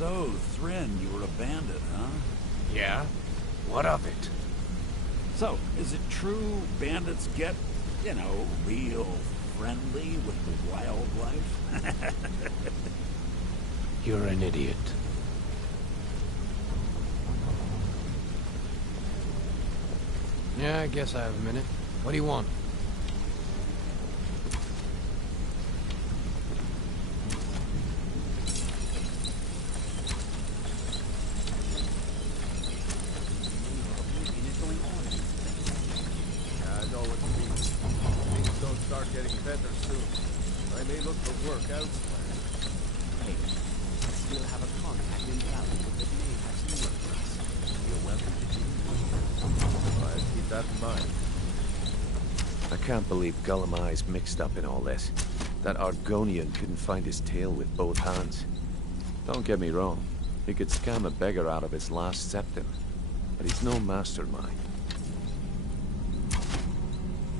So, Thrin, you were a bandit, huh? Yeah? What of it? So, is it true bandits get, real friendly with the wildlife? You're an idiot. Yeah, I guess I have a minute. What do you want? Getting better soon. I may look for work elsewhere. Hey, I still have a contact in Valley that may have some work for us. You're welcome to do. I'll keep that in mind. I can't believe Gullimeye's mixed up in all this. That Argonian couldn't find his tail with both hands. Don't get me wrong, he could scam a beggar out of his last septim, but he's no mastermind.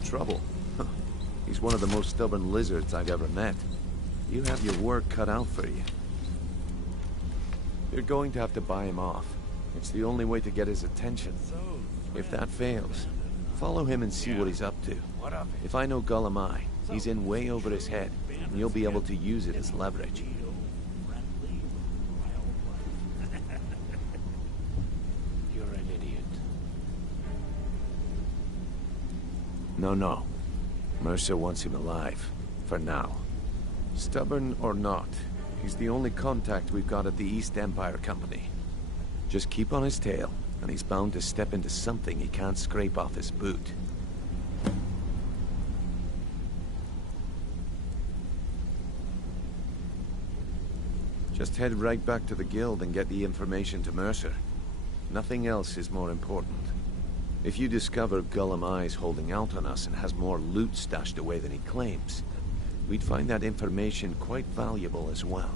Trouble? He's one of the most stubborn lizards I've ever met. You have your work cut out for you. You're going to have to buy him off. It's the only way to get his attention. If that fails, follow him and see what he's up to. If I know Gullimeye, he's in way over his head, and you'll be able to use it as leverage. You're an idiot. No. Mercer wants him alive. For now. Stubborn or not, he's the only contact we've got at the East Empire Company. Just keep on his tail, and he's bound to step into something he can't scrape off his boot. Just head right back to the guild and get the information to Mercer. Nothing else is more important. If you discover Gullimeye's holding out on us and has more loot stashed away than he claims, we'd find that information quite valuable as well.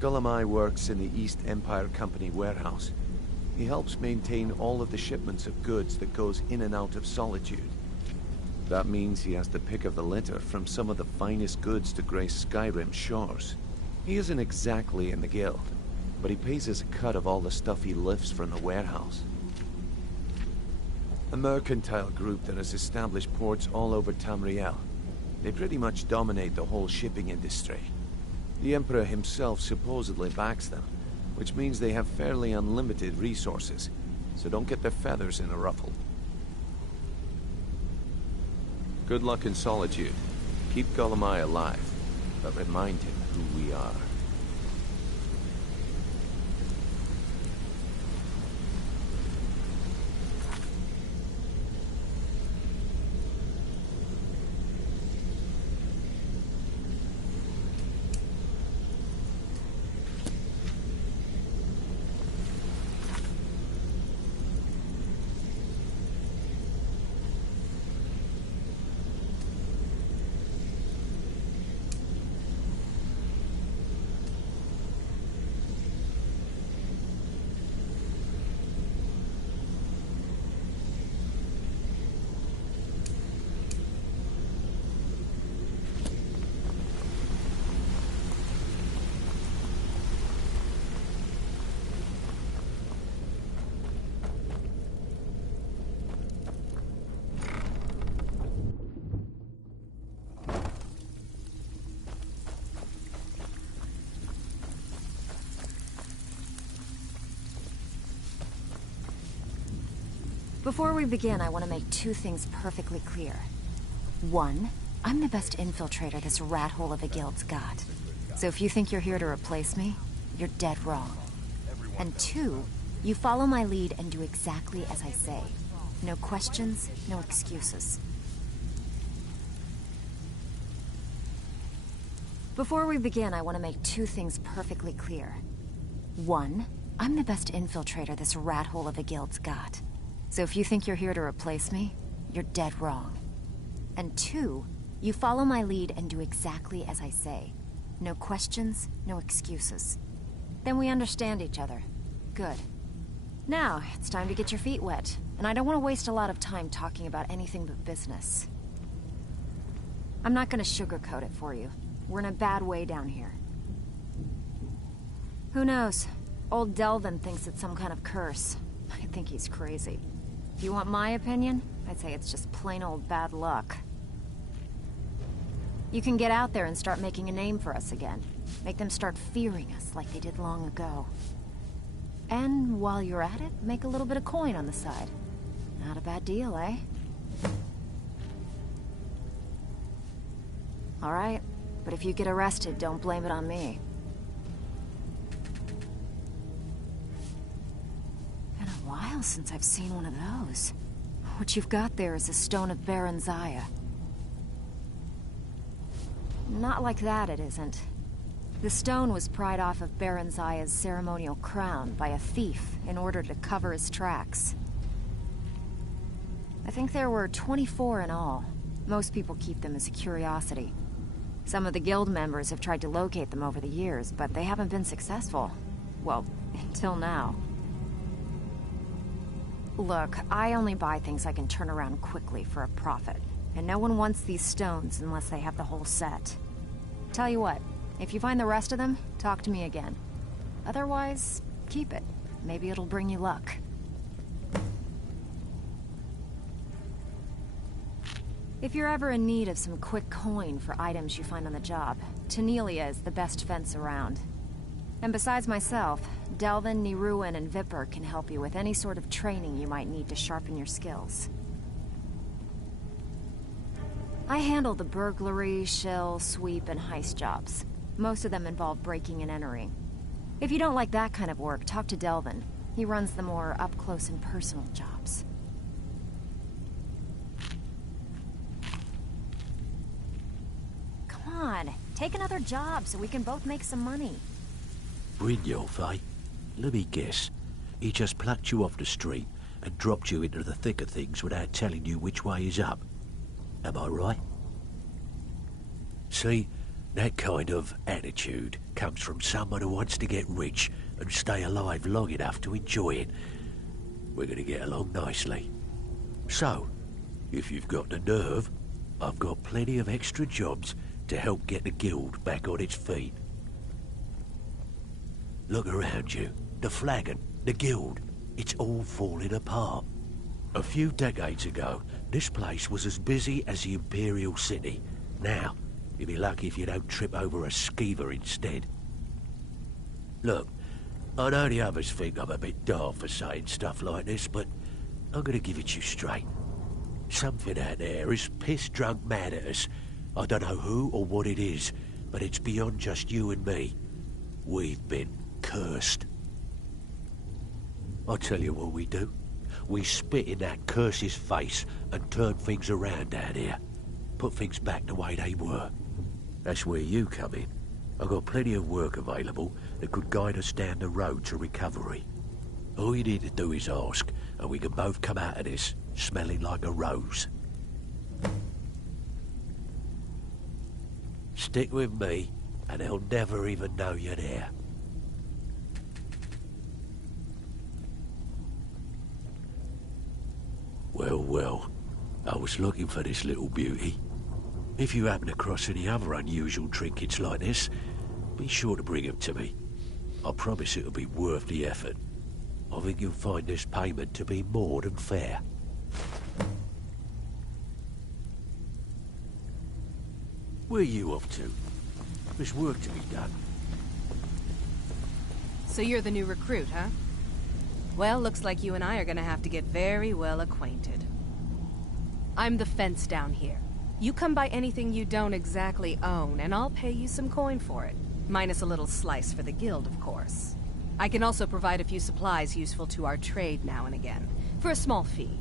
Gullimeye works in the East Empire Company warehouse. He helps maintain all of the shipments of goods that goes in and out of Solitude. That means he has the pick of the litter from some of the finest goods to grace Skyrim shores. He isn't exactly in the guild, but he pays us a cut of all the stuff he lifts from the warehouse. A mercantile group that has established ports all over Tamriel. They pretty much dominate the whole shipping industry. The Emperor himself supposedly backs them, which means they have fairly unlimited resources, so don't get their feathers in a ruffle. Good luck in Solitude. Keep Gullimeye alive, but remind him who we are. Before we begin, I want to make two things perfectly clear. One, I'm the best infiltrator this rat hole of a guild's got. So if you think you're here to replace me, you're dead wrong. And two, you follow my lead and do exactly as I say. No questions, no excuses. Before we begin, I want to make two things perfectly clear. One, I'm the best infiltrator this rat hole of a guild's got. So if you think you're here to replace me, you're dead wrong. And two, you follow my lead and do exactly as I say. No questions, no excuses. Then we understand each other. Good. Now, it's time to get your feet wet. And I don't want to waste a lot of time talking about anything but business. I'm not gonna sugarcoat it for you. We're in a bad way down here. Who knows? Old Delvin thinks it's some kind of curse. I think he's crazy. If you want my opinion, I'd say it's just plain old bad luck. You can get out there and start making a name for us again. Make them start fearing us like they did long ago. And while you're at it, make a little bit of coin on the side. Not a bad deal, eh? Alright, but if you get arrested, don't blame it on me. Been a while since I've seen one of those. What you've got there is a stone of Baron Zaya. Not like that, it isn't. The stone was pried off of Baron Zaya's ceremonial crown by a thief in order to cover his tracks. I think there were 24 in all. Most people keep them as a curiosity. Some of the guild members have tried to locate them over the years, but they haven't been successful. Well, until now. Look, I only buy things I can turn around quickly for a profit. And no one wants these stones unless they have the whole set. Tell you what, if you find the rest of them, talk to me again. Otherwise, keep it. Maybe it'll bring you luck. If you're ever in need of some quick coin for items you find on the job, Tanelia is the best fence around. And besides myself, Delvin, Niruin, and Vipper can help you with any sort of training you might need to sharpen your skills. I handle the burglary, shill, sweep, and heist jobs. Most of them involve breaking and entering. If you don't like that kind of work, talk to Delvin. He runs the more up-close and personal jobs. Come on, take another job so we can both make some money. Brynjolf, eh? Let me guess. He just plucked you off the street and dropped you into the thick of things without telling you which way is up. Am I right? See, that kind of attitude comes from someone who wants to get rich and stay alive long enough to enjoy it. We're going to get along nicely. So, if you've got the nerve, I've got plenty of extra jobs to help get the guild back on its feet. Look around you. The flagon, the guild, it's all falling apart. A few decades ago, this place was as busy as the Imperial City. Now, you'll be lucky if you don't trip over a skeever instead. Look, I know the others think I'm a bit daft for saying stuff like this, but I'm gonna give it to you straight. Something out there is piss-drunk mad at us. I don't know who or what it is, but it's beyond just you and me. We've been cursed. I'll tell you what we do. We spit in that curse's face and turn things around down here. Put things back the way they were. That's where you come in. I've got plenty of work available that could guide us down the road to recovery. All you need to do is ask, and we can both come out of this smelling like a rose. Stick with me, and they'll never even know you're there. Well, well, I was looking for this little beauty. If you happen across any other unusual trinkets like this, be sure to bring them to me. I promise it'll be worth the effort. I think you'll find this payment to be more than fair. Where are you off to? There's work to be done. So you're the new recruit, huh? Well, looks like you and I are gonna have to get very well acquainted. I'm the fence down here. You come by anything you don't exactly own, and I'll pay you some coin for it. Minus a little slice for the guild, of course. I can also provide a few supplies useful to our trade now and again, for a small fee.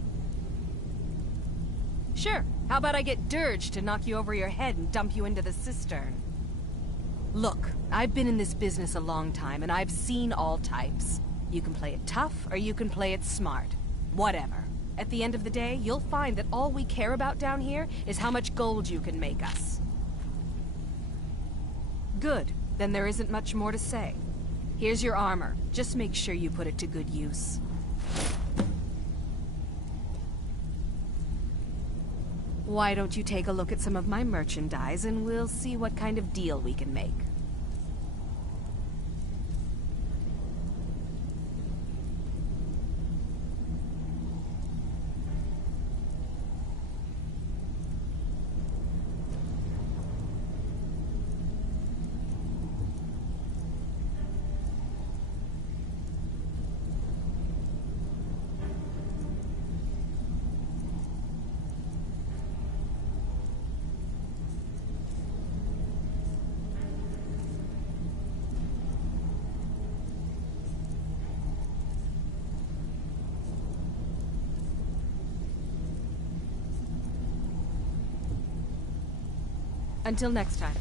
Sure, how about I get Dirge to knock you over your head and dump you into the cistern? Look, I've been in this business a long time, and I've seen all types. You can play it tough, or you can play it smart. Whatever. At the end of the day, you'll find that all we care about down here is how much gold you can make us. Good. Then there isn't much more to say. Here's your armor. Just make sure you put it to good use. Why don't you take a look at some of my merchandise and we'll see what kind of deal we can make. Until next time.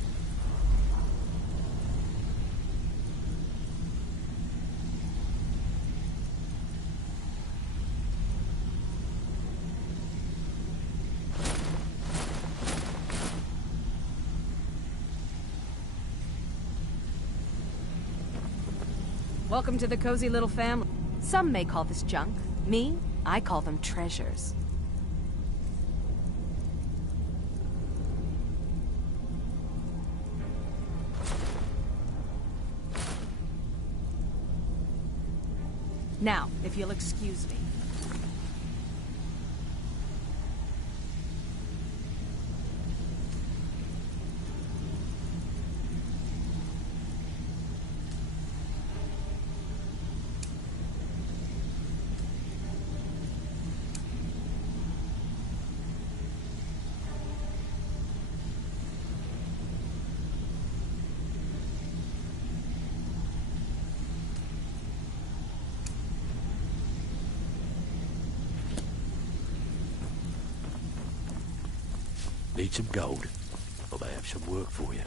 Welcome to the cozy little family. Some may call this junk. Me, I call them treasures. Now, if you'll excuse me. Need some gold? I may have some work for you.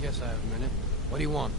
guess I have a minute. What do you want?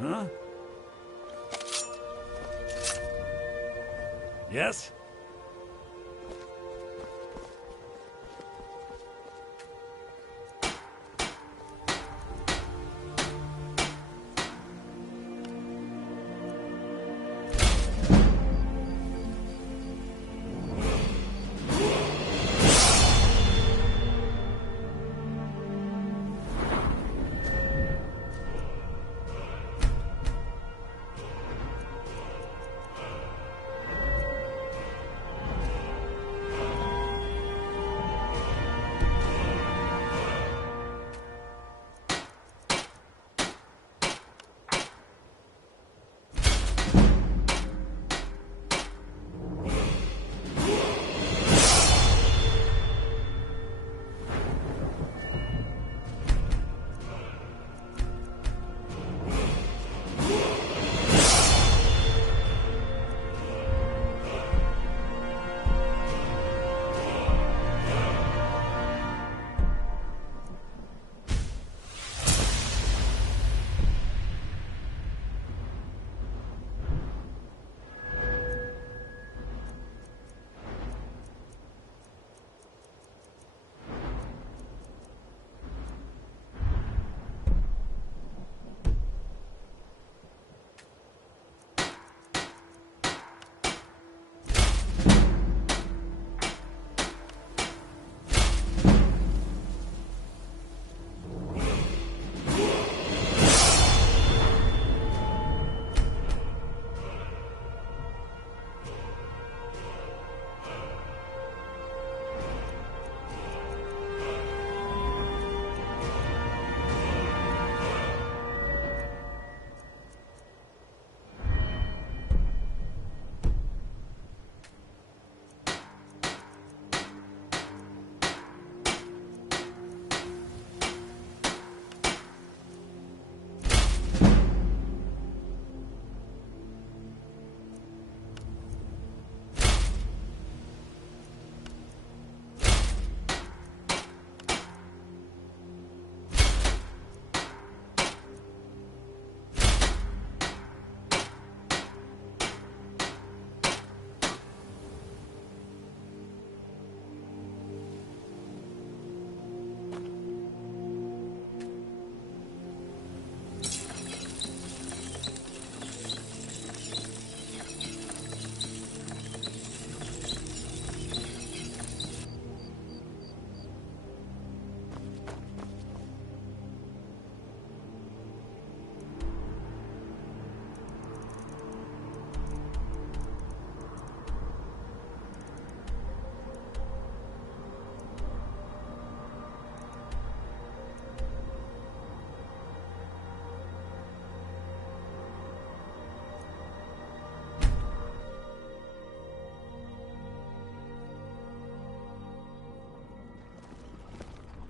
Huh? Yes?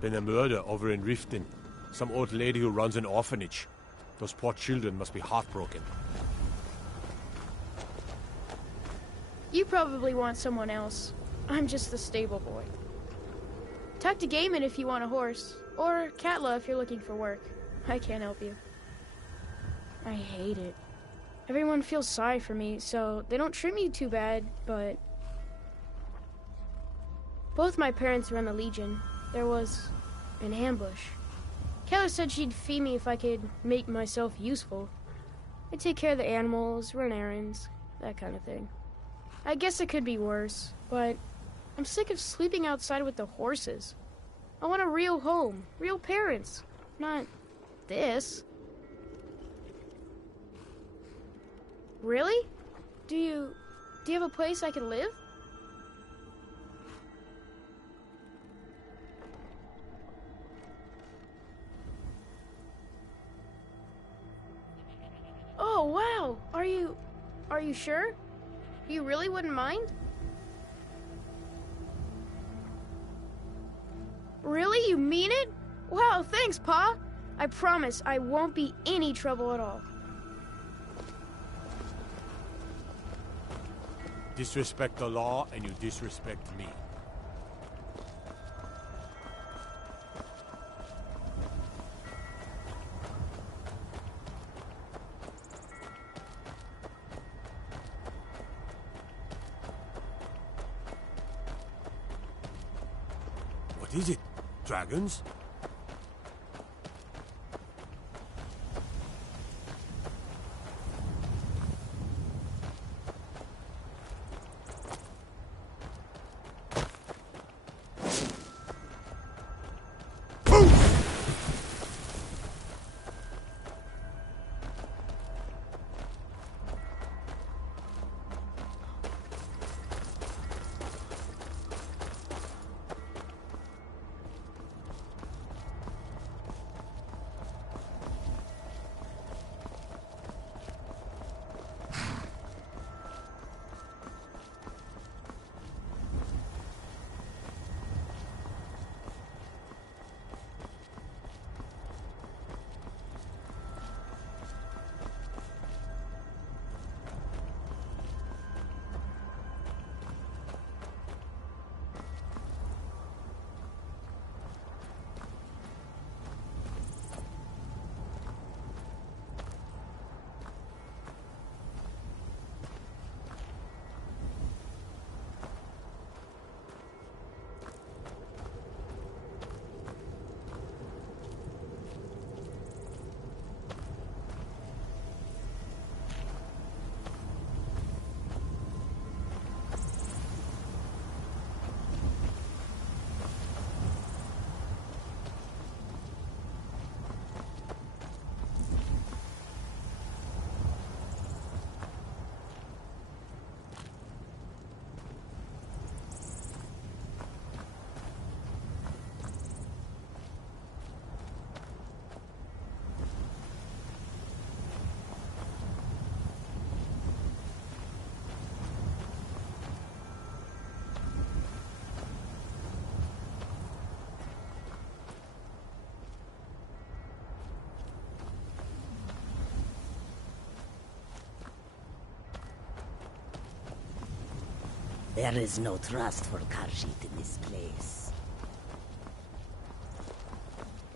Been a murder over in Riften. Some old lady who runs an orphanage. Those poor children must be heartbroken. You probably want someone else. I'm just the stable boy. Talk to Gaiman if you want a horse, or Katla if you're looking for work. I can't help you. I hate it. Everyone feels sorry for me, so they don't treat me too bad, but... Both my parents were in the Legion. There was an ambush. Keller said she'd feed me if I could make myself useful. I take care of the animals, run errands, that kind of thing. I guess it could be worse, but I'm sick of sleeping outside with the horses. I want a real home, real parents, not this. Really? Do you have a place I can live? Oh, wow. Are you sure? You really wouldn't mind? Really? You mean it? Wow, thanks, Pa. I promise I won't be any trouble at all. Disrespect the law, and you disrespect me. What is it? Dragons? There is no trust for Karshit in this place.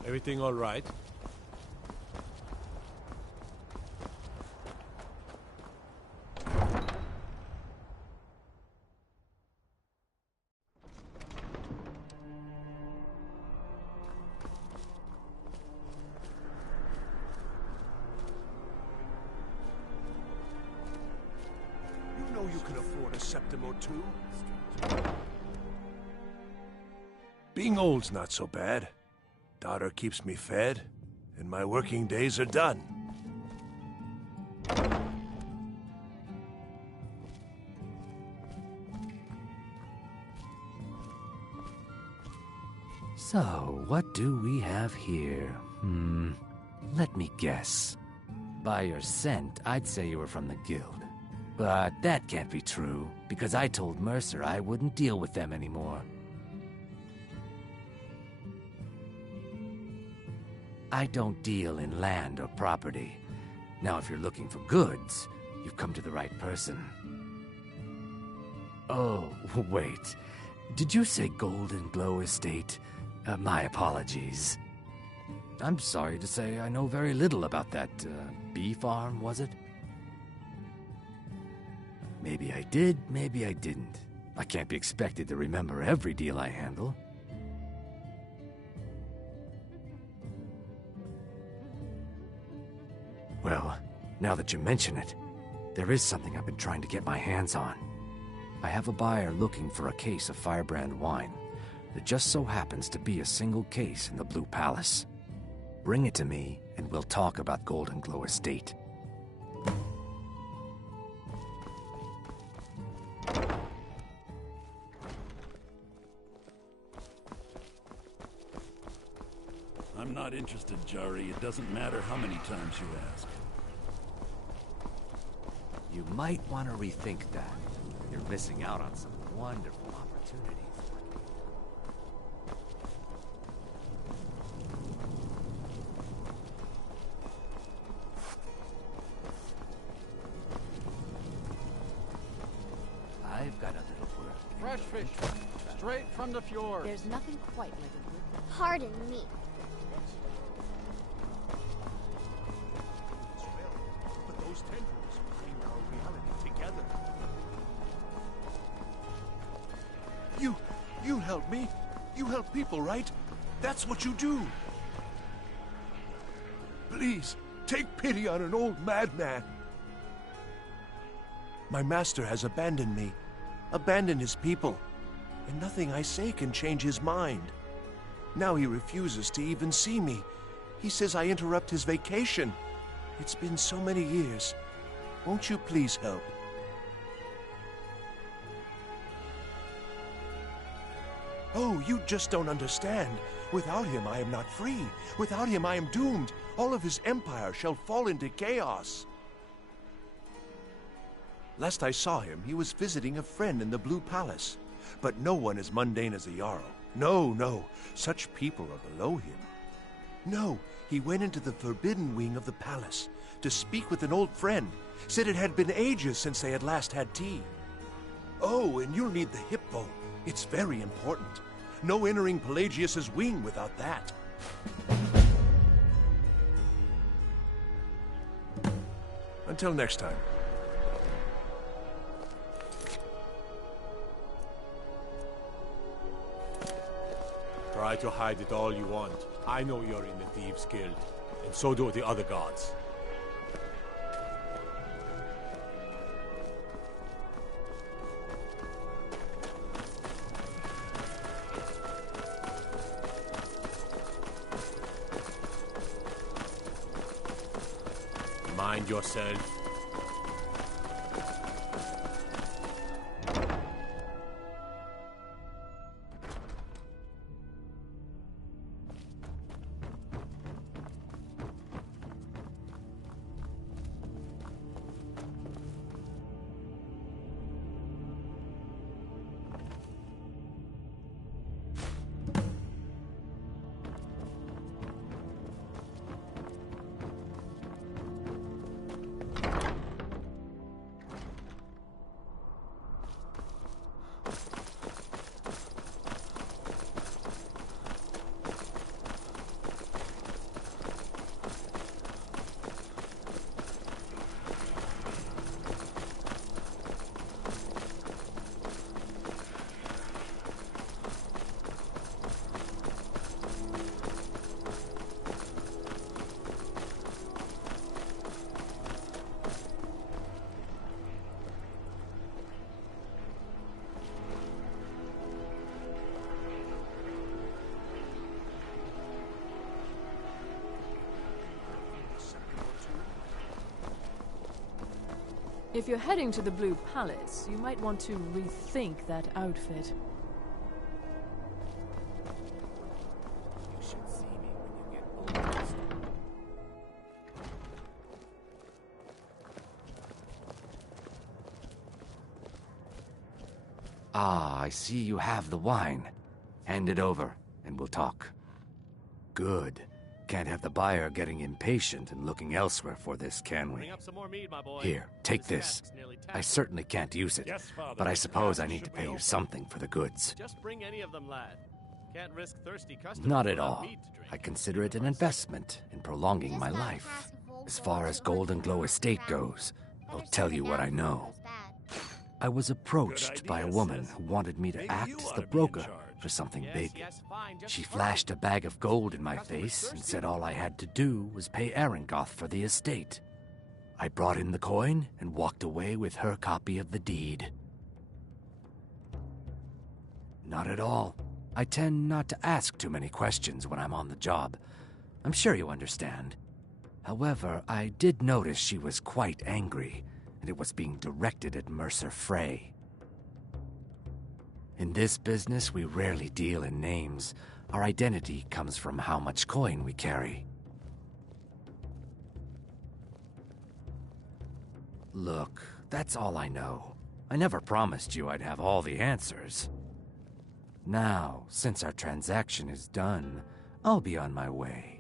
Everything all right? You know you can afford a septim or two. Being old's not so bad. Daughter keeps me fed, and my working days are done. So, what do we have here? Let me guess. By your scent, I'd say you were from the guild. But that can't be true, because I told Mercer I wouldn't deal with them anymore. I don't deal in land or property. Now, if you're looking for goods, you've come to the right person. Oh, wait. Did you say Golden Glow Estate? My apologies. I'm sorry to say I know very little about that, bee farm, was it? Maybe I did, maybe I didn't. I can't be expected to remember every deal I handle. Well, Now that you mention it, there is something I've been trying to get my hands on. I have a buyer looking for a case of Firebrand wine. There just so happens to be a single case in the Blue Palace. Bring it to me, and we'll talk about Golden Glow Estate. I'm not interested, Jari. It doesn't matter how many times you ask. You might want to rethink that. You're missing out on some wonderful opportunities. I've got a little work. Fresh fish, straight from the fjord. There's nothing quite like a good... Pardon me. But those tendrils bring our reality together. You help me. You help people, right? That's what you do. Please, take pity on an old madman. My master has abandoned me, abandoned his people, and nothing I say can change his mind. Now he refuses to even see me. He says I interrupt his vacation. It's been so many years. Won't you please help? Oh, you just don't understand. Without him, I am not free. Without him, I am doomed. All of his empire shall fall into chaos. Last I saw him, he was visiting a friend in the Blue Palace. But no one as mundane as the Jarl. No, no. Such people are below him. No, he went into the forbidden wing of the palace to speak with an old friend. Said it had been ages since they had last had tea. Oh, and you'll need the hip bow. It's very important. No entering Pelagius's wing without that. Until next time. Try to hide it all you want. I know you're in the Thieves' Guild, and so do the other gods. Mind yourself. If you're heading to the Blue Palace, you might want to rethink that outfit. You should see me when you get older. Ah, I see you have the wine. Hand it over, and we'll talk. Good. Can't have the buyer getting impatient and looking elsewhere for this, can we? Bring up some more mead, my boy. Here, take this. I certainly can't use it, Yes, Father. but I suppose I need to pay you something for the goods. Just bring any of them, lad. Can't risk thirsty customers. Not at without all. mead to drink. I consider it an investment in prolonging my life. As far as Golden Glow Estate goes, I'll tell you what I know. I was approached by a woman who wanted me to act as the broker for something big. She flashed a bag of gold in my face and said all I had to do was pay Arangoth for the estate. I brought in the coin and walked away with her copy of the deed. Not at all. I tend not to ask too many questions when I'm on the job. I'm sure you understand. However, I did notice she was quite angry, and it was being directed at Mercer Frey. In this business, we rarely deal in names. Our identity comes from how much coin we carry. Look, that's all I know. I never promised you I'd have all the answers. Now, since our transaction is done, I'll be on my way.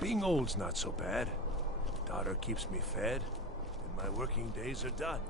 Being old's not so bad. Daughter keeps me fed, and my working days are done.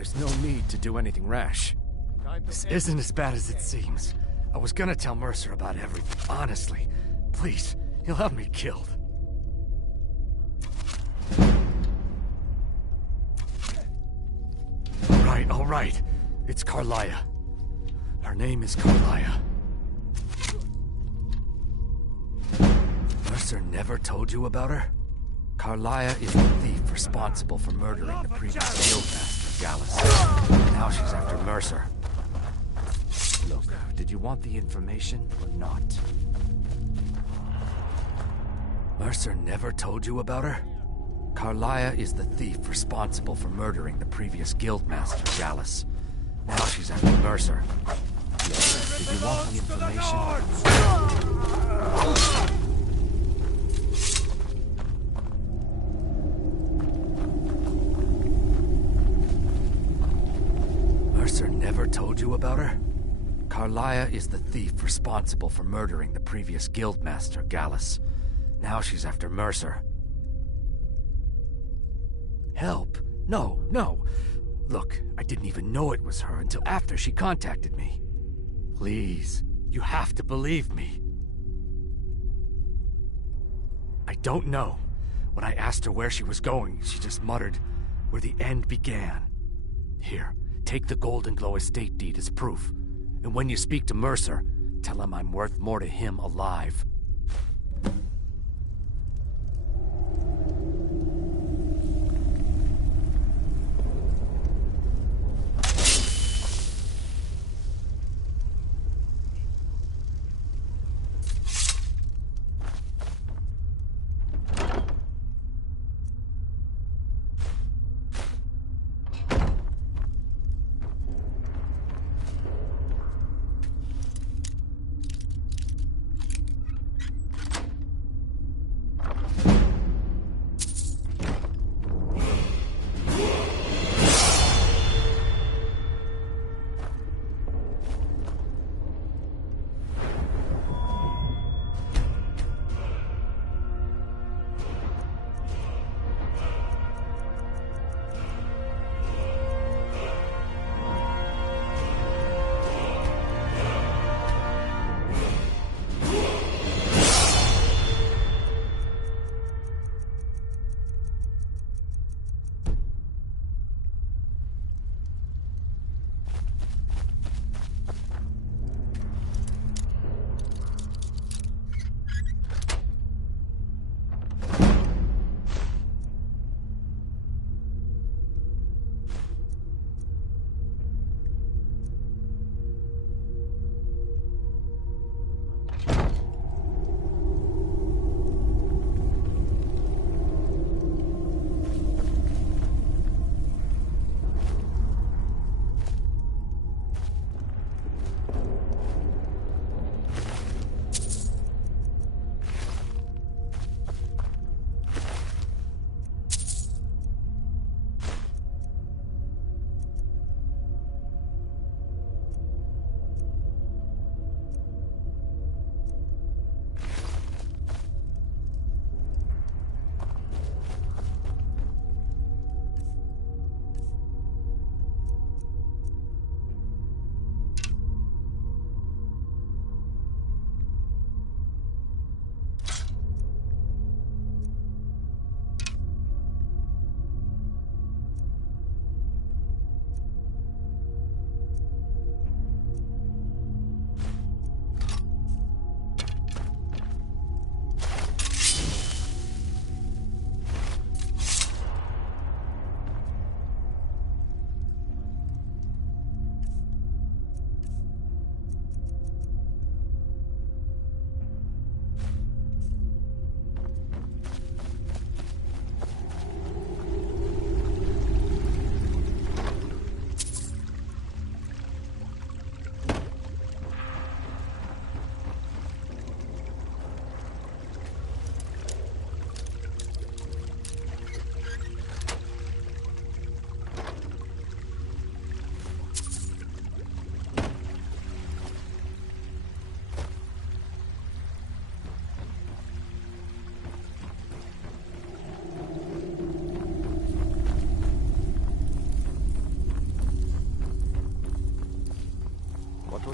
there's no need to do anything rash. This isn't as bad as it seems. I was gonna tell Mercer about everything, honestly. Please, he'll have me killed. All right. It's Carlia. Her name is Carlia. Mercer never told you about her? Carlia is the thief responsible for murdering the previous guildmaster, Gallus. Now she's after Mercer. Look, did you want the information or not? Mercer never told you about her? Carlia is the thief responsible for murdering the previous guildmaster, Gallus. Now she's after Mercer. Look, did you want the information? Mercer never told you about her? Carlia is the thief responsible for murdering the previous guildmaster, Gallus. Now she's after Mercer. Help? No, no. Look, I didn't even know it was her until after she contacted me. Please, you have to believe me. I don't know. When I asked her where she was going, she just muttered, "Where the end began." Here, take the Golden Glow estate deed as proof. And when you speak to Mercer, tell him I'm worth more to him alive.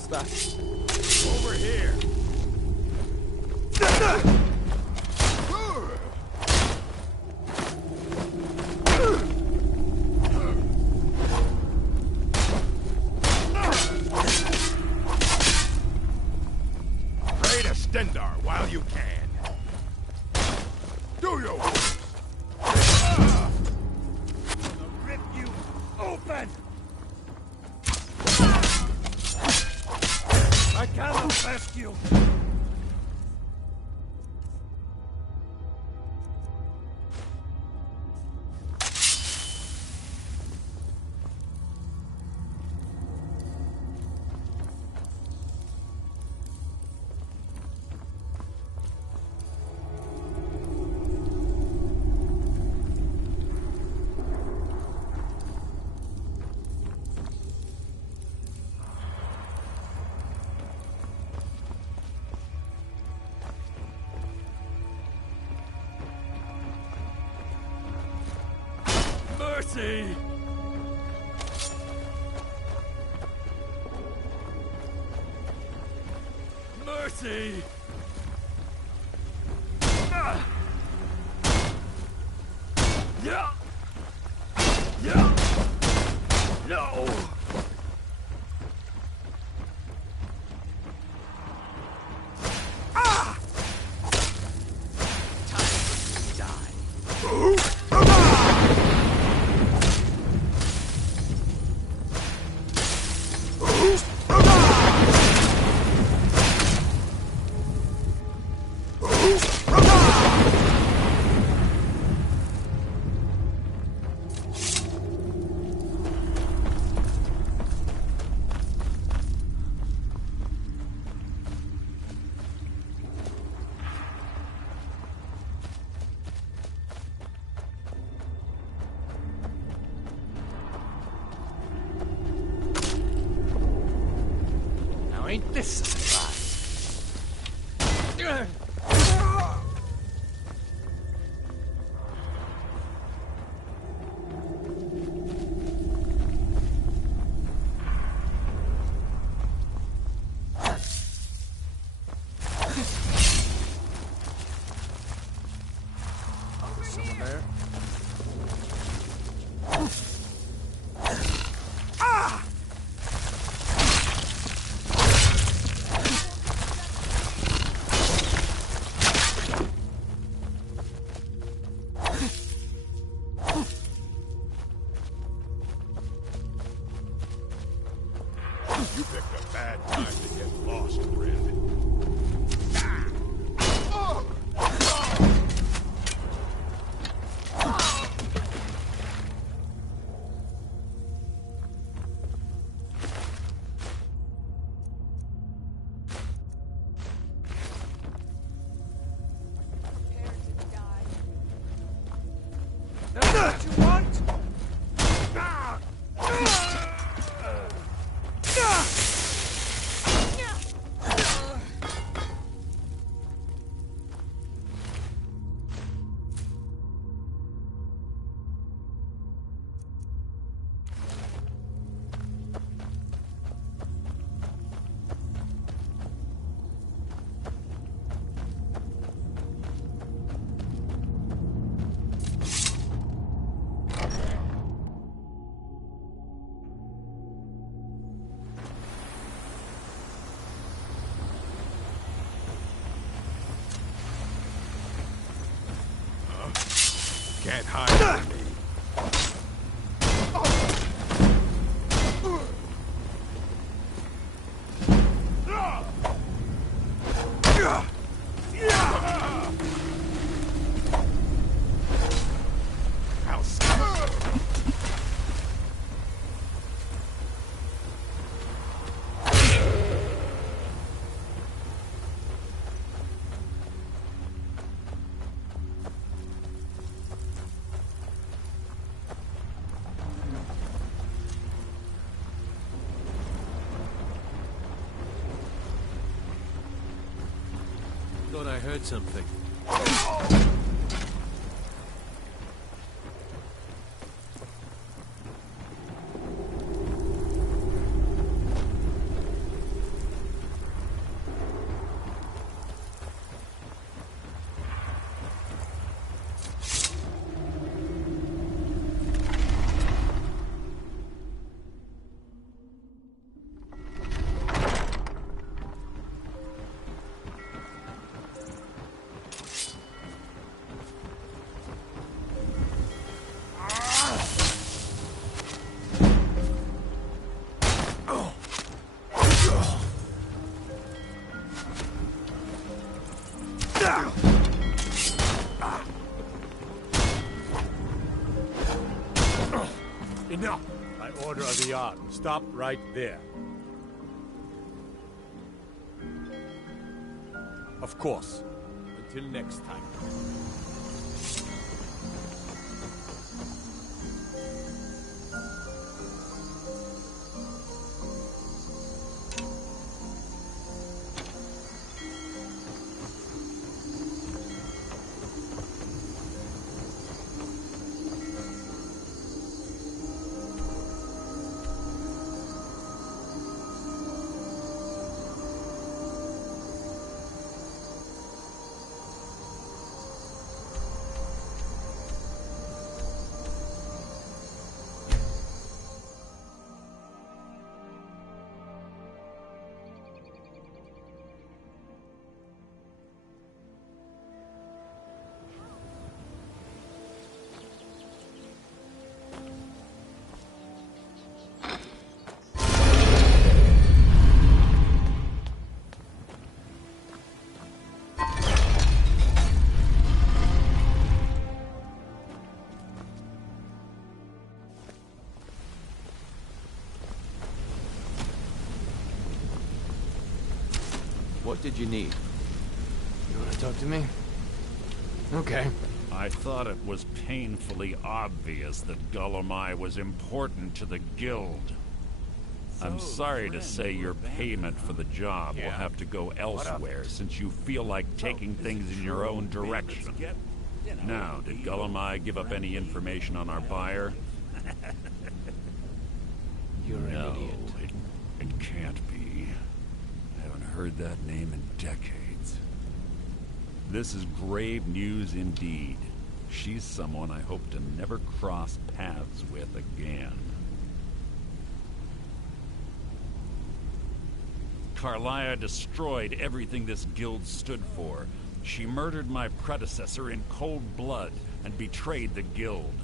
What's that? Over here. Pray to Stendar while you can. Do you? I'll rip you open! I cannot rescue. Mercy! Mercy! Yeah! Yeah! No! Ain't this a surprise? Someone there? You picked a bad time to get lost, Red. That's what you want? Can't hide from me. Thought I heard something. Enough! By order of the Jarl, stop right there. Of course. Until next time. What did you need? You want to talk to me? Okay. I thought it was painfully obvious that Gullumai was important to the guild. I'm sorry to say your payment for the job will have to go elsewhere since you feel like taking things in your own direction. Now, did Gullumai give up any information on our buyer? You're an idiot. It can't be. I haven't heard that name in decades. This is grave news indeed. She's someone I hope to never cross paths with again. Carlia destroyed everything this guild stood for. She murdered my predecessor in cold blood and betrayed the guild.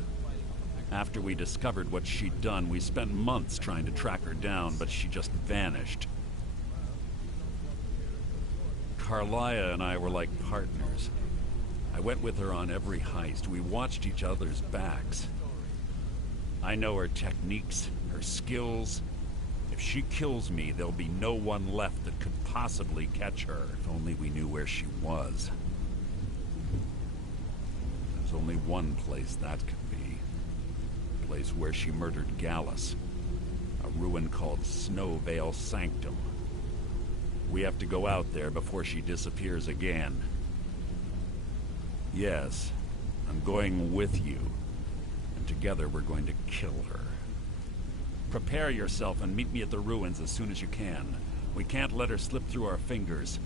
After we discovered what she'd done, we spent months trying to track her down, but she just vanished. Carlia and I were like partners. I went with her on every heist. We watched each other's backs. I know her techniques, her skills. If she kills me, there'll be no one left that could possibly catch her. If only we knew where she was. There's only one place that could be. The place where she murdered Gallus. A ruin called Snow Vale Sanctum. We have to go out there before she disappears again. Yes, I'm going with you. And together we're going to kill her. Prepare yourself and meet me at the ruins as soon as you can. We can't let her slip through our fingers.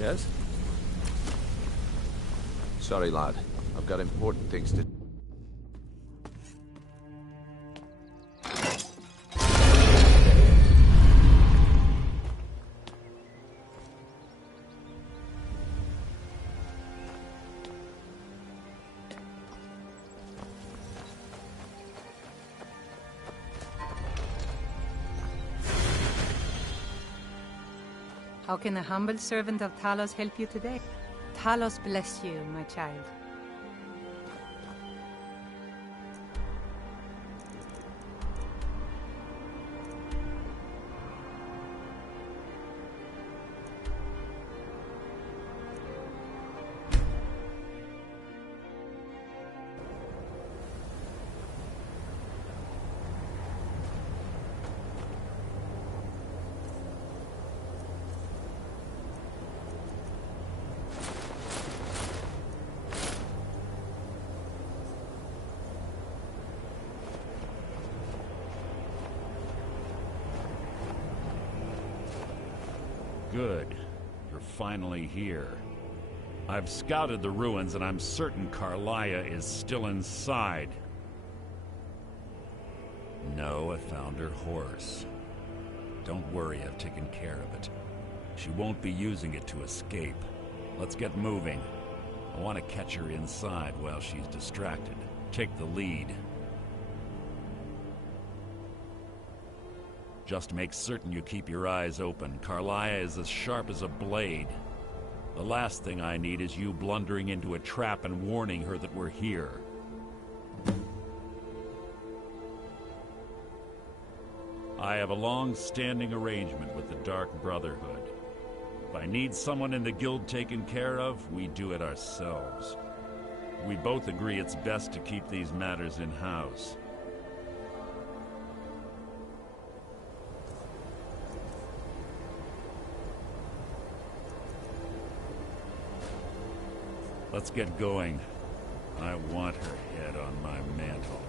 Yes? Sorry, lad. I've got important things to... How can a humble servant of Talos help you today? Talos bless you, my child. Good. You're finally here. I've scouted the ruins and I'm certain Carlia is still inside. No, I found her horse. Don't worry, I've taken care of it. She won't be using it to escape. Let's get moving. I want to catch her inside while she's distracted. Take the lead. Just make certain you keep your eyes open. Carlia is as sharp as a blade. The last thing I need is you blundering into a trap and warning her that we're here. I have a long-standing arrangement with the Dark Brotherhood. If I need someone in the guild taken care of, we do it ourselves. We both agree it's best to keep these matters in-house. Let's get going. I want her head on my mantle.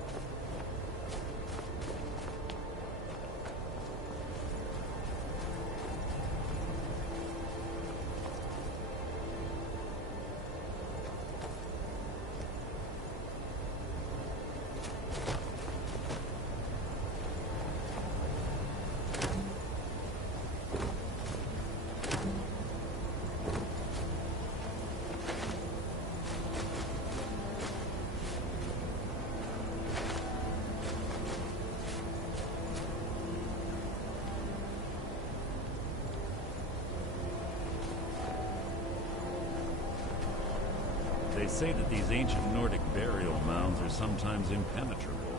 They say that these ancient Nordic burial mounds are sometimes impenetrable.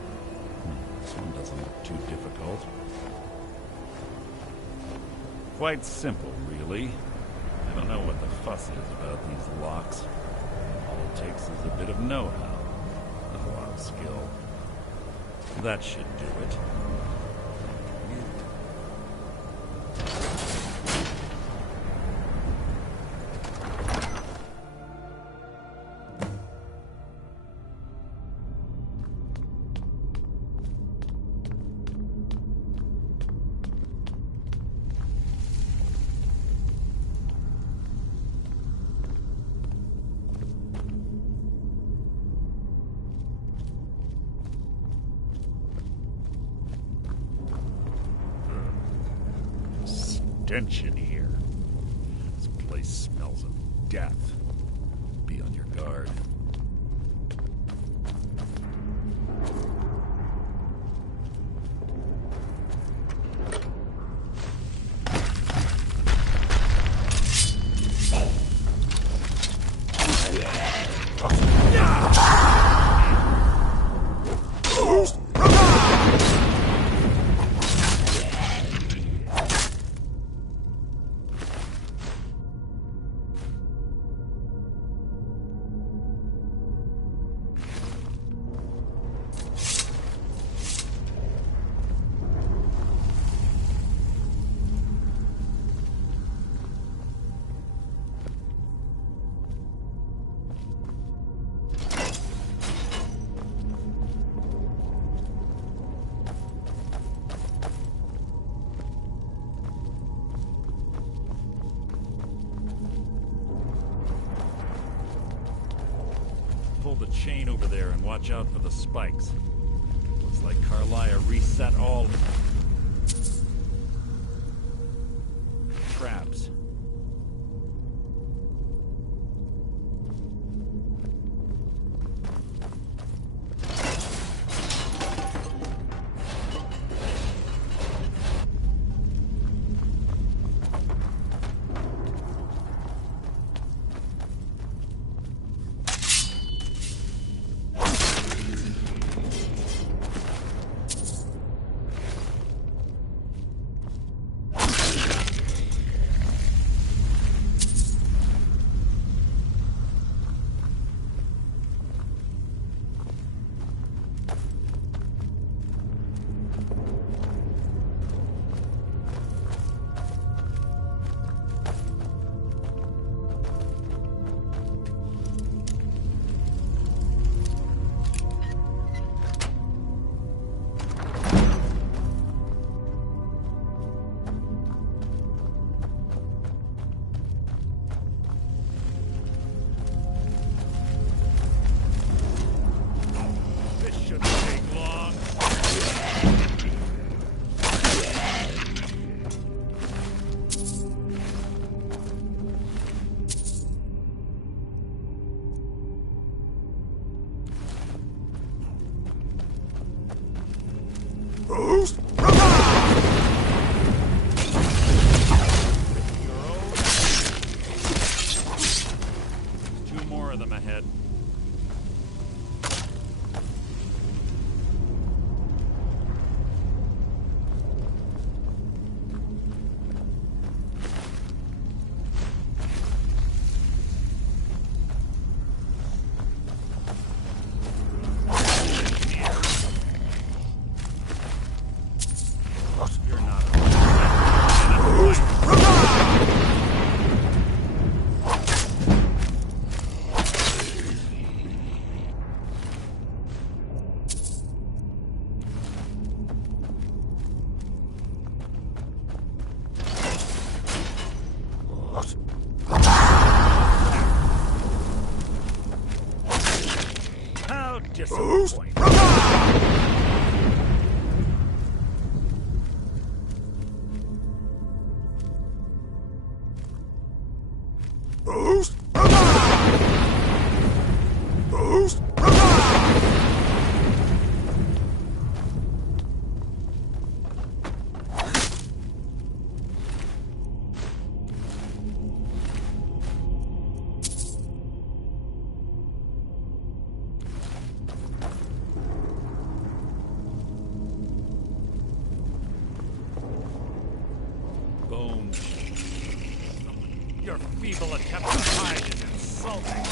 This one doesn't look too difficult. Quite simple, really. I don't know what the fuss is about these locks. All it takes is a bit of know-how, not a lot of skill. That should do it. Stench in here. This place smells of death. Be on your guard. Pull the chain over there and watch out for the spikes. Looks like Carlia reset all traps. them ahead. How disappointing. Bones. Your feeble attempt to hide is insulting.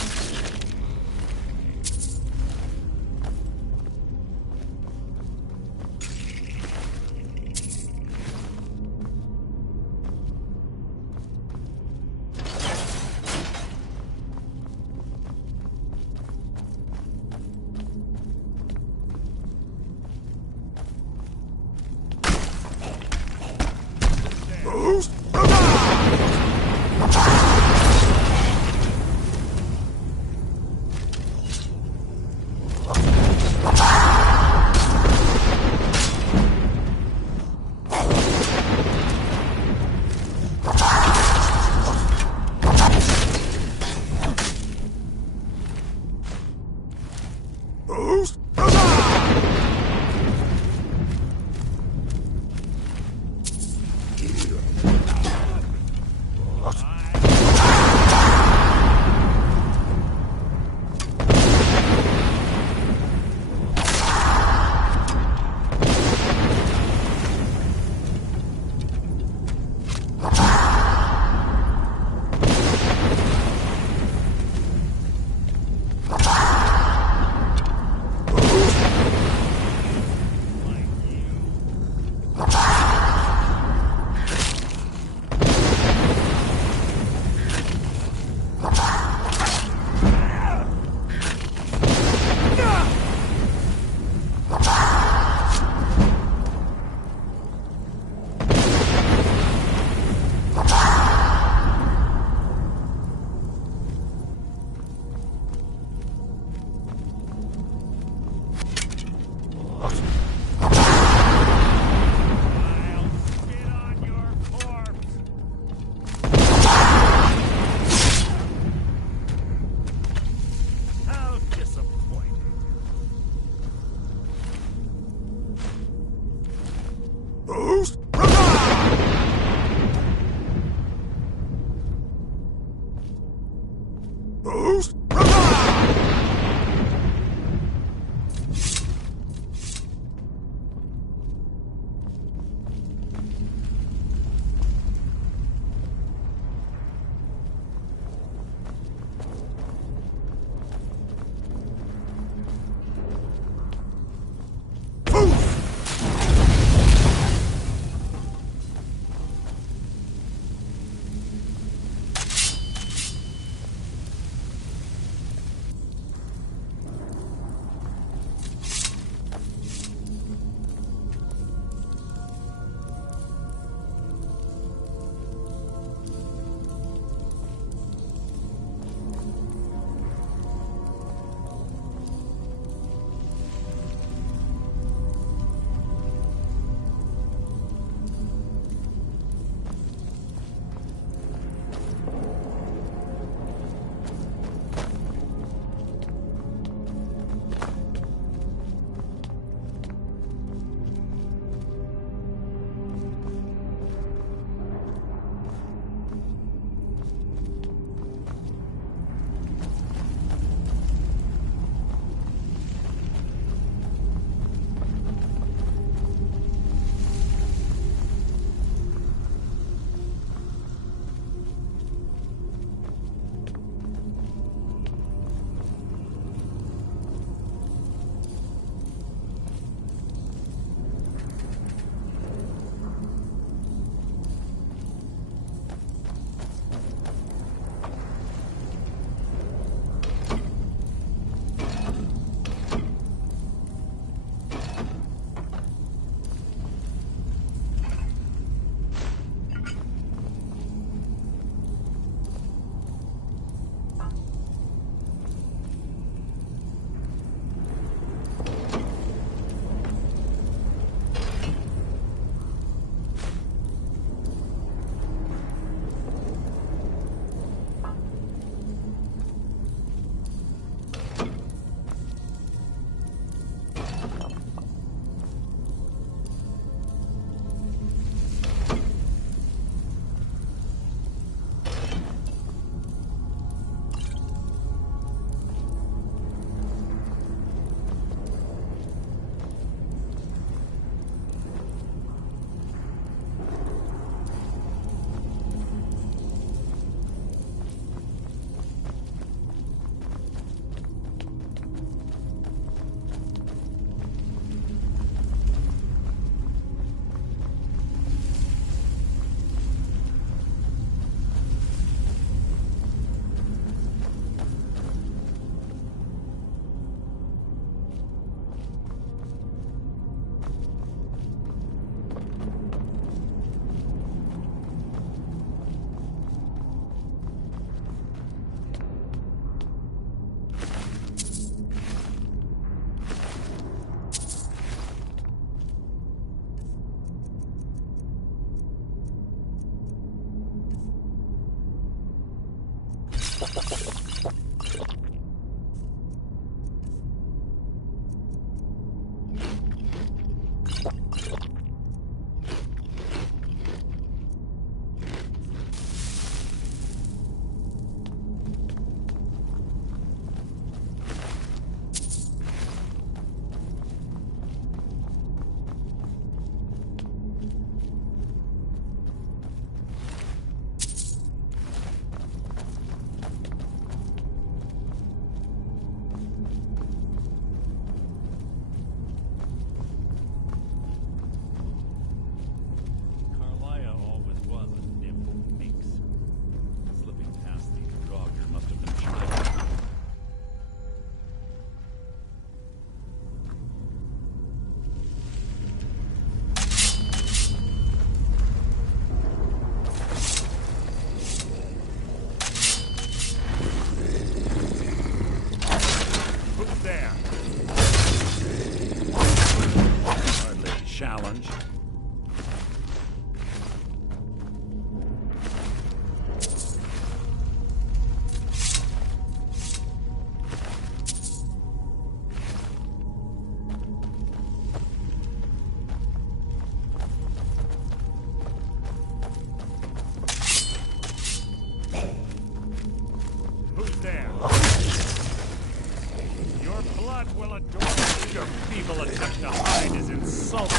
God will adore you. Your feeble attempt to hide is insulting.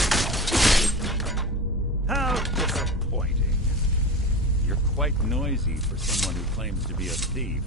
How disappointing. You're quite noisy for someone who claims to be a thief.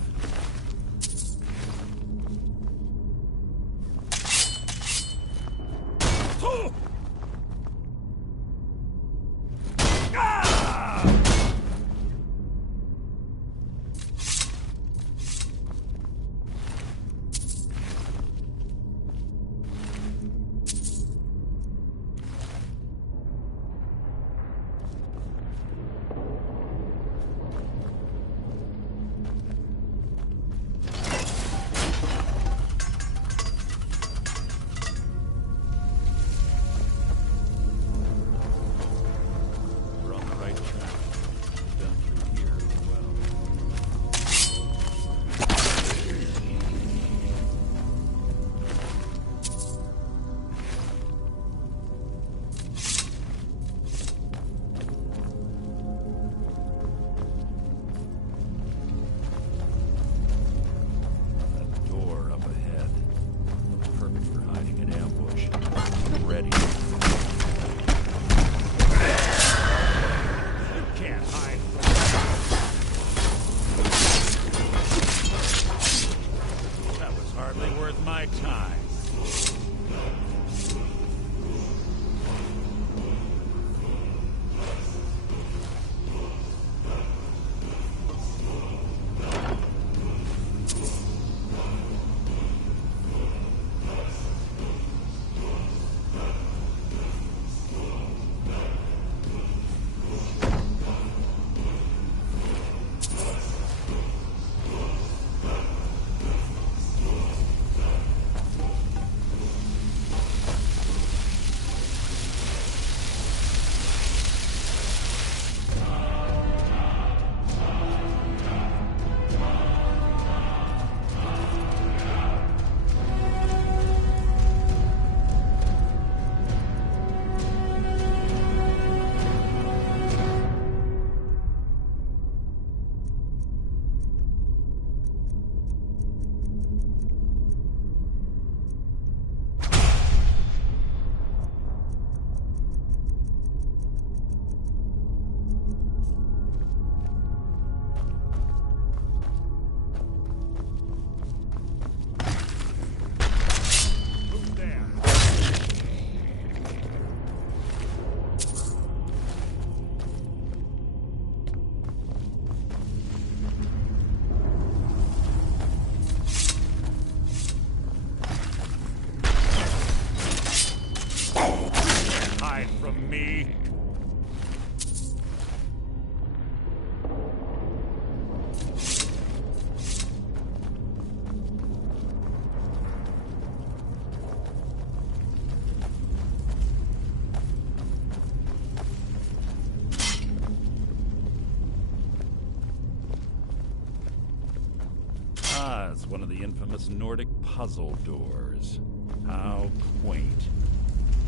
One of the infamous Nordic puzzle doors. How quaint.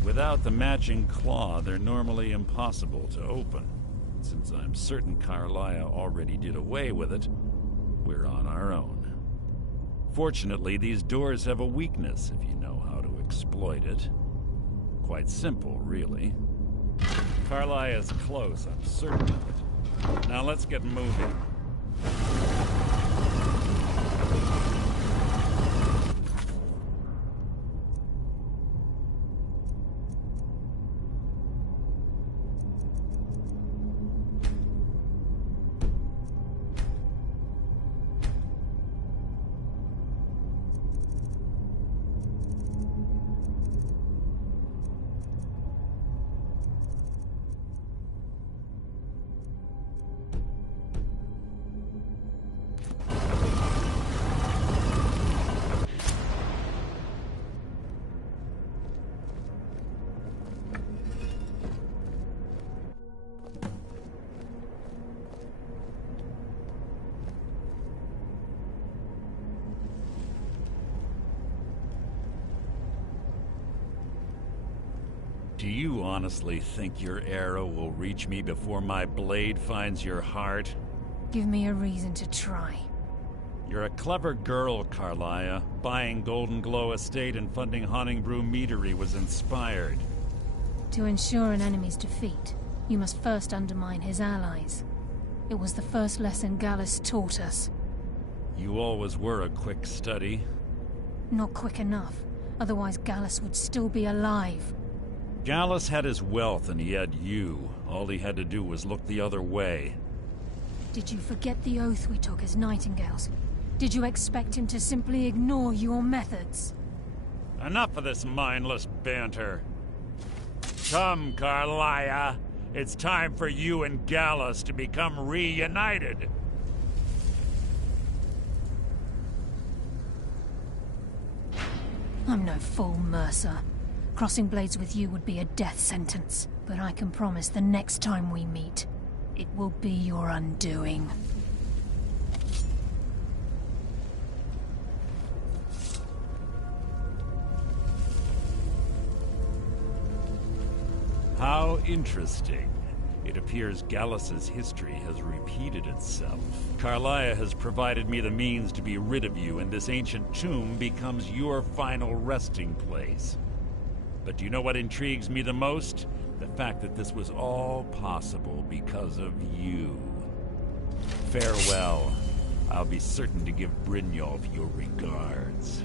Without the matching claw, they're normally impossible to open. Since I'm certain Carlia already did away with it, we're on our own. Fortunately, these doors have a weakness if you know how to exploit it. Quite simple, really. Carlia is close, I'm certain of it. Now let's get moving. Do you honestly think your arrow will reach me before my blade finds your heart? Give me a reason to try. You're a clever girl, Carlia. Buying Golden Glow Estate and funding Honningbrew Meadery was inspired. To ensure an enemy's defeat, you must first undermine his allies. It was the first lesson Gallus taught us. You always were a quick study. Not quick enough, otherwise Gallus would still be alive. Gallus had his wealth and he had you. All he had to do was look the other way. Did you forget the oath we took as Nightingales? Did you expect him to simply ignore your methods? Enough of this mindless banter. Come, Carlia. It's time for you and Gallus to become reunited. I'm no fool, Mercer. Crossing blades with you would be a death sentence. But I can promise the next time we meet, it will be your undoing. How interesting. It appears Gallus's history has repeated itself. Carlia has provided me the means to be rid of you, and this ancient tomb becomes your final resting place. But do you know what intrigues me the most? The fact that this was all possible because of you. Farewell. I'll be certain to give Brynjolf your regards.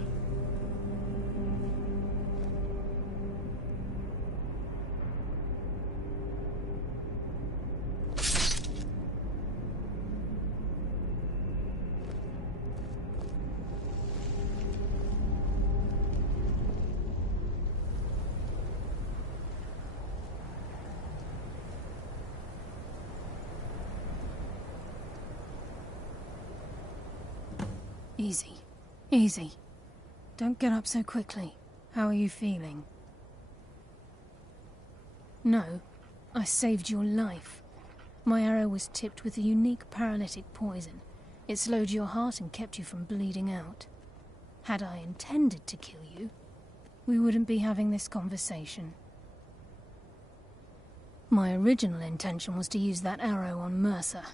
Easy. Easy. Don't get up so quickly. How are you feeling? No, I saved your life. My arrow was tipped with a unique paralytic poison. It slowed your heart and kept you from bleeding out. Had I intended to kill you, we wouldn't be having this conversation. My original intention was to use that arrow on Mercer,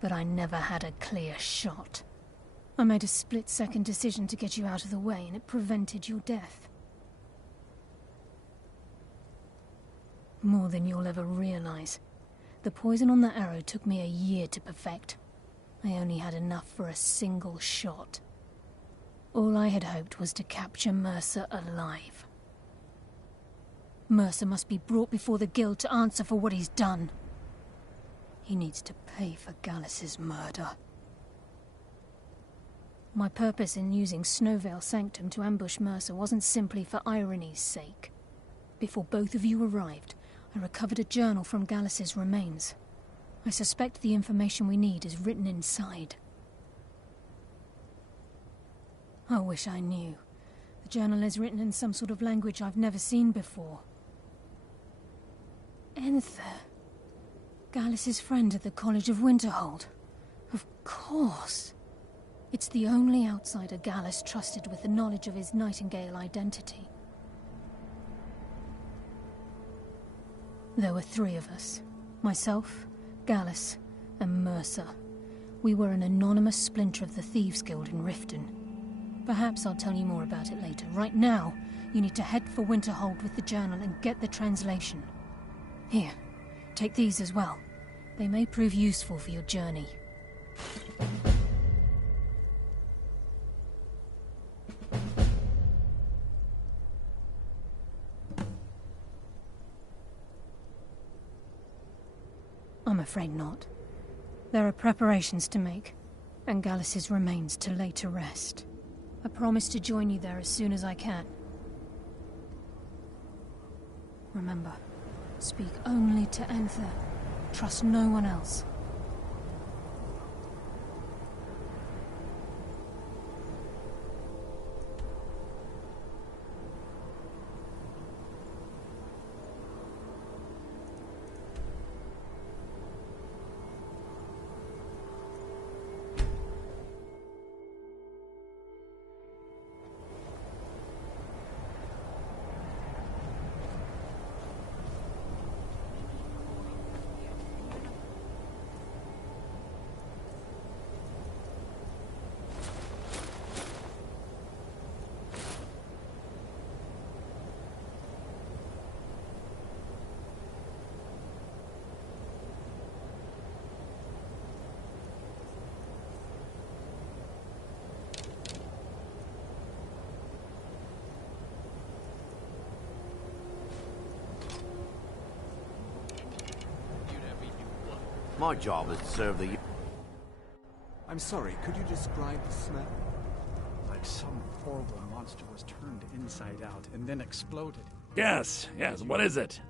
but I never had a clear shot. I made a split-second decision to get you out of the way, and it prevented your death. More than you'll ever realize. The poison on that arrow took me a year to perfect. I only had enough for a single shot. All I had hoped was to capture Mercer alive. Mercer must be brought before the Guild to answer for what he's done. He needs to pay for Gallus's murder. My purpose in using Snowvale Sanctum to ambush Mercer wasn't simply for irony's sake. Before both of you arrived, I recovered a journal from Gallus's remains. I suspect the information we need is written inside. I wish I knew. The journal is written in some sort of language I've never seen before. Enther. Gallus's friend at the College of Winterhold. Of course. It's the only outsider Gallus trusted with the knowledge of his Nightingale identity. There were 3 of us. Myself, Gallus, and Mercer. We were an anonymous splinter of the Thieves' Guild in Riften. Perhaps I'll tell you more about it later. Right now, you need to head for Winterhold with the journal and get the translation. Here, take these as well. They may prove useful for your journey. I'm afraid not. There are preparations to make, and Gallus's remains to lay to rest. I promise to join you there as soon as I can. Remember, speak only to Enther. Trust no one else. My job is to serve the... I'm sorry, could you describe the smell? Like some horrible monster was turned inside out and then exploded. Yes, what is it?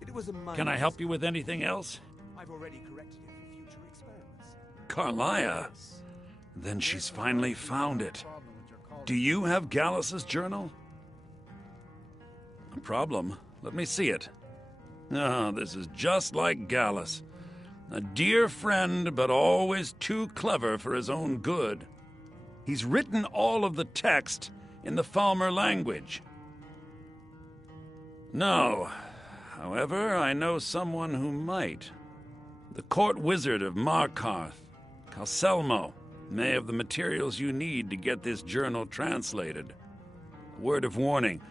It was a mine. Can I help you with anything else? I've already corrected it for future experiments. Carlia? Then she's finally found it. Do you have Gallus's journal? A problem? Let me see it. Ah, this is just like Gallus. A dear friend, but always too clever for his own good. He's written all of the text in the Falmer language. No. However, I know someone who might. The court wizard of Markarth, Calselmo, may have the materials you need to get this journal translated. A word of warning.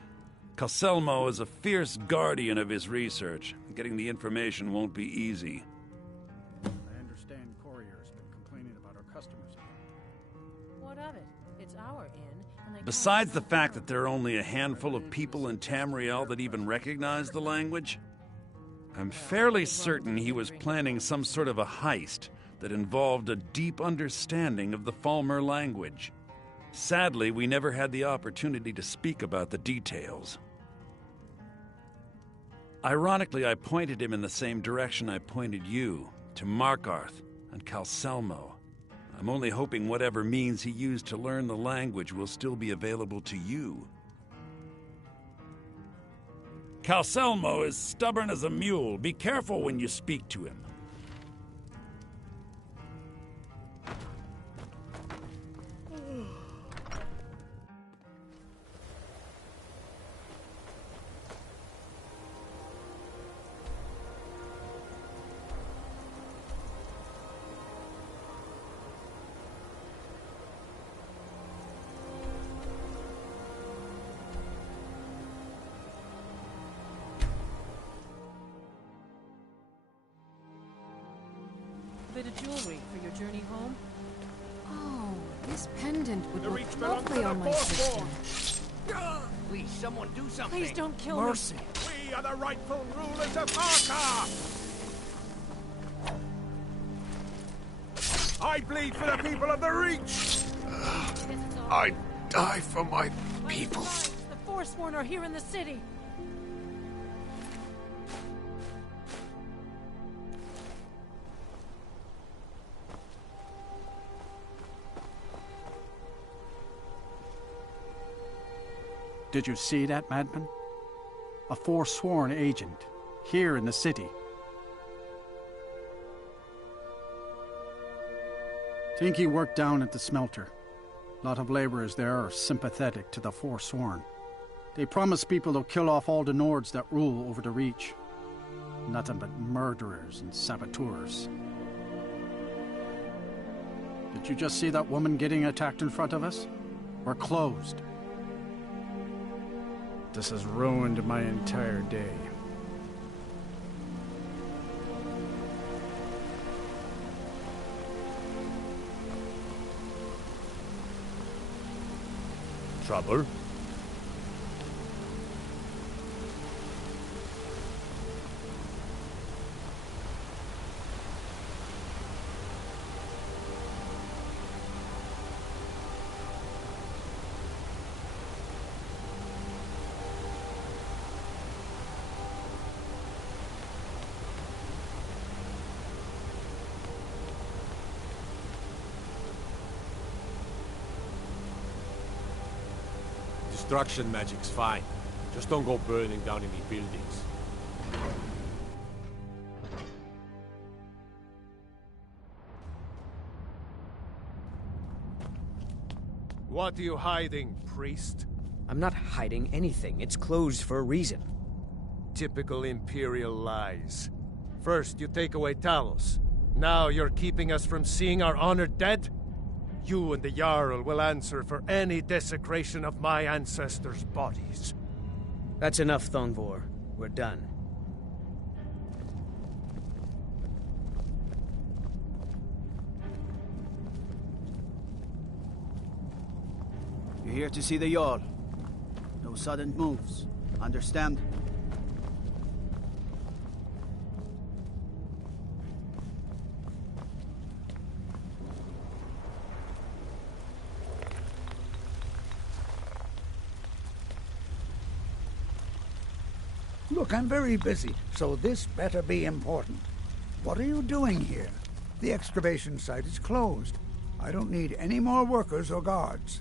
Calselmo is a fierce guardian of his research. Getting the information won't be easy. I understand Courier's been complaining about our customers. What of it? It's our inn, and they Besides the fact that there are only a handful of people in Tamriel that even recognize the language, I'm fairly certain he was planning some sort of a heist that involved a deep understanding of the Falmer language. Sadly, we never had the opportunity to speak about the details. Ironically, I pointed him in the same direction I pointed you, to Markarth and Calselmo. I'm only hoping whatever means he used to learn the language will still be available to you. Calselmo is stubborn as a mule. Be careful when you speak to him. Bit of jewelry for your journey home? Oh, this pendant would The look reach belongs to lovely the on my sister. Firstborn. Please, someone do something. Please don't kill Mercy. We are the rightful rulers of Markarth. I bleed for the people of the Reach. I die for my people. The Forsworn are here in the city. Did you see that, madman? A forsworn agent, here in the city. Think he worked down at the smelter. A lot of laborers there are sympathetic to the forsworn. They promise people they'll kill off all the Nords that rule over the Reach. Nothing but murderers and saboteurs. Did you just see that woman getting attacked in front of us? We're closed. This has ruined my entire day. Trouble? Destruction magic's fine. Just don't go burning down any buildings. What are you hiding, priest? I'm not hiding anything. It's closed for a reason. Typical Imperial lies. First, you take away Talos. Now you're keeping us from seeing our honored dead? You and the Jarl will answer for any desecration of my ancestors' bodies. That's enough, Thongvor. We're done. You're here to see the Jarl. No sudden moves. Understand? Look, I'm very busy, so this better be important. What are you doing here? The excavation site is closed. I don't need any more workers or guards.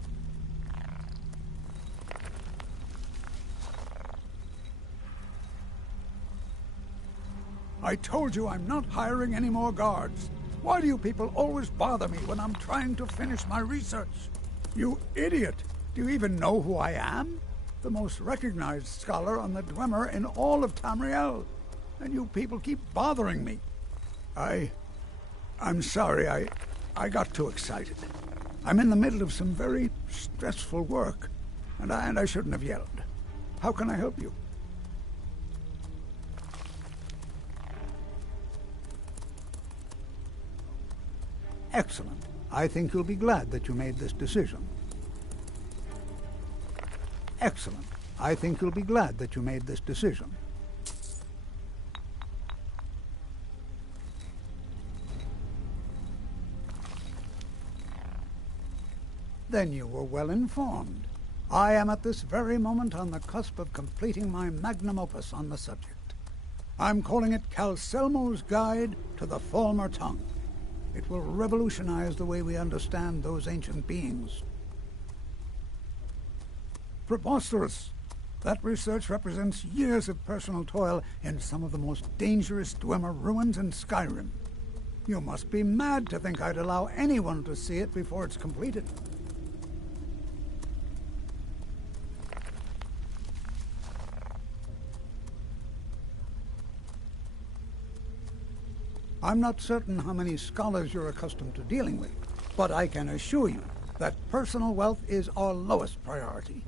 I told you I'm not hiring any more guards. Why do you people always bother me when I'm trying to finish my research? You idiot! Do you even know who I am? The most recognized scholar on the Dwemer in all of Tamriel. And you people keep bothering me. I'm sorry, I got too excited. I'm in the middle of some very stressful work, and I shouldn't have yelled. How can I help you? Excellent. I think you'll be glad that you made this decision. Excellent. I think you'll be glad that you made this decision. Then you were well informed. I am at this very moment on the cusp of completing my magnum opus on the subject. I'm calling it Calselmo's Guide to the Falmer Tongue. It will revolutionize the way we understand those ancient beings. Preposterous! That research represents years of personal toil in some of the most dangerous Dwemer ruins in Skyrim. You must be mad to think I'd allow anyone to see it before it's completed. I'm not certain how many scholars you're accustomed to dealing with, but I can assure you that personal wealth is our lowest priority.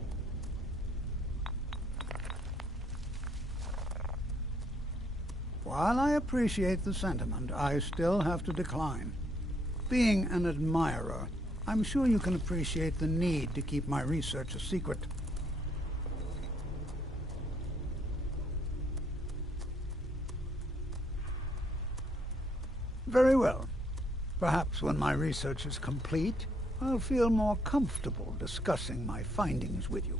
While I appreciate the sentiment, I still have to decline. Being an admirer, I'm sure you can appreciate the need to keep my research a secret. Very well. Perhaps when my research is complete, I'll feel more comfortable discussing my findings with you.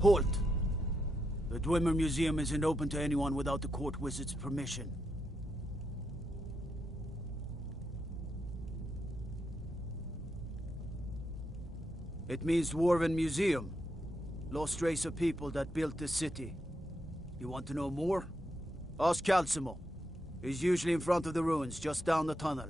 Halt! The Dwemer Museum isn't open to anyone without the court wizard's permission. It means Dwarven Museum. Lost race of people that built this city. You want to know more? Ask Calsimo. He's usually in front of the ruins, just down the tunnel.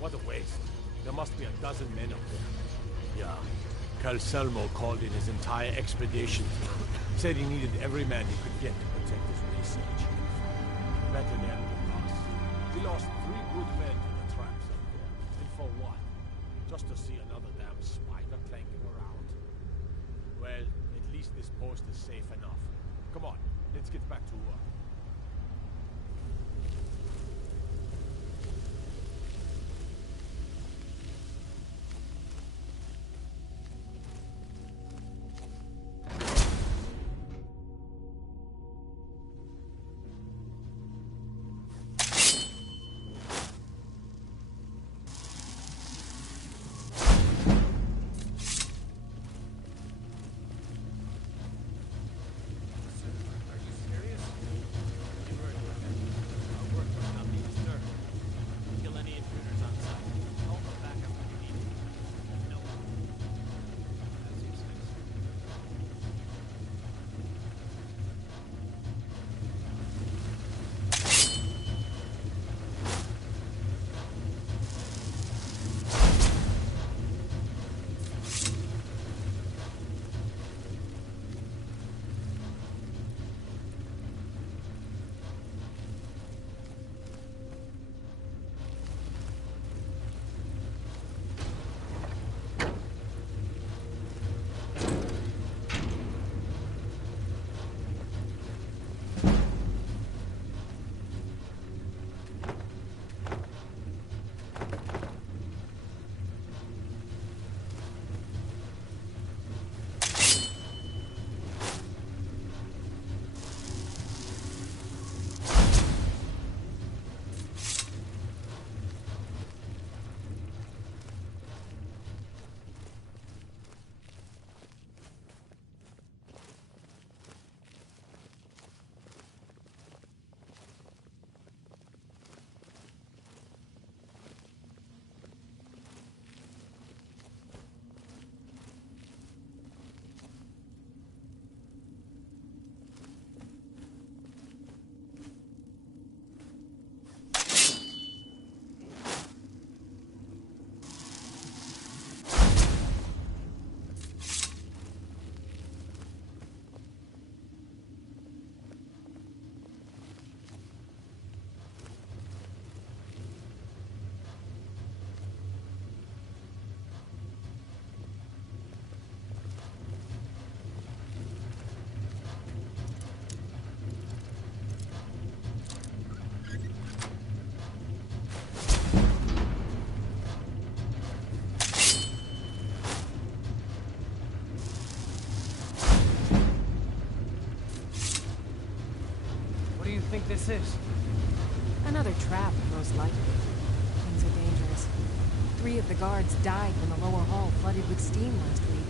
What a waste. There must be a dozen men up there. Yeah. Calselmo called in his entire expedition. Said he needed every man he could get to protect his research. Better than us. We lost 3 good men to the traps up there. And for what? Just to see another damn spider clanking around. Well, at least this post is safe enough. Come on, let's get back to work. think this is? Another trap, most likely. Things are dangerous. 3 of the guards died when the lower hall flooded with steam last week.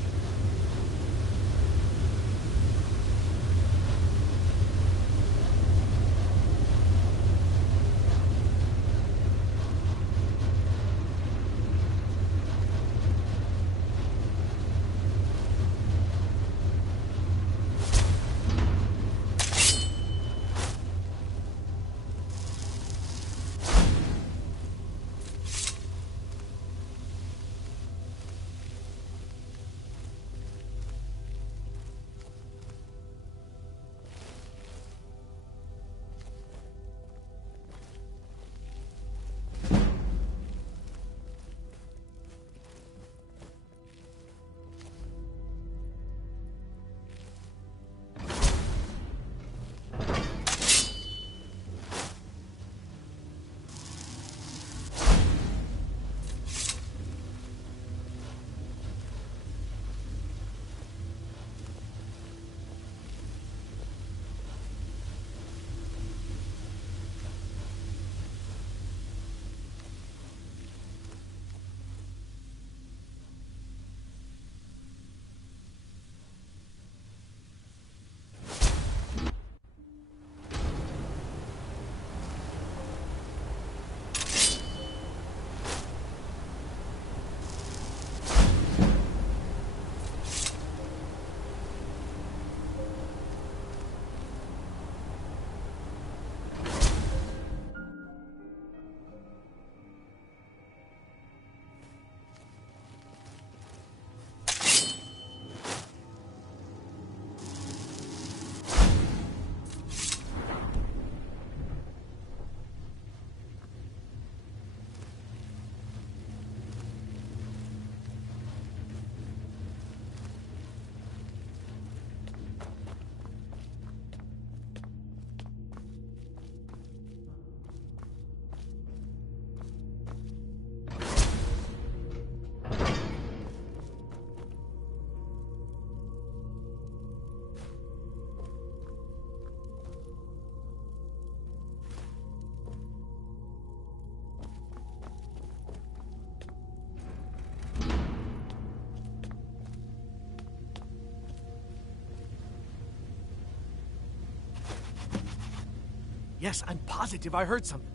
Yes, I'm positive I heard something.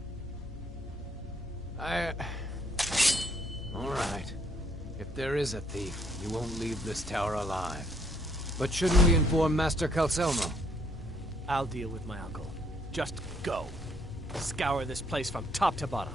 All right. If there is a thief, you won't leave this tower alive. But shouldn't we inform Master Calselmo? I'll deal with my uncle. Just go. Scour this place from top to bottom.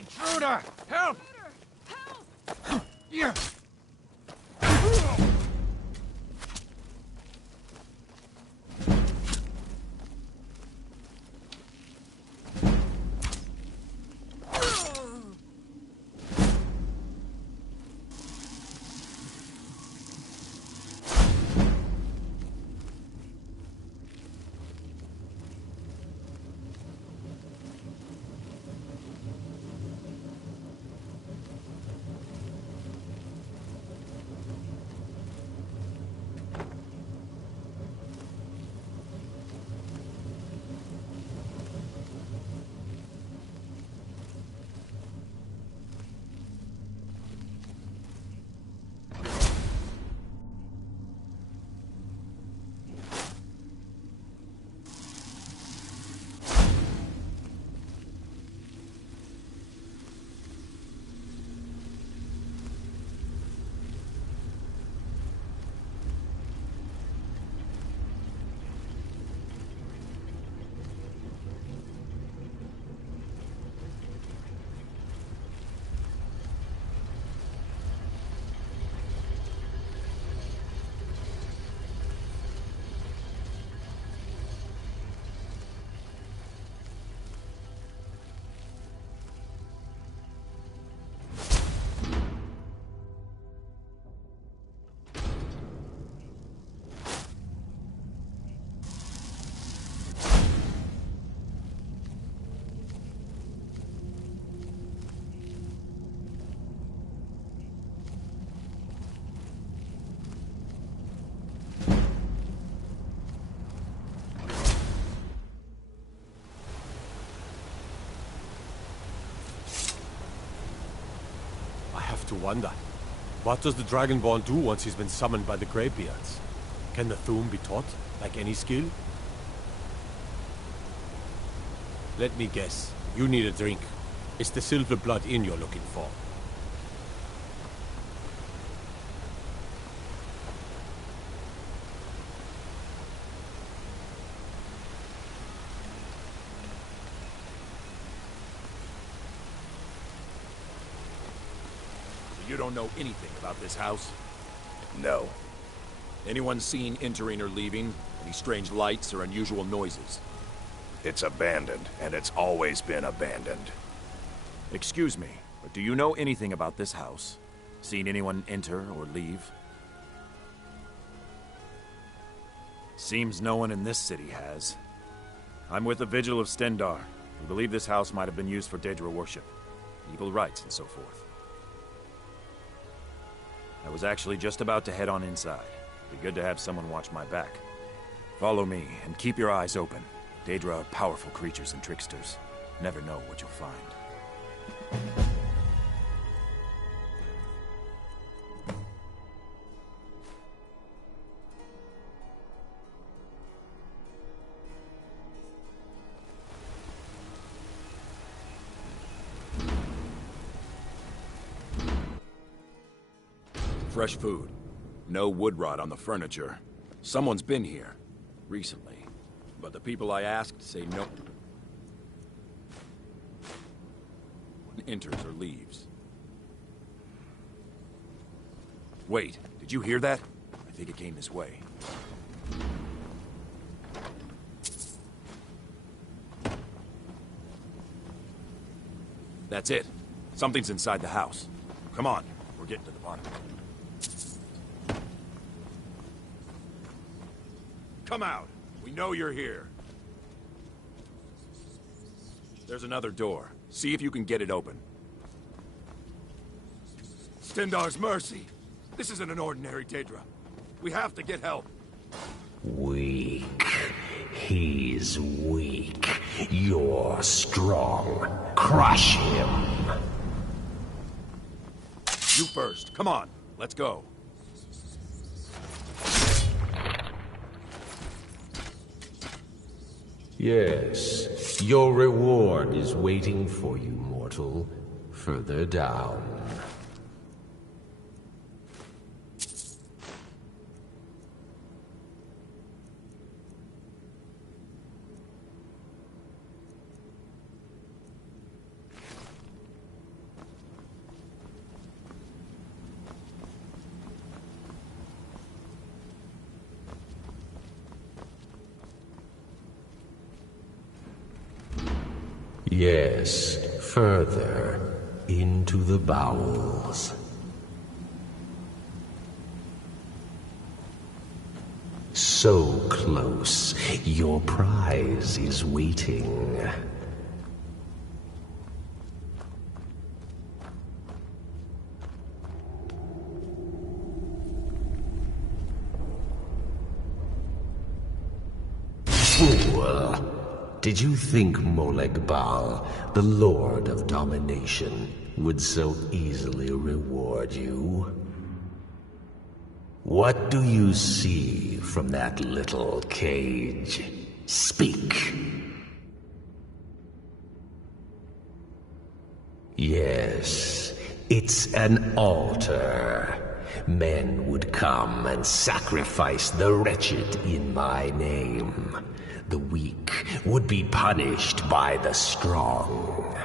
Intruder! Help! Yeah. To wonder, what does the Dragonborn do once he's been summoned by the Greybeards? Can the Thum be taught, like any skill? Let me guess, you need a drink. It's the silver blood inn you're looking for. You don't know anything about this house? No. Anyone seen entering or leaving? Any strange lights or unusual noises? It's abandoned, and it's always been abandoned. Excuse me, but do you know anything about this house? Seen anyone enter or leave? Seems no one in this city has. I'm with the Vigil of Stendar. We believe this house might have been used for Daedra worship, evil rites, and so forth. I was actually just about to head on inside. Be good to have someone watch my back. Follow me, and keep your eyes open. Daedra are powerful creatures and tricksters. Never know what you'll find. Fresh food. No wood rot on the furniture. Someone's been here. Recently. But the people I asked say no one enters or leaves. Wait, did you hear that? I think it came this way. That's it. Something's inside the house. Come on, we're getting to the bottom. Come out. We know you're here. There's another door. See if you can get it open. Stendar's mercy. This isn't an ordinary Daedra. We have to get help. Weak. He's weak. You're strong. Crush him. You first. Come on. Let's go. Yes, your reward is waiting for you, mortal. Further down. Yes, further into the bowels. So close, your prize is waiting. Fool! Did you think Moleg Bal, the Lord of Domination, would so easily reward you? What do you see from that little cage? Speak! Yes, it's an altar. Men would come and sacrifice the wretched in my name. The weak would be punished by the strong.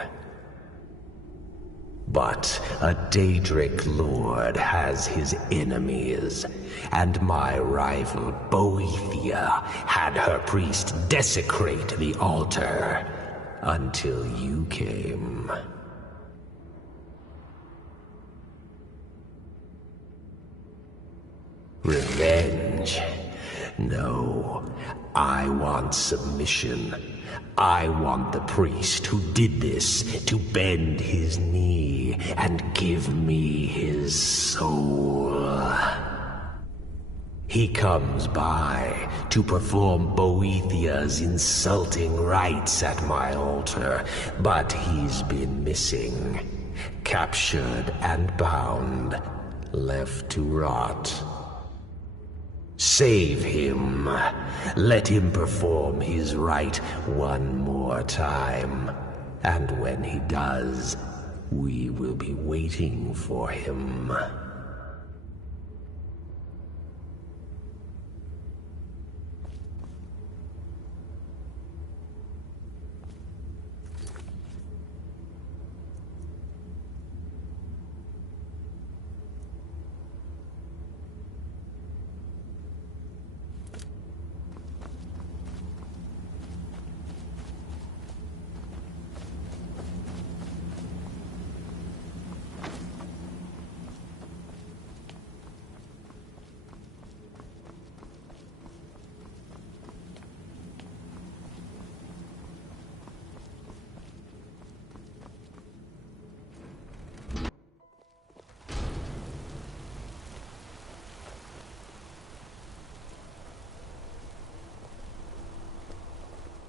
But a Daedric lord has his enemies, and my rival Boethia had her priest desecrate the altar until you came. Revenge? No, I want submission. I want the priest who did this to bend his knee and give me his soul. He comes by to perform Boethia's insulting rites at my altar, but he's been missing. Captured and bound, left to rot. Save him. Let him perform his rite one more time. And when he does, we will be waiting for him.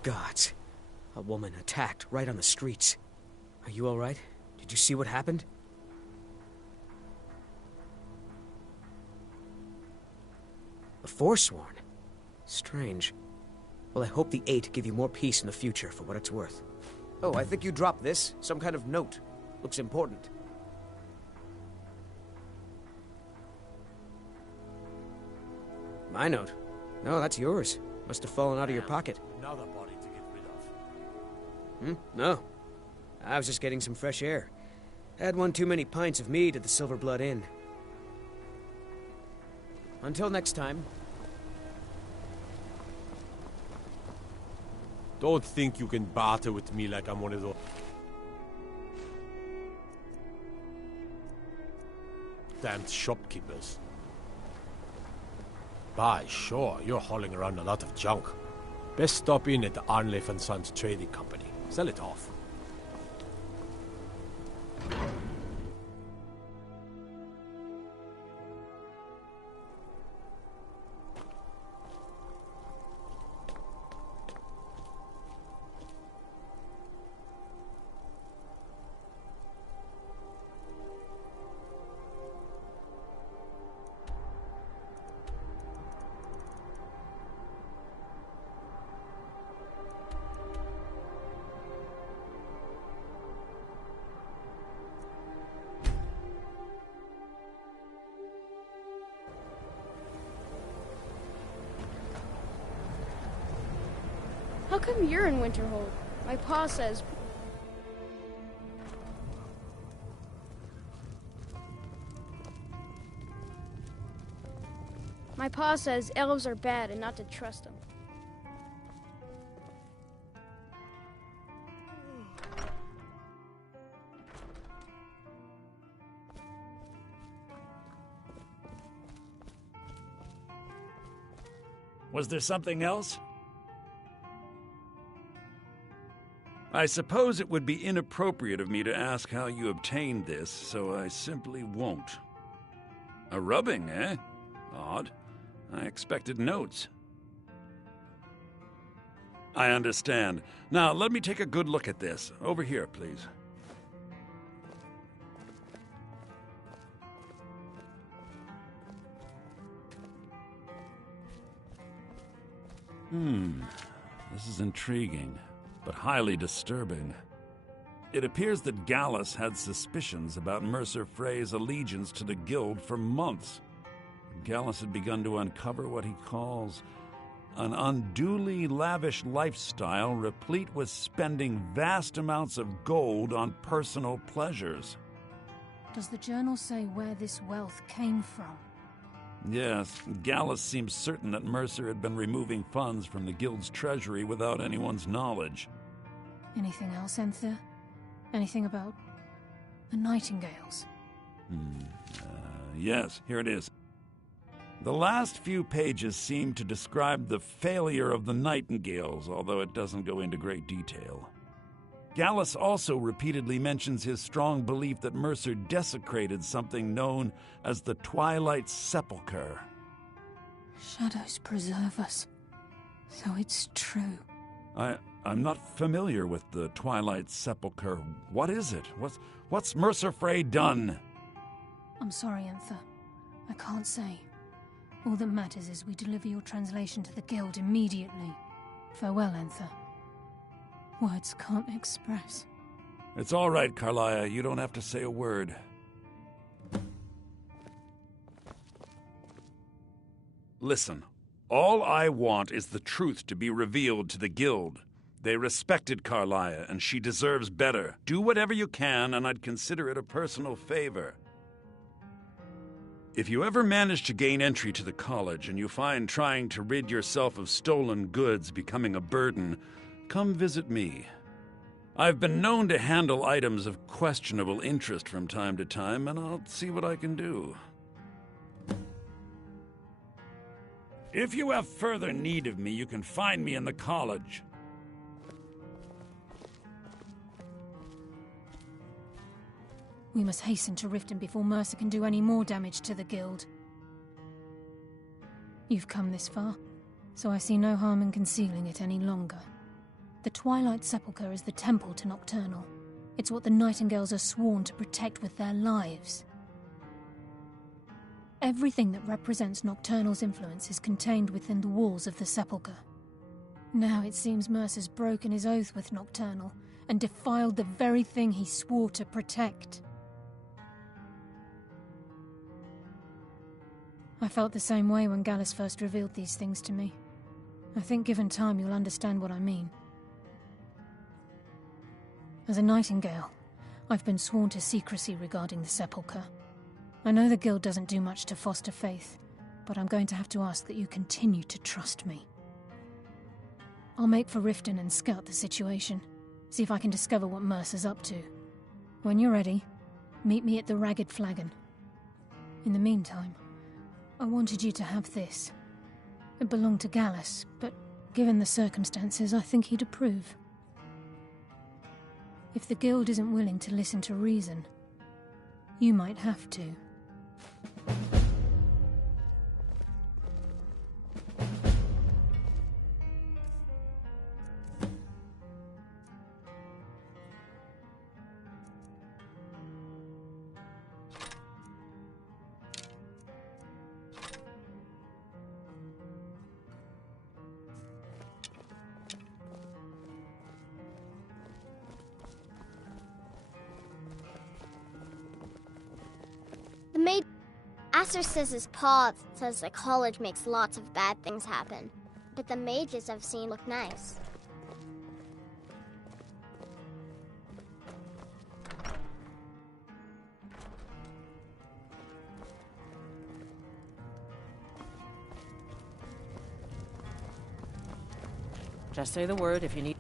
Gods. A woman attacked right on the streets. Are you all right? Did you see what happened? The Forsworn? Strange. Well, I hope the Eight give you more peace in the future for what it's worth. Oh, I think you dropped this. Some kind of note. Looks important. My note? No, that's yours. Must have fallen out of your pocket. Another body to get rid of. No. I was just getting some fresh air. Had one too many pints of mead at the Silver Blood Inn. Until next time. Don't think you can barter with me like I'm one of those... damned shopkeepers. By sure, you're hauling around a lot of junk. Best stop in at the Arnleif & Sons Trading Company. Sell it off. How come you're in Winterhold? My pa says... My pa says elves are bad and not to trust them. Was there something else? I suppose it would be inappropriate of me to ask how you obtained this, so I simply won't. A rubbing, eh? Odd. I expected notes. I understand. Now, let me take a good look at this. Over here, please. This is intriguing, but highly disturbing. It appears that Gallus had suspicions about Mercer Frey's allegiance to the Guild for months. Gallus had begun to uncover what he calls an unduly lavish lifestyle replete with spending vast amounts of gold on personal pleasures. Does the journal say where this wealth came from? Yes, Gallus seems certain that Mercer had been removing funds from the Guild's treasury without anyone's knowledge. Anything else, Enther? Anything about the Nightingales? Yes, here it is. The last few pages seem to describe the failure of the Nightingales, although it doesn't go into great detail. Gallus also repeatedly mentions his strong belief that Mercer desecrated something known as the Twilight Sepulchre. Shadows preserve us. So it's true. I'm not familiar with the Twilight Sepulchre. What is it? What's Mercer Frey done? I'm sorry, Enther. I can't say. All that matters is we deliver your translation to the Guild immediately. Farewell, Enther. Words can't express. It's all right, Carlia. You don't have to say a word. Listen, all I want is the truth to be revealed to the Guild. They respected Carlia, and she deserves better. Do whatever you can, and I'd consider it a personal favor. If you ever manage to gain entry to the college and you find trying to rid yourself of stolen goods becoming a burden, come visit me. I've been known to handle items of questionable interest from time to time, and I'll see what I can do. If you have further need of me, you can find me in the college. We must hasten to Riften before Mercer can do any more damage to the Guild. You've come this far, so I see no harm in concealing it any longer. The Twilight Sepulchre is the temple to Nocturnal. It's what the Nightingales are sworn to protect with their lives. Everything that represents Nocturnal's influence is contained within the walls of the Sepulchre. Now it seems Mercer's broken his oath with Nocturnal and defiled the very thing he swore to protect. I felt the same way when Gallus first revealed these things to me. I think given time you'll understand what I mean. As a Nightingale, I've been sworn to secrecy regarding the Sepulchre. I know the Guild doesn't do much to foster faith, but I'm going to have to ask that you continue to trust me. I'll make for Riften and scout the situation, see if I can discover what Mercer's up to. When you're ready, meet me at the Ragged Flagon. In the meantime, I wanted you to have this. It belonged to Gallus, but given the circumstances, I think he'd approve. If the Guild isn't willing to listen to reason, you might have to. The maid... Aster says his pa says the college makes lots of bad things happen. But the mages I've seen look nice. Just say the word if you need...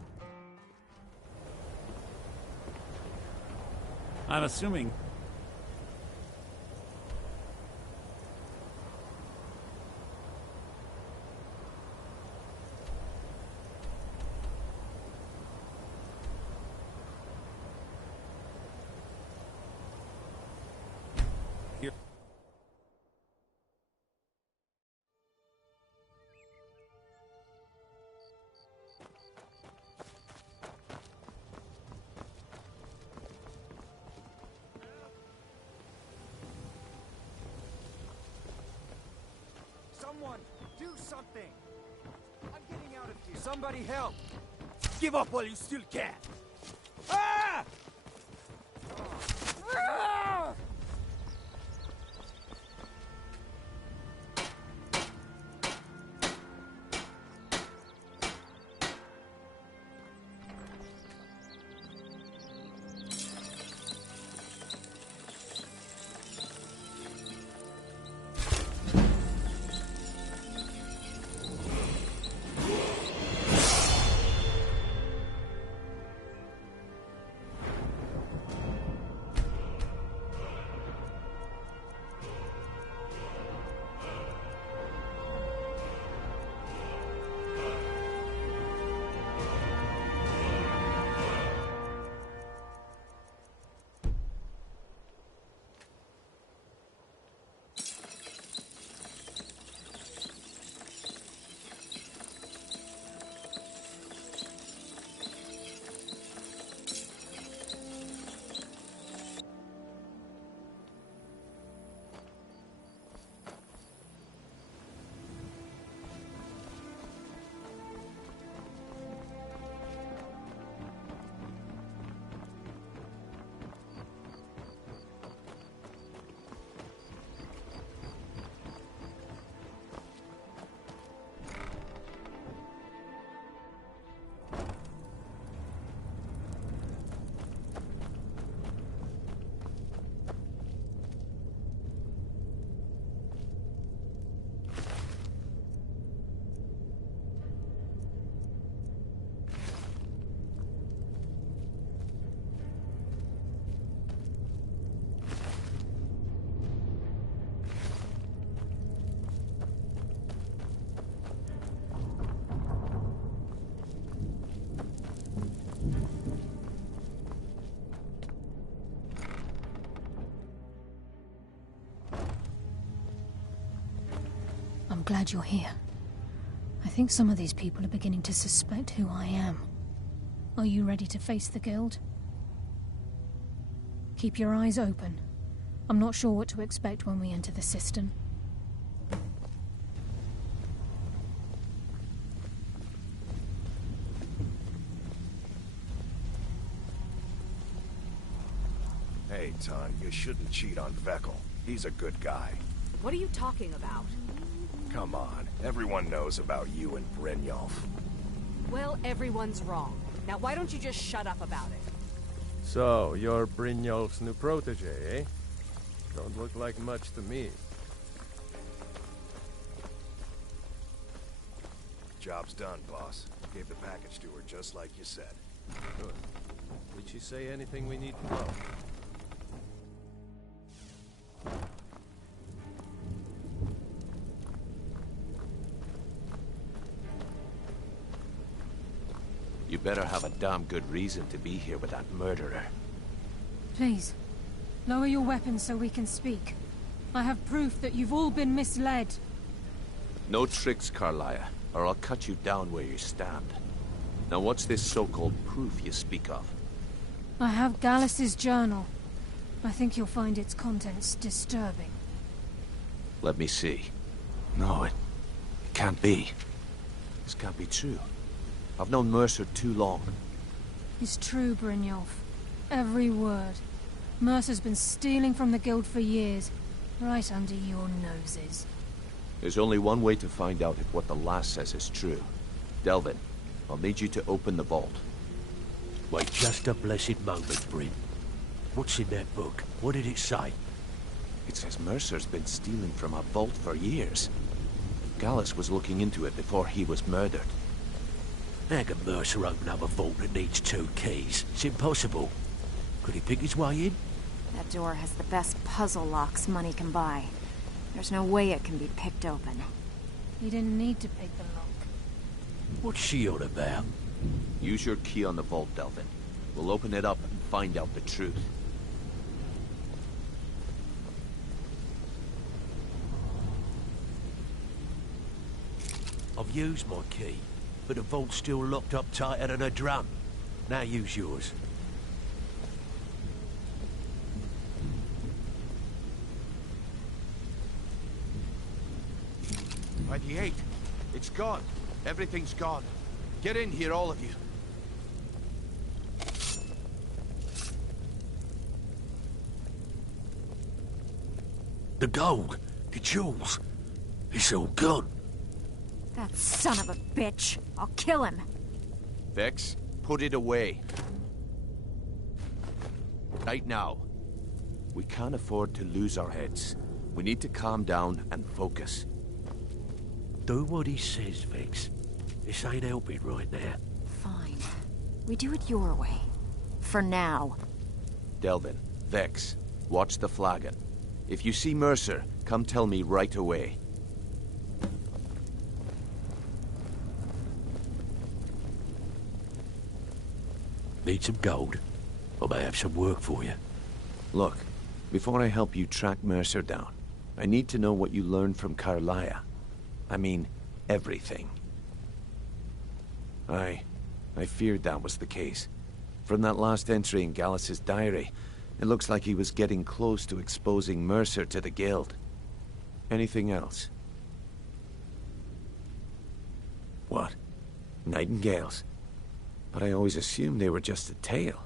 I'm assuming... Someone, do something! I'm getting out of here. Somebody help! Give up while you still can! Ah! Ah! I'm glad you're here. I think some of these people are beginning to suspect who I am. Are you ready to face the Guild? Keep your eyes open. I'm not sure what to expect when we enter the cistern. Hey, Ton, you shouldn't cheat on Veckel. He's a good guy. What are you talking about? Come on, everyone knows about you and Brynjolf. Well, everyone's wrong. Now why don't you just shut up about it? So, you're Brynjolf's new protege, eh? Don't look like much to me. Job's done, boss. Gave the package to her just like you said. Good. Did she say anything we need to know? You better have a damn good reason to be here with that murderer. Please, lower your weapons so we can speak. I have proof that you've all been misled. No tricks, Carlia, or I'll cut you down where you stand. Now what's this so-called proof you speak of? I have Gallus's journal. I think you'll find its contents disturbing. Let me see. No, it can't be. This can't be true. I've known Mercer too long. It's true, Brynjolf. Every word. Mercer's been stealing from the Guild for years, right under your noses. There's only one way to find out if what the lass says is true. Delvin, I'll need you to open the vault. Wait just a blessed moment, Bryn. What's in that book? What did it say? It says Mercer's been stealing from a vault for years. Gallus was looking into it before he was murdered. How can Mercer open up a vault that needs 2 keys? It's impossible. Could he pick his way in? That door has the best puzzle locks money can buy. There's no way it can be picked open. He didn't need to pick the lock. What's she on about? Use your key on the vault, Delvin. We'll open it up and find out the truth. I've used my key, but the vault's still locked up tighter than a drum. Now use yours. I By the 8. It's gone. Everything's gone. Get in here, all of you. The gold, the jewels, it's all gone. That son of a bitch. I'll kill him. Vex, put it away. Right now. We can't afford to lose our heads. We need to calm down and focus. Do what he says, Vex. This ain't helping right now. Fine. We do it your way. For now. Delvin, Vex, watch the flagon. If you see Mercer, come tell me right away. Need some gold? I may have some work for you. Look, before I help you track Mercer down, I need to know what you learned from Carlia. I mean, everything. I feared that was the case. From that last entry in Gallus's diary, it looks like he was getting close to exposing Mercer to the Guild. Anything else? What? Nightingales? But I always assumed they were just a tale.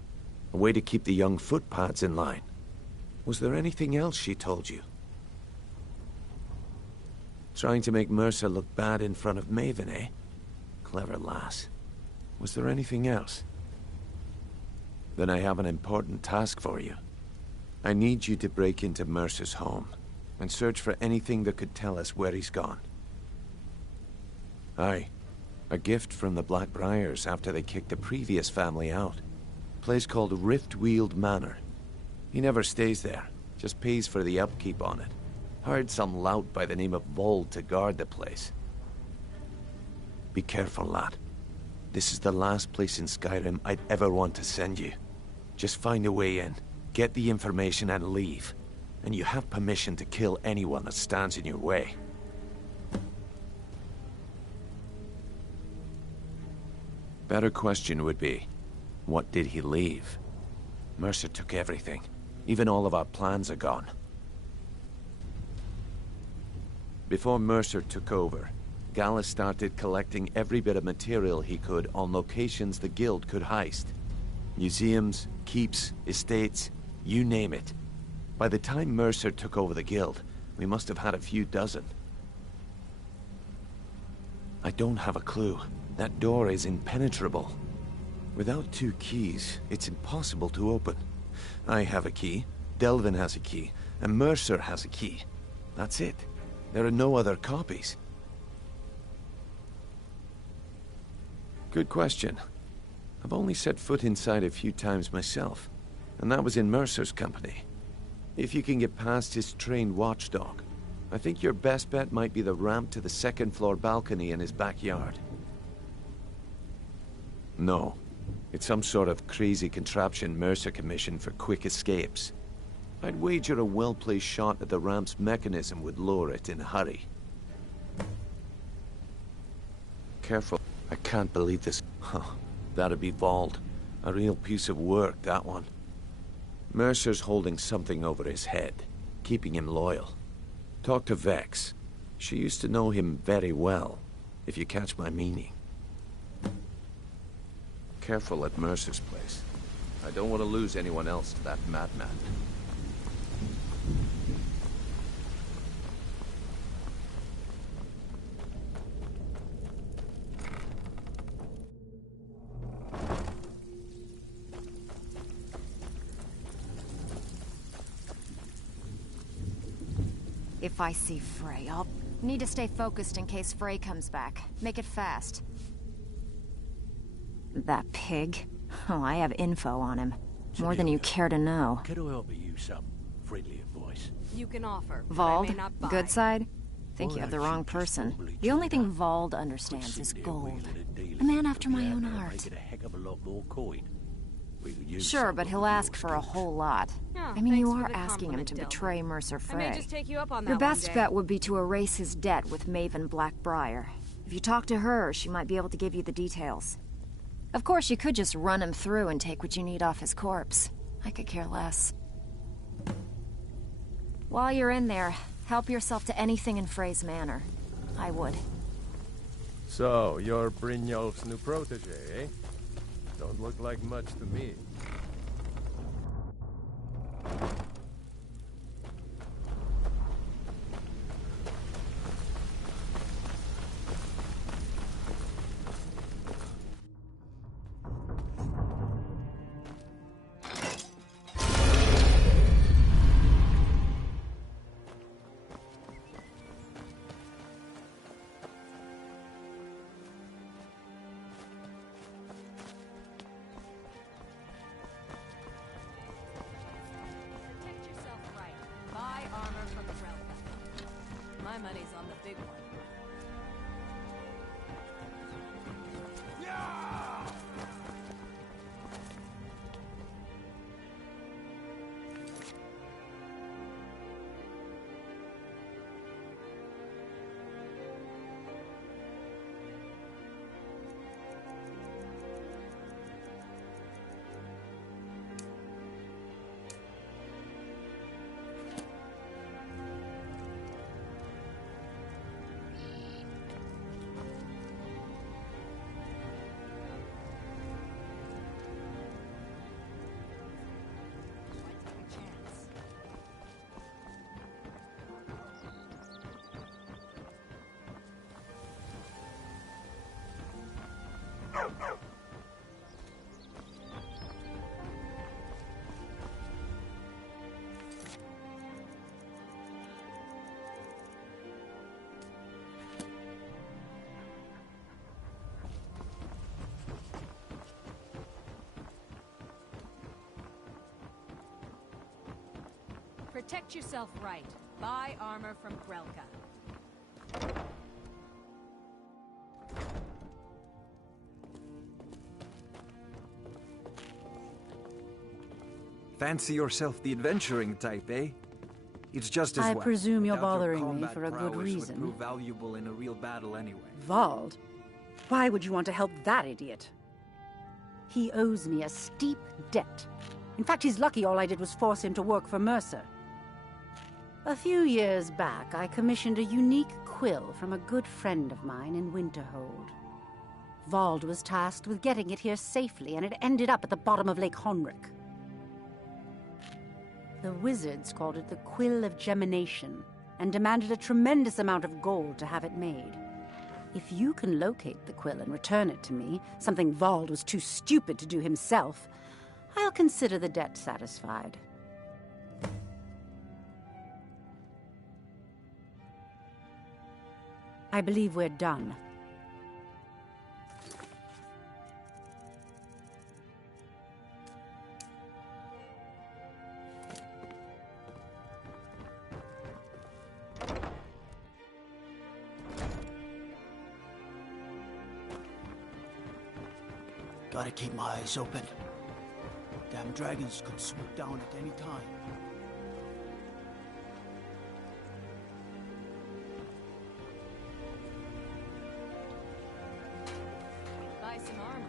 A way to keep the young footpads in line. Was there anything else she told you? Trying to make Mercer look bad in front of Maven, eh? Clever lass. Was there anything else? Then I have an important task for you. I need you to break into Mercer's home and search for anything that could tell us where he's gone. Aye. A gift from the Blackbriars after they kicked the previous family out. Place called Riftweald Manor. He never stays there, just pays for the upkeep on it. Hired some lout by the name of Vold to guard the place. Be careful, lad. This is the last place in Skyrim I'd ever want to send you. Just find a way in, get the information and leave. And you have permission to kill anyone that stands in your way. Better question would be, what did he leave? Mercer took everything. Even all of our plans are gone. Before Mercer took over, Gallus started collecting every bit of material he could on locations the Guild could heist. Museums, keeps, estates, you name it. By the time Mercer took over the Guild, we must have had a few dozen. I don't have a clue. That door is impenetrable. Without 2 keys, it's impossible to open. I have a key, Delvin has a key, and Mercer has a key. That's it. There are no other copies. Good question. I've only set foot inside a few times myself, and that was in Mercer's company. If you can get past his trained watchdog, I think your best bet might be the ramp to the 2nd floor balcony in his backyard. No. It's some sort of crazy contraption Mercer commissioned for quick escapes. I'd wager a well-placed shot at the ramp's mechanism would lower it in a hurry. Careful. I can't believe this. Huh. That'd be Vold. A real piece of work, that one. Mercer's holding something over his head, keeping him loyal. Talk to Vex. She used to know him very well, if you catch my meaning. Careful at Mercer's place. I don't want to lose anyone else to that madman. If I see Frey, I'll need to stay focused in case Frey comes back. Make it fast. That pig? Oh, I have info on him. More than you care to know. Could I offer you some friendly advice? You can offer, but I Vold? may not buy. Good side? Think you have the wrong person. The only thing Vold understands is gold. A man after my own heart. Make it a heck of a lot more coin. We could use Sure, but he'll ask for a whole lot. Oh, I mean, you thanks for are the asking him to compliment, betray Mercer I may Frey. just take you up on that Your one best day. bet would be to erase his debt with Maven Blackbriar. If you talk to her, she might be able to give you the details. Of course, you could just run him through and take what you need off his corpse. I could care less. While you're in there, help yourself to anything in Frey's manor. I would. So, you're Brynjolf's new protege, eh? Don't look like much to me. Protect yourself right. Buy armor from Relka. My money's on the big one. Protect yourself right. Buy armor from Grelka. Fancy yourself the adventuring type, eh? It's just as I well. presume you're Without your bothering me combat for a good prowess would reason. prove valuable in a real battle anyway. Vald? Why would you want to help that idiot? He owes me a steep debt. In fact, he's lucky all I did was force him to work for Mercer. A few years back, I commissioned a unique quill from a good friend of mine in Winterhold. Vald was tasked with getting it here safely, and it ended up at the bottom of Lake Honrick. The wizards called it the Quill of Gemination, and demanded a tremendous amount of gold to have it made. If you can locate the quill and return it to me, something Vald was too stupid to do himself, I'll consider the debt satisfied. I believe we're done. Gotta keep my eyes open. Damn dragons could swoop down at any time. Buy some armor.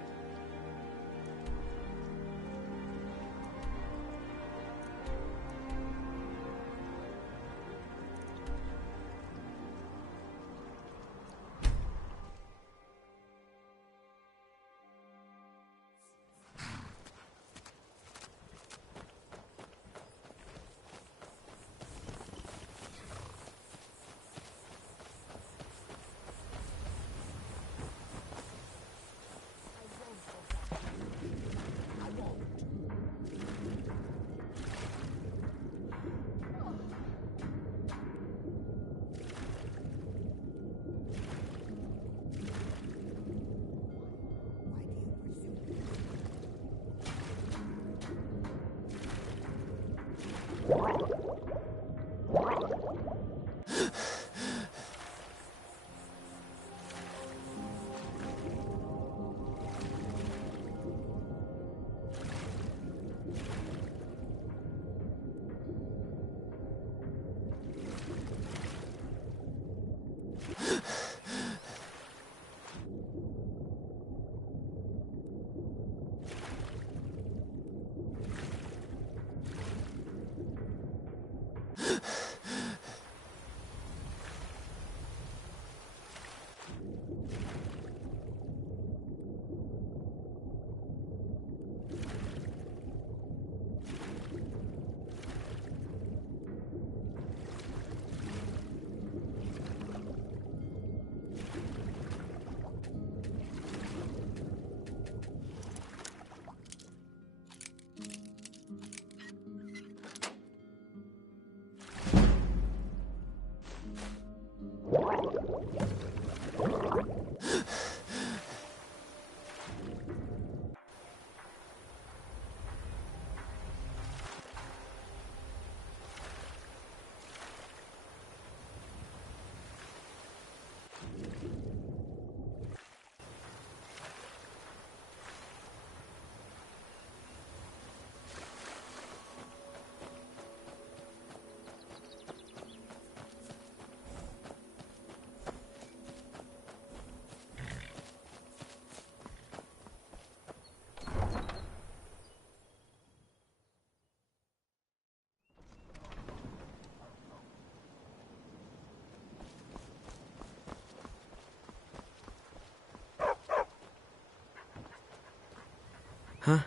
Huh?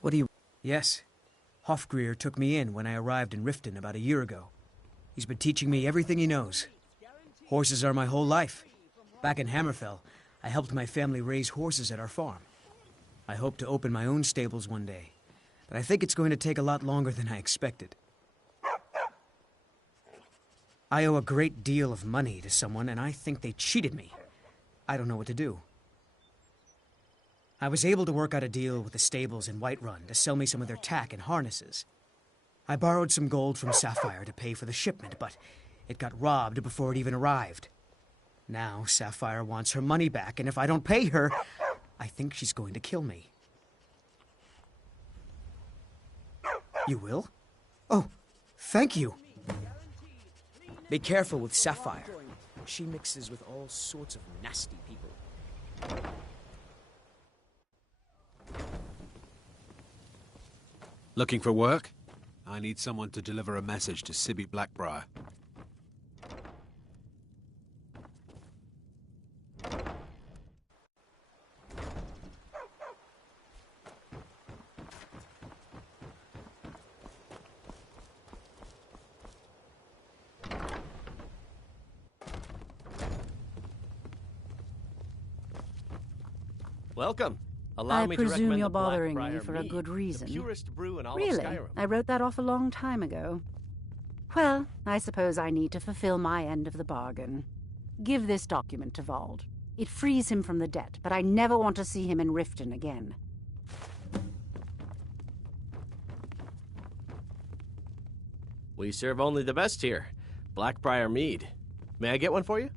What do you... Yes. Hofgreer took me in when I arrived in Riften about a year ago. He's been teaching me everything he knows. Horses are my whole life. Back in Hammerfell, I helped my family raise horses at our farm. I hope to open my own stables one day, but I think it's going to take a lot longer than I expected. I owe a great deal of money to someone, and I think they cheated me. I don't know what to do. I was able to work out a deal with the stables in Whiterun to sell me some of their tack and harnesses. I borrowed some gold from Sapphire to pay for the shipment, but it got robbed before it even arrived. Now Sapphire wants her money back, and if I don't pay her, I think she's going to kill me. You will? Oh, thank you. Be careful with Sapphire. She mixes with all sorts of nasty people. Looking for work? I need someone to deliver a message to Sibby Blackbriar. Welcome. Allow me to presume recommend you're the bothering Blackbriar me for a mead, good the reason. purest brew in all of Really? Skyrim. I wrote that off a long time ago. Well, I suppose I need to fulfill my end of the bargain. Give this document to Vald. It frees him from the debt, but I never want to see him in Riften again. We serve only the best here. Blackbriar mead. May I get one for you?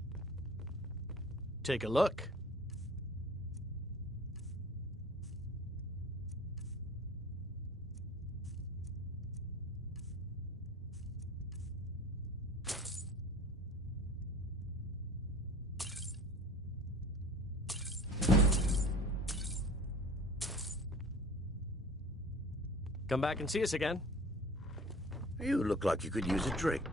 Take a look. Come back and see us again. You look like you could use a drink.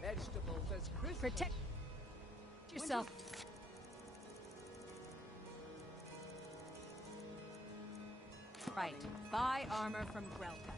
Vegetables as crisp. Protect yourself. Right. Buy armor from Grelka.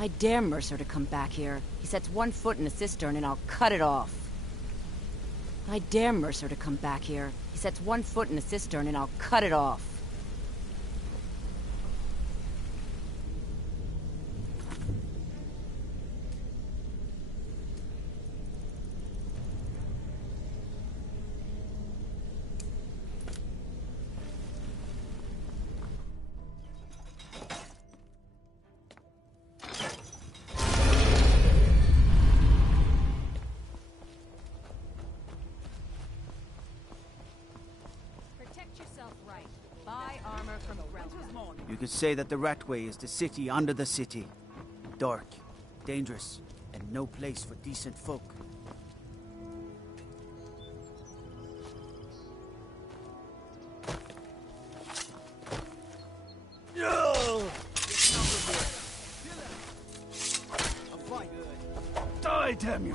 I dare Mercer to come back here. He sets one foot in a cistern and I'll cut it off. I dare Mercer to come back here. He sets one foot in a cistern and I'll cut it off. You could say that the Ratway is the city under the city. Dark, dangerous, and no place for decent folk. Die, damn you!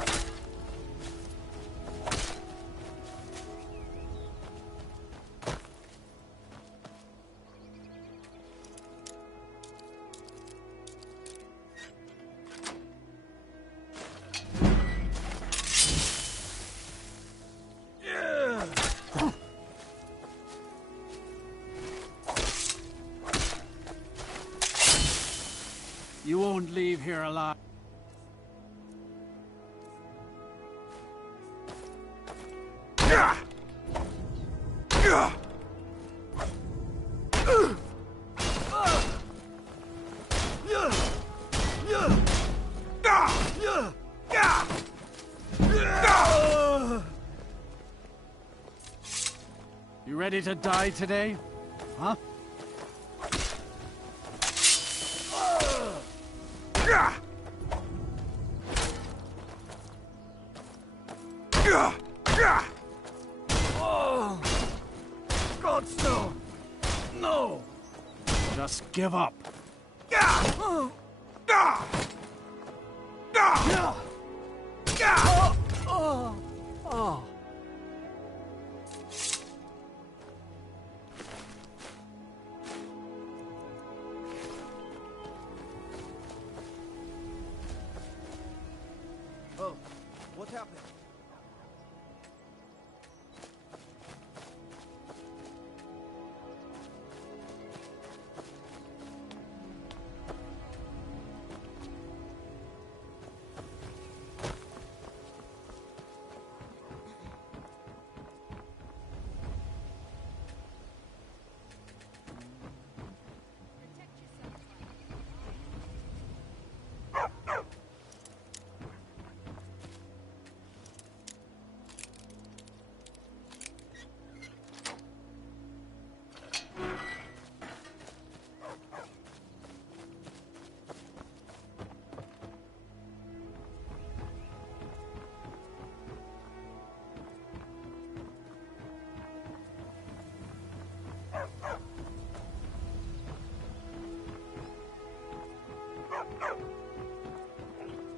here alive. You ready to die today? Huh? Oh, God, no! No! Just give up. Oh. Oh, what happened?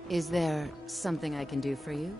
Is there something I can do for you?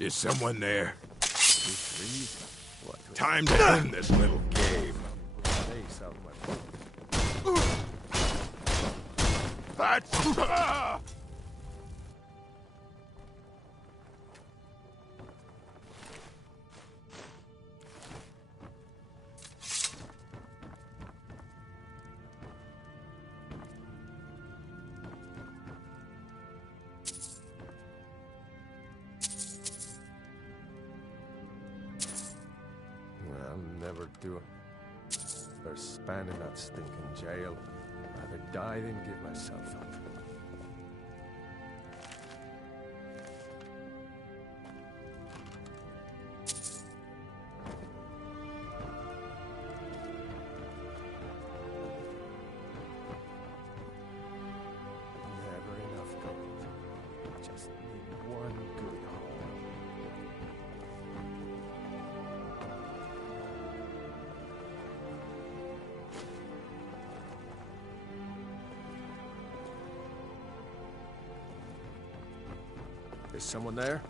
Is someone there? Time to end this little game. That's... I'll never do it. There's span in that stinking jail. Rather die than give myself up. Never enough gold. Just need one good haul. Is someone there?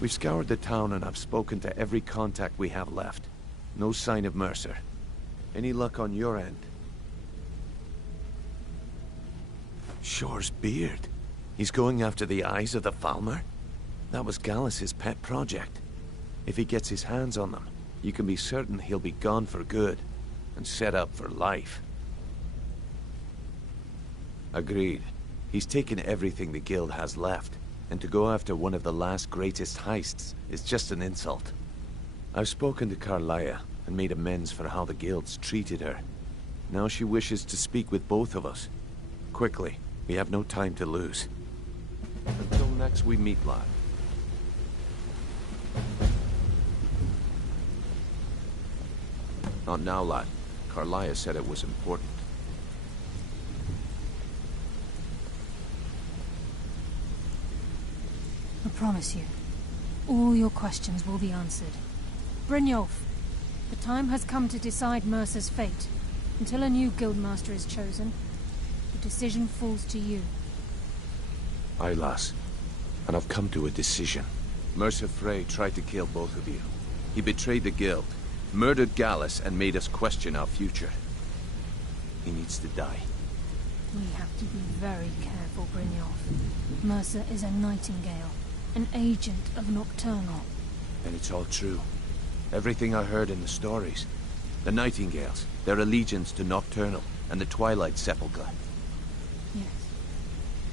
We've scoured the town and I've spoken to every contact we have left. No sign of Mercer. Any luck on your end? Shore's beard. He's going after the eyes of the Falmer? That was Gallus's pet project. If he gets his hands on them, you can be certain he'll be gone for good, and set up for life. Agreed. He's taken everything the Guild has left, and to go after one of the last greatest heists is just an insult. I've spoken to Carlia, and made amends for how the Guild's treated her. Now she wishes to speak with both of us. Quickly, we have no time to lose. Until next we meet, lad. Not now, lad. Carlia said it was important. I promise you, all your questions will be answered. Brynjolf, the time has come to decide Mercer's fate. Until a new guildmaster is chosen, the decision falls to you. Aye, lass. And I've come to a decision. Mercer Frey tried to kill both of you. He betrayed the Guild, murdered Gallus, and made us question our future. He needs to die. We have to be very careful, Brynjolf. Mercer is a Nightingale, an agent of Nocturnal. And it's all true. Everything I heard in the stories. The Nightingales, their allegiance to Nocturnal, and the Twilight Sepulchre. Yes.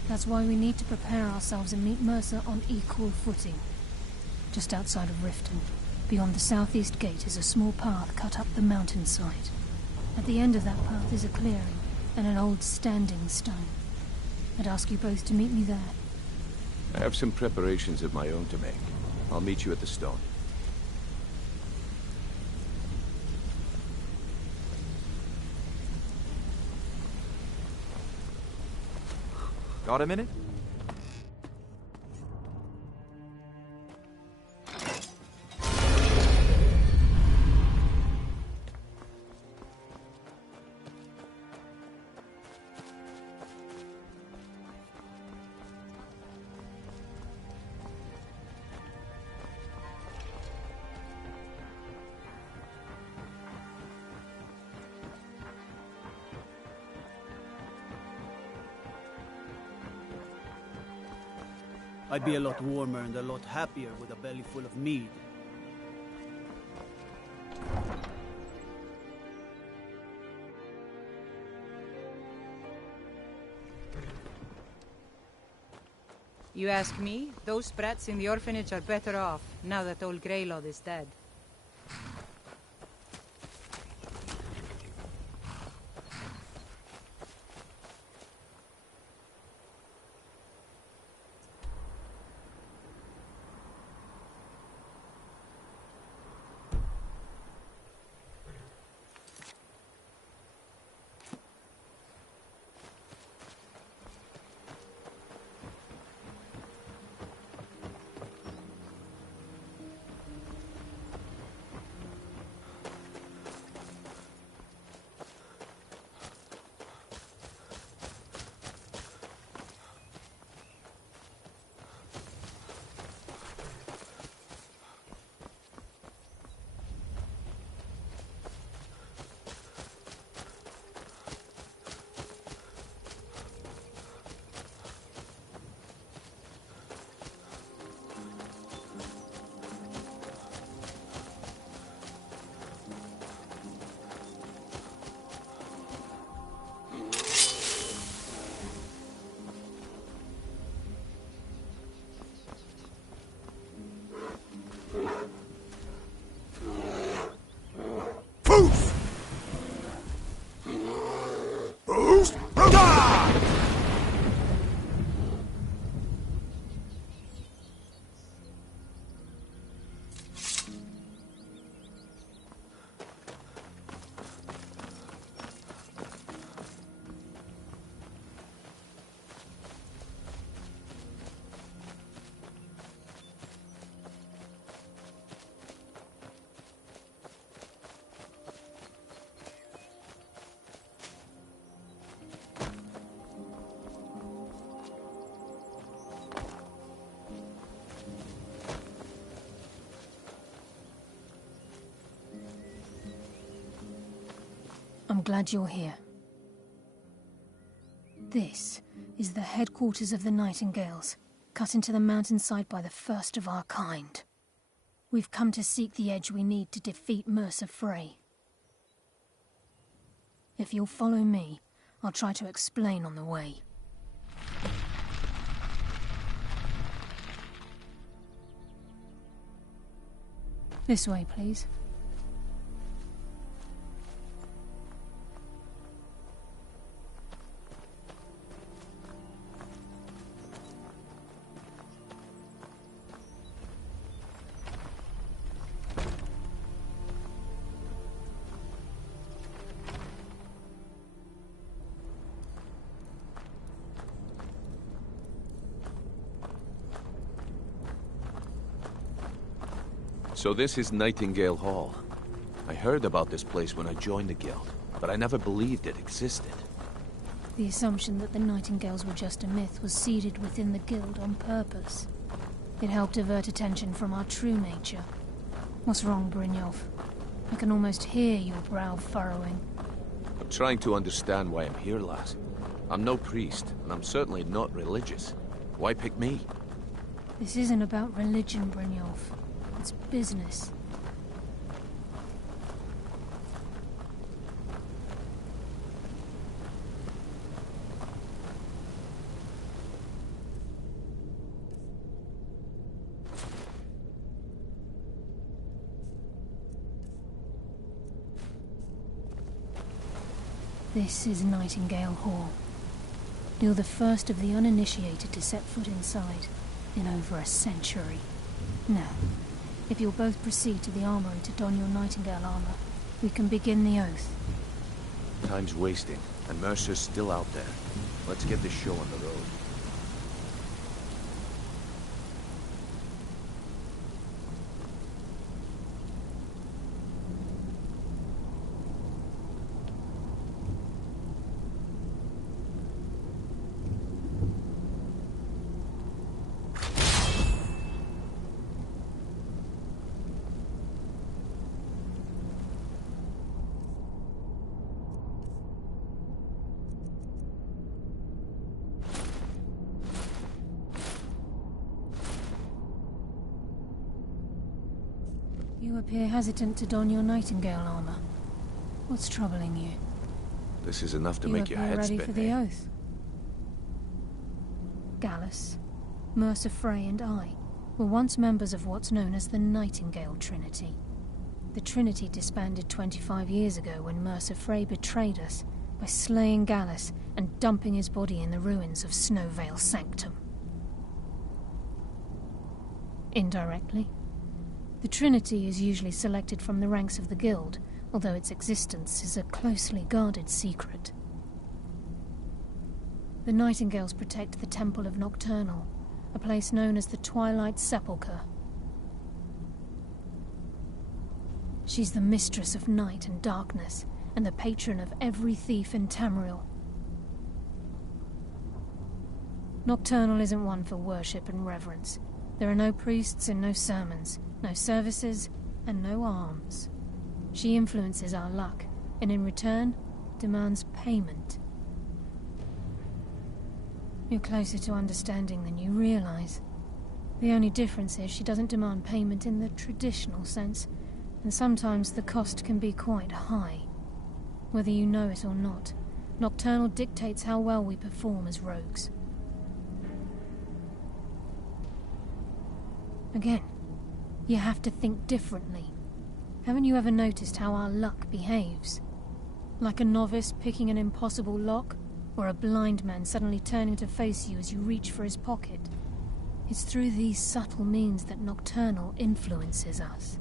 That's why we need to prepare ourselves and meet Mercer on equal footing. Just outside of Riften, beyond the southeast gate, is a small path cut up the mountainside. At the end of that path is a clearing, and an old standing stone. I'd ask you both to meet me there. I have some preparations of my own to make. I'll meet you at the stone. Got a minute? I'd be a lot warmer and a lot happier with a belly full of mead. You ask me? Those brats in the orphanage are better off, now that old Greylord is dead. glad you're here. This is the headquarters of the Nightingales, cut into the mountainside by the first of our kind. We've come to seek the edge we need to defeat Mercer Frey. If you'll follow me, I'll try to explain on the way. This way, please. So this is Nightingale Hall. I heard about this place when I joined the guild, but I never believed it existed. The assumption that the Nightingales were just a myth was seeded within the guild on purpose. It helped divert attention from our true nature. What's wrong, Brynjolf? I can almost hear your brow furrowing. I'm trying to understand why I'm here, lass. I'm no priest, and I'm certainly not religious. Why pick me? This isn't about religion, Brynjolf. It's business. This is Nightingale Hall. You're the first of the uninitiated to set foot inside in over a century. Now, if you'll both proceed to the armory to don your Nightingale armor, we can begin the oath. Time's wasting, and Mercer's still out there. Let's get this show on the road. You appear hesitant to don your Nightingale armor. What's troubling you? This is enough to make your head ready spin, for the eh? oath? Gallus, Mercer Frey and I were once members of what's known as the Nightingale Trinity. The Trinity disbanded 25 years ago when Mercer Frey betrayed us by slaying Gallus and dumping his body in the ruins of Snowvale Sanctum. Indirectly, the Trinity is usually selected from the ranks of the Guild, although its existence is a closely guarded secret. The Nightingales protect the Temple of Nocturnal, a place known as the Twilight Sepulchre. She's the mistress of night and darkness, and the patron of every thief in Tamriel. Nocturnal isn't one for worship and reverence. There are no priests and no sermons, no services, and no alms. She influences our luck, and in return, demands payment. You're closer to understanding than you realize. The only difference is she doesn't demand payment in the traditional sense, and sometimes the cost can be quite high. Whether you know it or not, Nocturnal dictates how well we perform as rogues. Again, you have to think differently. Haven't you ever noticed how our luck behaves? Like a novice picking an impossible lock, or a blind man suddenly turning to face you as you reach for his pocket. It's through these subtle means that Nocturnal influences us.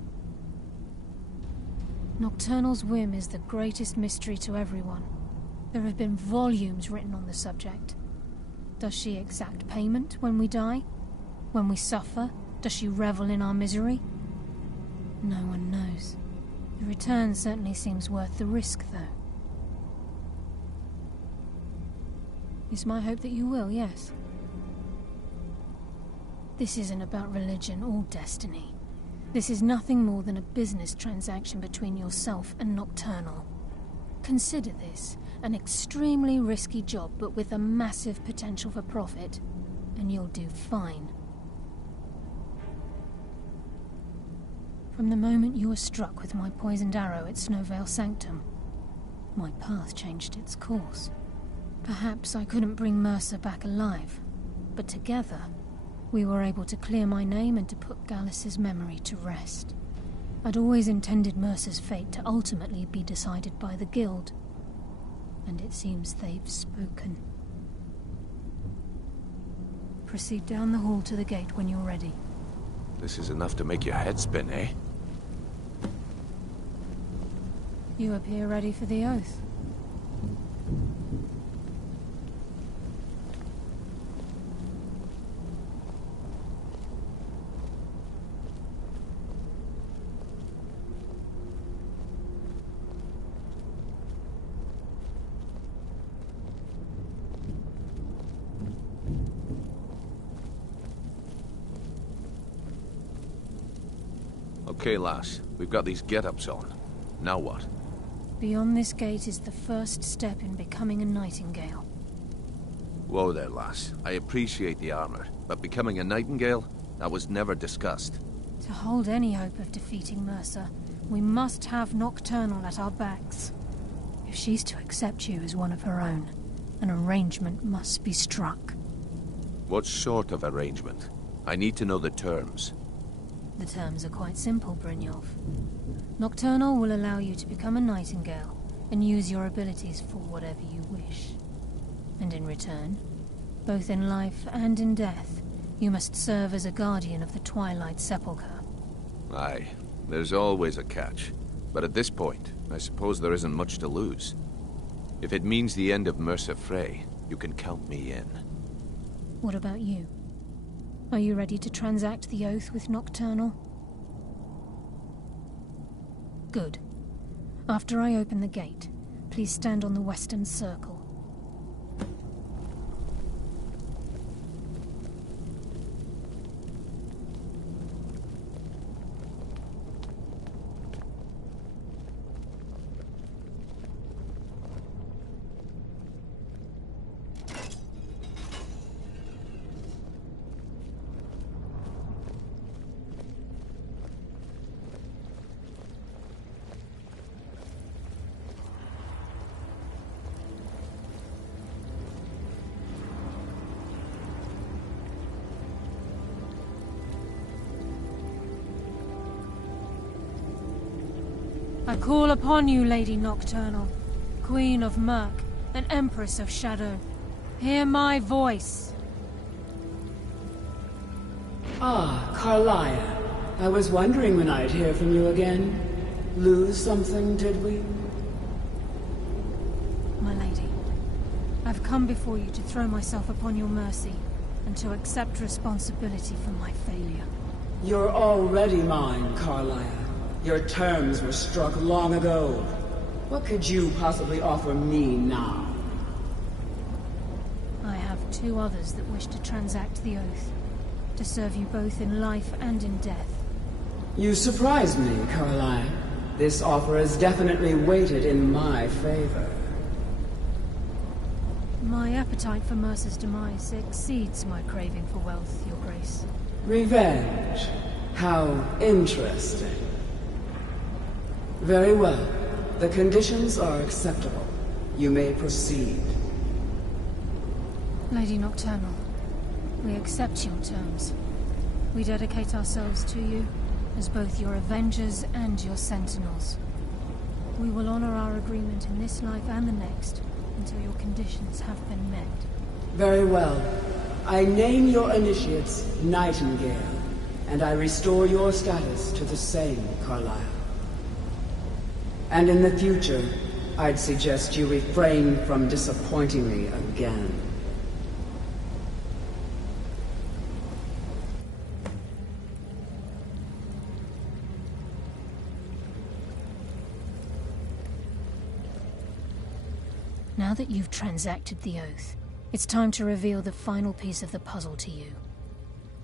Nocturnal's whim is the greatest mystery to everyone. There have been volumes written on the subject. Does she exact payment when we die? When we suffer? Does she revel in our misery? No one knows. The return certainly seems worth the risk, though. It's my hope that you will, yes. This isn't about religion or destiny. This is nothing more than a business transaction between yourself and Nocturnal. Consider this an extremely risky job, but with a massive potential for profit, and you'll do fine. From the moment you were struck with my poisoned arrow at Snowvale Sanctum, my path changed its course. Perhaps I couldn't bring Mercer back alive, but together, we were able to clear my name and to put Gallus's memory to rest. I'd always intended Mercer's fate to ultimately be decided by the Guild, and it seems they've spoken. Proceed down the hall to the gate when you're ready. This is enough to make your head spin, eh? You appear ready for the oath. Okay, lass. We've got these get-ups on. Now what? Beyond this gate is the first step in becoming a nightingale. Whoa there, lass. I appreciate the armor, but becoming a nightingale? That was never discussed. To hold any hope of defeating Mercer, we must have Nocturnal at our backs. If she's to accept you as one of her own, an arrangement must be struck. What sort of arrangement? I need to know the terms. The terms are quite simple, Brynjolf. Nocturnal will allow you to become a nightingale and use your abilities for whatever you wish. And in return, both in life and in death, you must serve as a guardian of the Twilight Sepulchre. Aye, there's always a catch. But at this point, I suppose there isn't much to lose. If it means the end of Mercer Frey, you can count me in. What about you? Are you ready to transact the oath with Nocturnal? Good. After I open the gate, please stand on the western circle. I call upon you, Lady Nocturnal, Queen of Murk, and Empress of Shadow. Hear my voice. Ah, Carlia. I was wondering when I'd hear from you again. Lose something, did we? My lady, I've come before you to throw myself upon your mercy, and to accept responsibility for my failure. You're already mine, Carlia. Your terms were struck long ago. What could you possibly offer me now? I have two others that wish to transact the oath, to serve you both in life and in death. You surprise me, Carlia. This offer is definitely weighted in my favor. My appetite for Mercer's demise exceeds my craving for wealth, Your Grace. Revenge. How interesting. Very well. The conditions are acceptable. You may proceed. Lady Nocturnal, we accept your terms. We dedicate ourselves to you as both your avengers and your sentinels. We will honor our agreement in this life and the next until your conditions have been met. Very well. I name your initiates Nightingale, and I restore your status to the same, Carlisle. And in the future, I'd suggest you refrain from disappointing me again. Now that you've transacted the oath, it's time to reveal the final piece of the puzzle to you.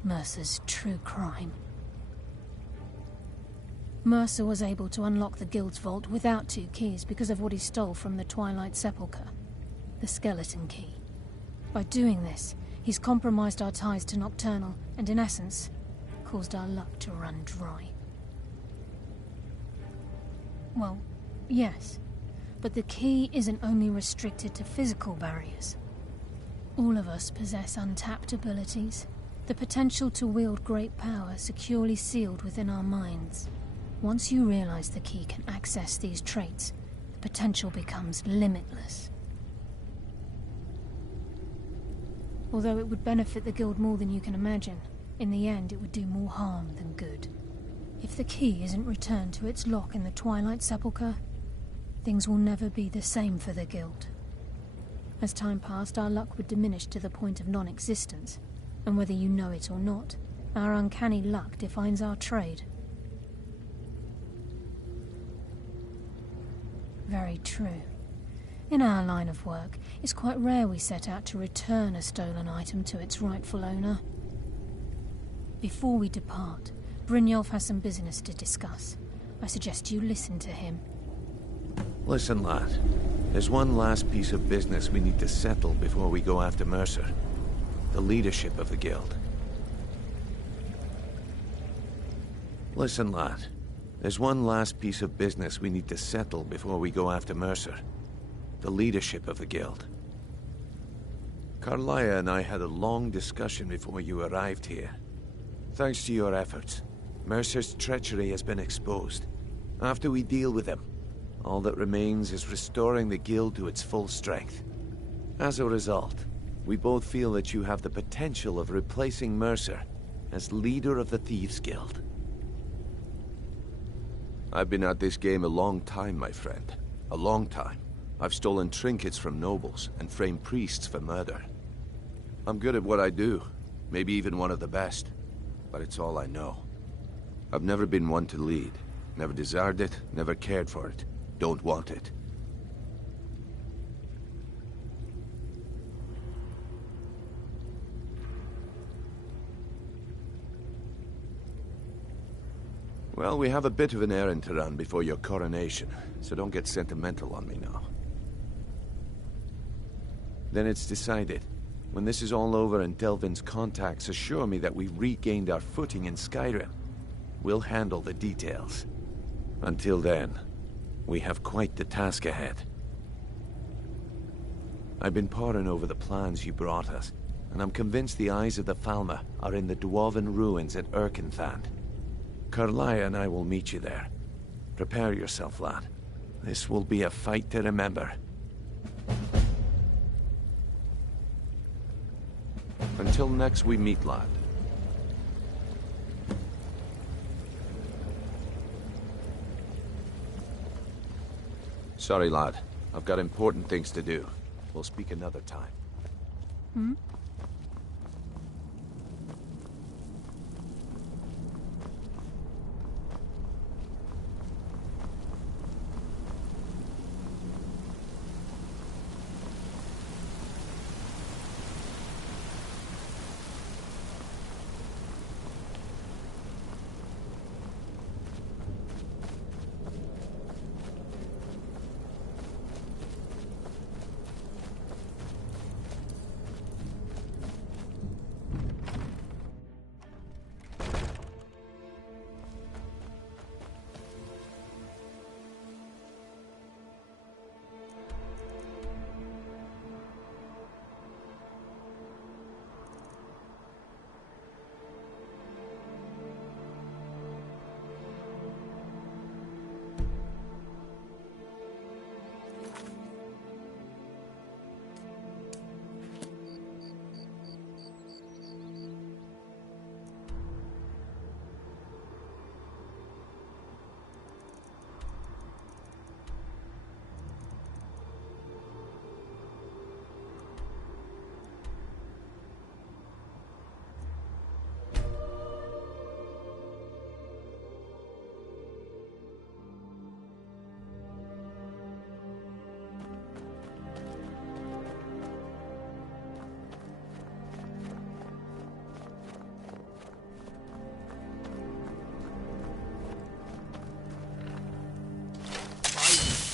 Mercer's true crime. Mercer was able to unlock the Guild's vault without 2 keys because of what he stole from the Twilight Sepulchre, the skeleton key. By doing this, he's compromised our ties to Nocturnal, and in essence, caused our luck to run dry. Well, yes, but the key isn't only restricted to physical barriers. All of us possess untapped abilities, the potential to wield great power securely sealed within our minds. Once you realize the key can access these traits, the potential becomes limitless. Although it would benefit the Guild more than you can imagine, in the end it would do more harm than good. If the key isn't returned to its lock in the Twilight Sepulchre, things will never be the same for the Guild. As time passed, our luck would diminish to the point of non-existence, and whether you know it or not, our uncanny luck defines our trade. Very true. In our line of work, it's quite rare we set out to return a stolen item to its rightful owner. Before we depart, Brynjolf has some business to discuss. I suggest you listen to him. Listen, lad. There's one last piece of business we need to settle before we go after Mercer. The leadership of the Guild. Listen, lad. There's one last piece of business we need to settle before we go after Mercer. The leadership of the Guild. Carlia and I had a long discussion before you arrived here. Thanks to your efforts, Mercer's treachery has been exposed. After we deal with him, all that remains is restoring the Guild to its full strength. As a result, we both feel that you have the potential of replacing Mercer as leader of the Thieves Guild. I've been at this game a long time, my friend. A long time. I've stolen trinkets from nobles and framed priests for murder. I'm good at what I do, maybe even one of the best, but it's all I know. I've never been one to lead. Never desired it, never cared for it. Don't want it. Well, we have a bit of an errand to run before your coronation, so don't get sentimental on me now. Then it's decided. When this is all over and Delvin's contacts assure me that we've regained our footing in Skyrim, we'll handle the details. Until then, we have quite the task ahead. I've been poring over the plans you brought us, and I'm convinced the eyes of the Falmer are in the Dwarven ruins at Erkenthand. Carlia and I will meet you there. Prepare yourself, lad. This will be a fight to remember. Until next we meet, lad. Sorry, lad. I've got important things to do. We'll speak another time. Hmm?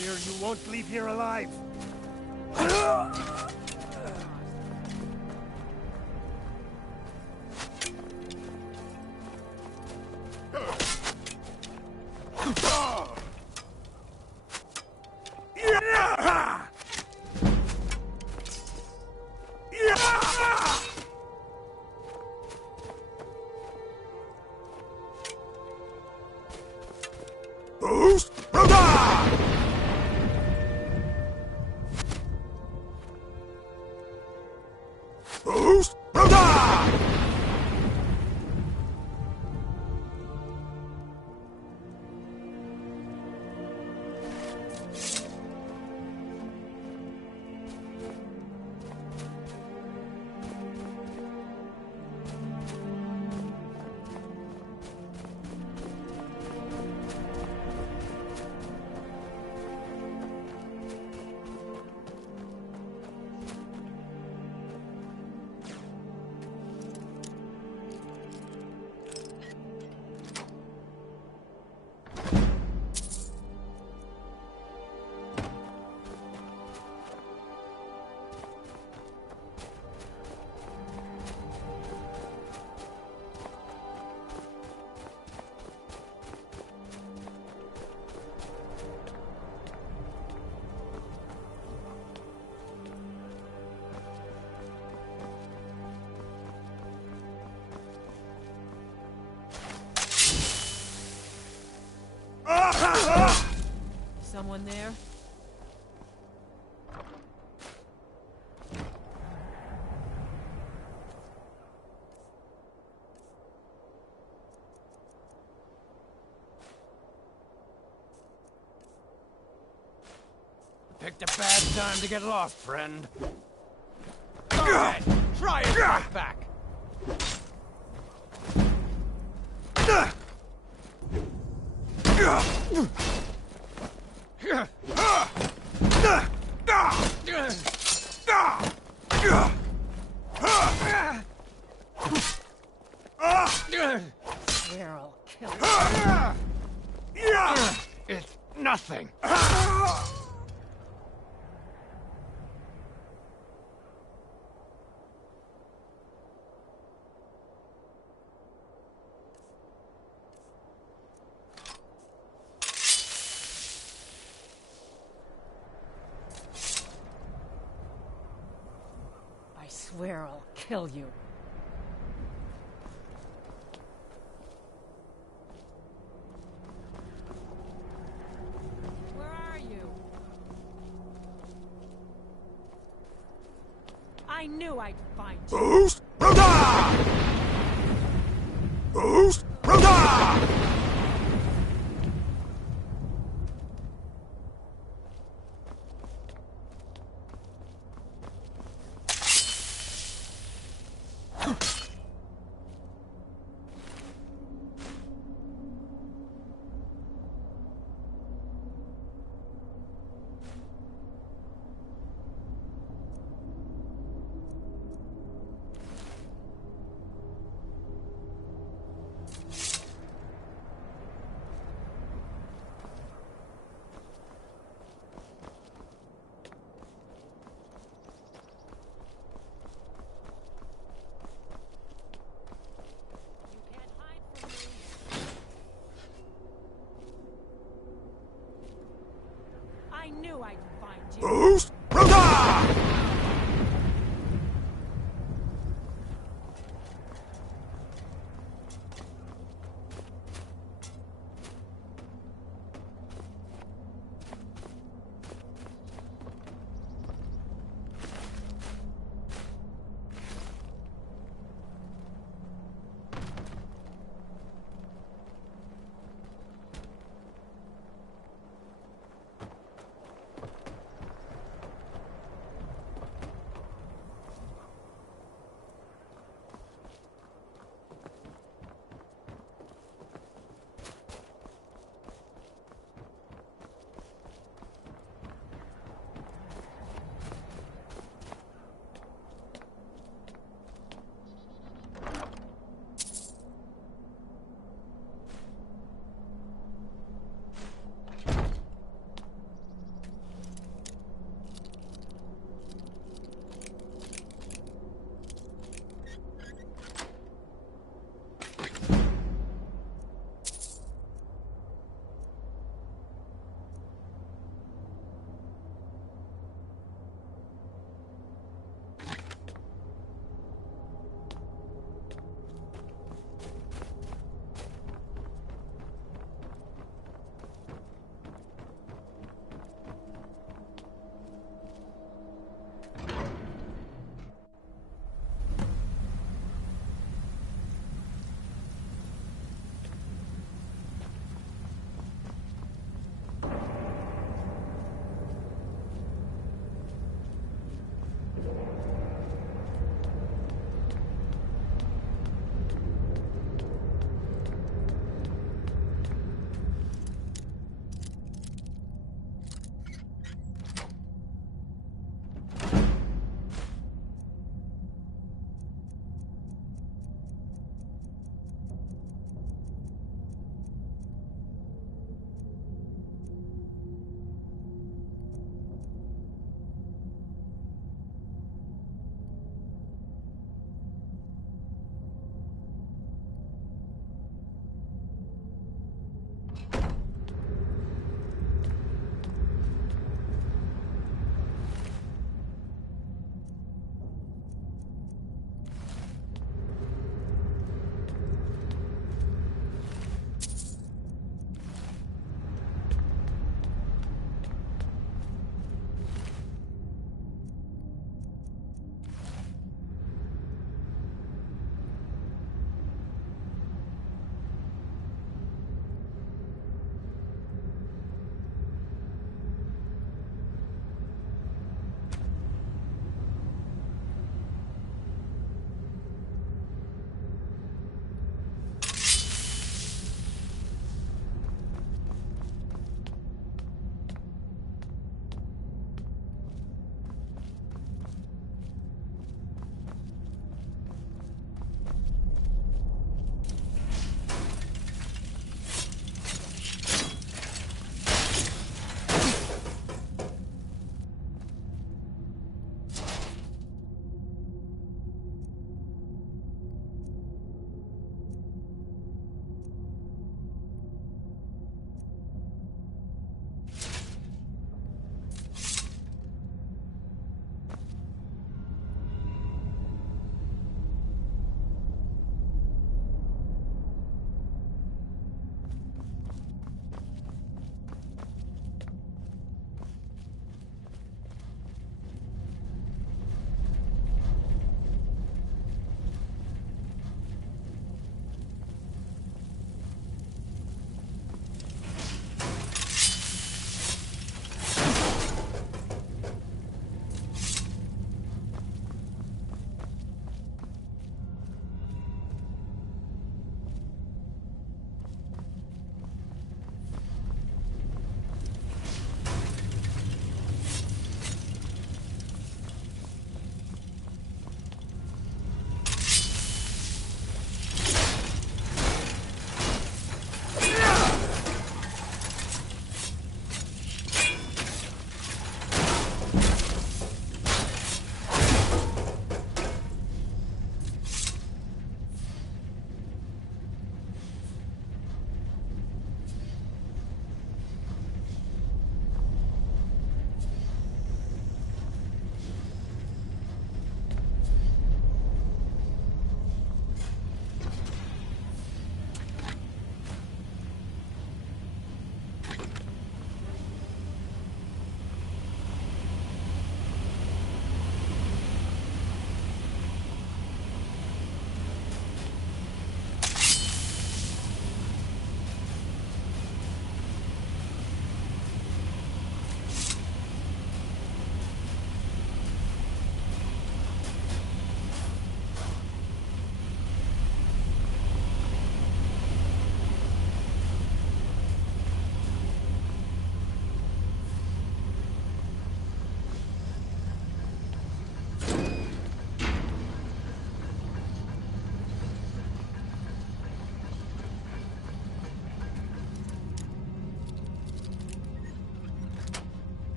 clear, you won't leave here alive. Someone there? Picked a bad time to get lost, friend. Go ahead, try and fight back. Swear I'll kill you. It's nothing. I swear I'll kill you. Where are you? I knew I'd find you. Boost! Roda! Boost! Roda! I knew I'd find you. Boost! Roda!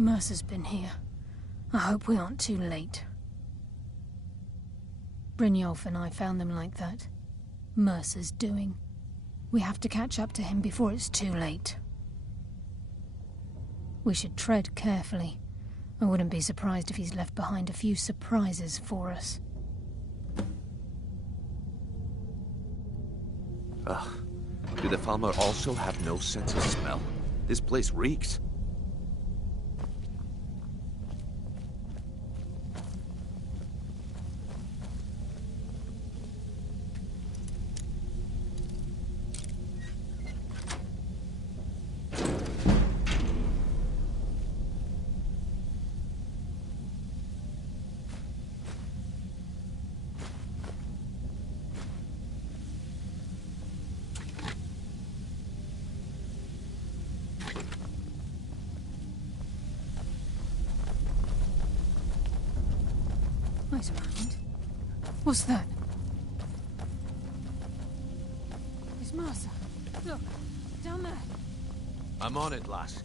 Mercer's been here. I hope we aren't too late. Brynjolf and I found them like that. Mercer's doing. We have to catch up to him before it's too late. We should tread carefully. I wouldn't be surprised if he's left behind a few surprises for us. Ugh. Do the Falmer also have no sense of smell? This place reeks. Wait a moment. What's that? It's Mercer. Look, down there. I'm on it, lass.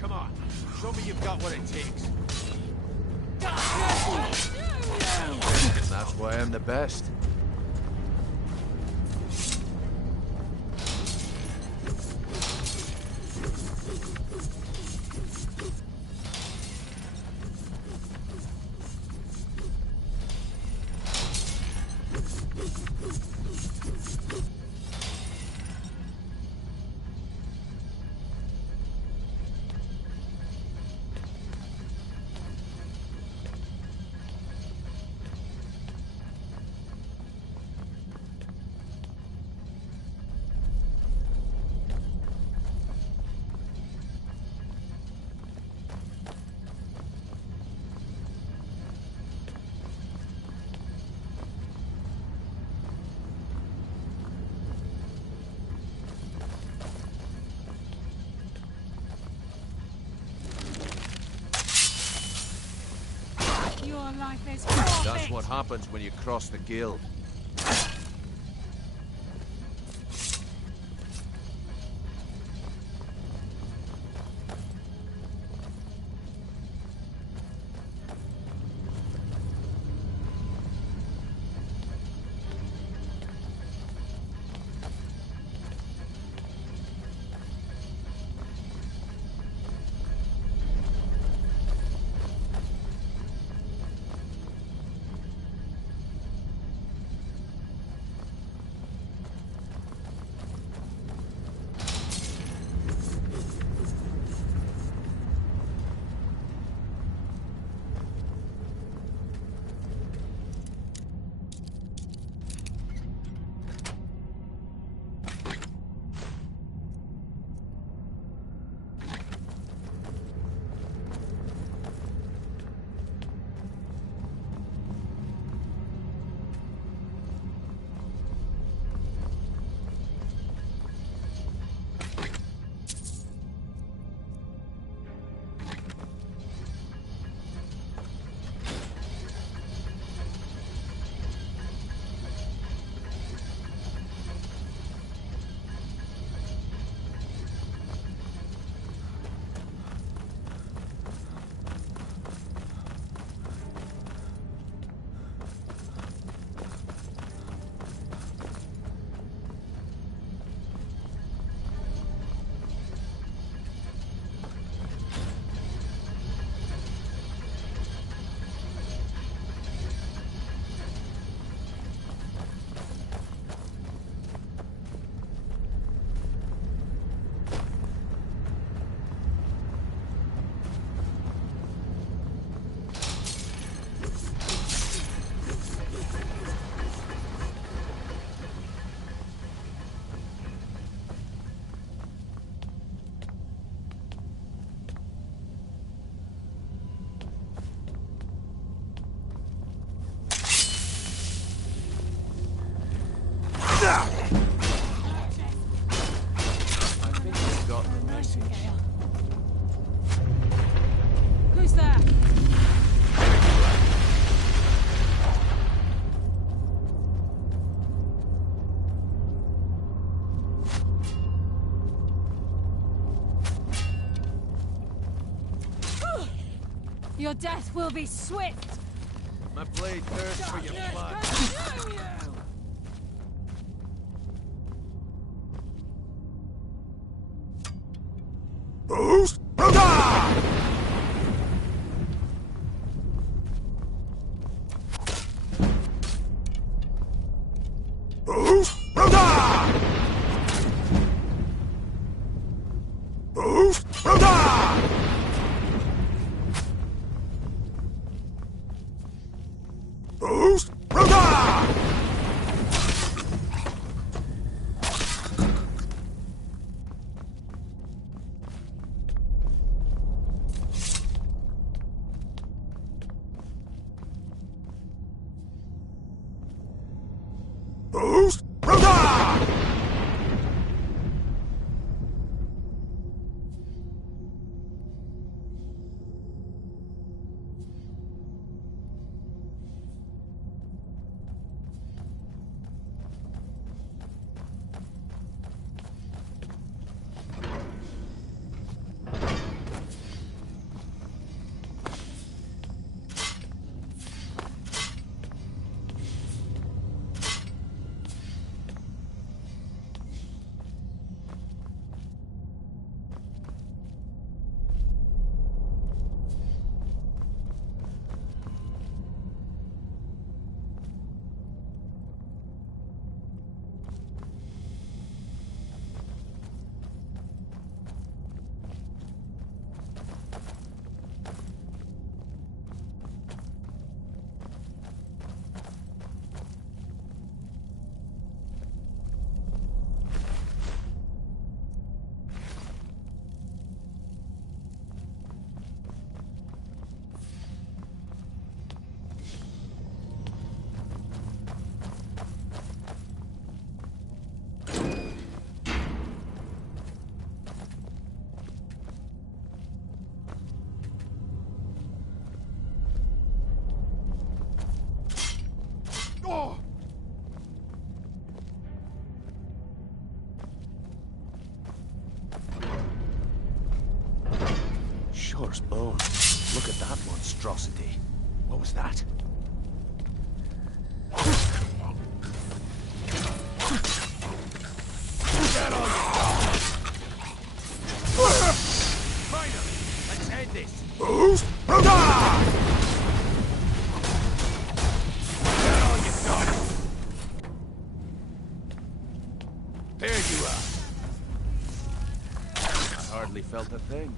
Come on, show me you've got what it takes. That's why I'm the best. Your life is That's what happens when you cross the guild. Your death will be swift! My blade thirsts for your blood. Boost! Boost! Boost! Boost! Boost! Oh! Sure as bones. Look at that monstrosity. What was that? Finally! Let's end this! Boost! There you are. I hardly felt a thing.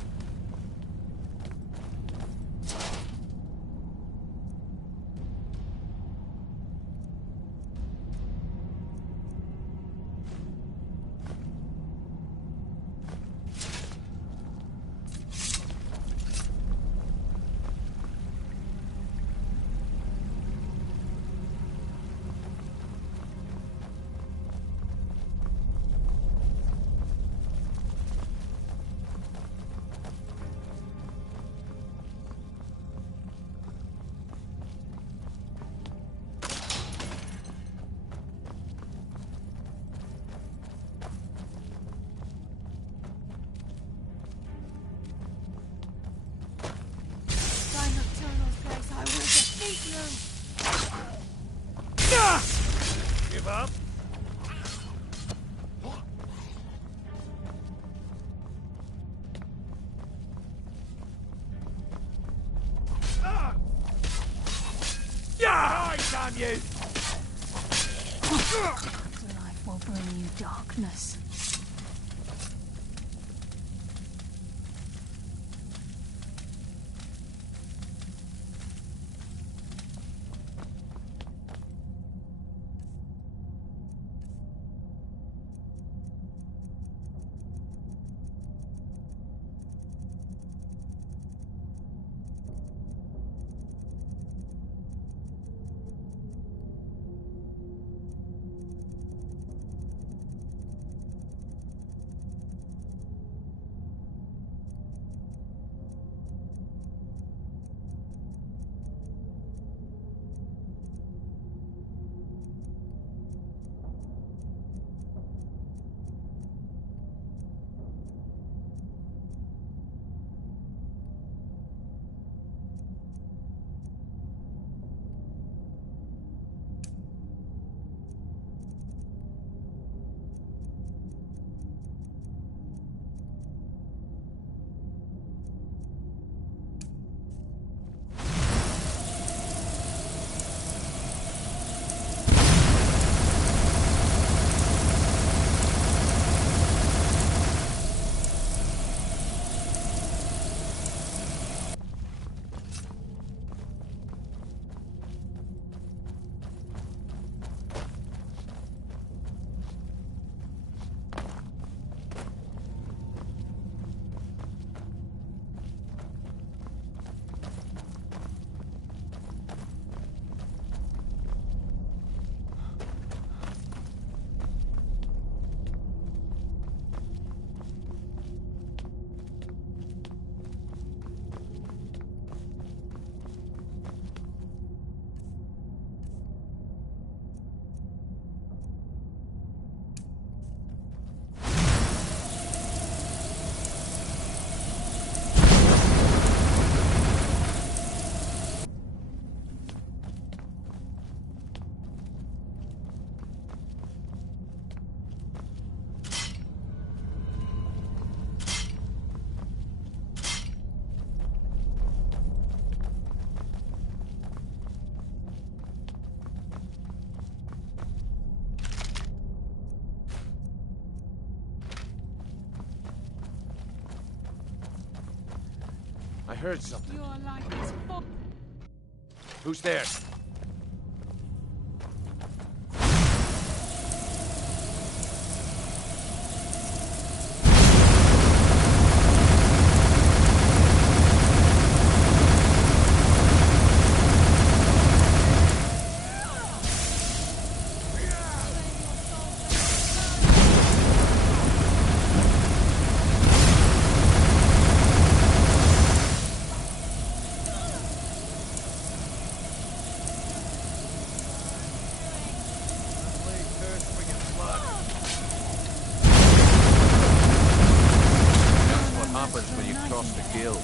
Give up? Yeah! Damn you! Life will bring you darkness. heard something. You're like this fo- Who's there? Happens when you cross the guild.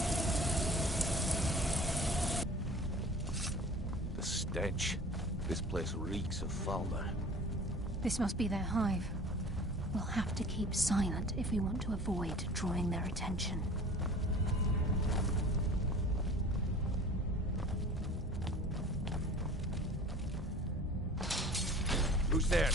The stench. This place reeks of Falmer. This must be their hive. We'll have to keep silent if we want to avoid drawing their attention. Who's there?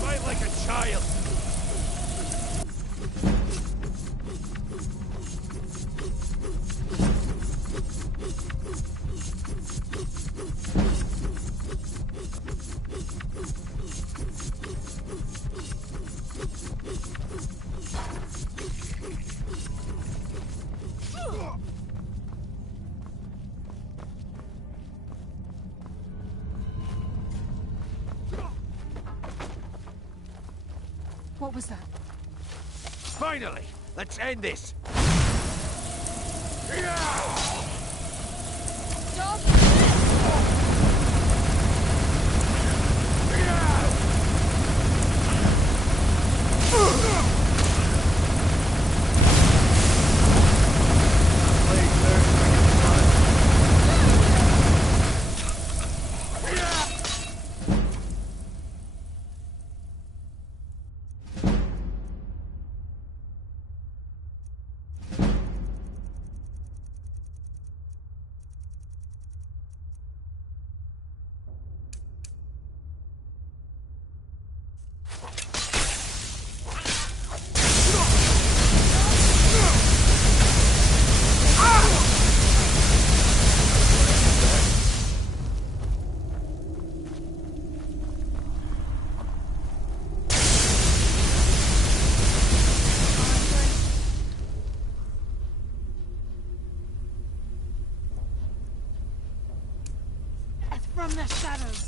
Fight like a child. What was that? Finally! Let's end this! from the shadows.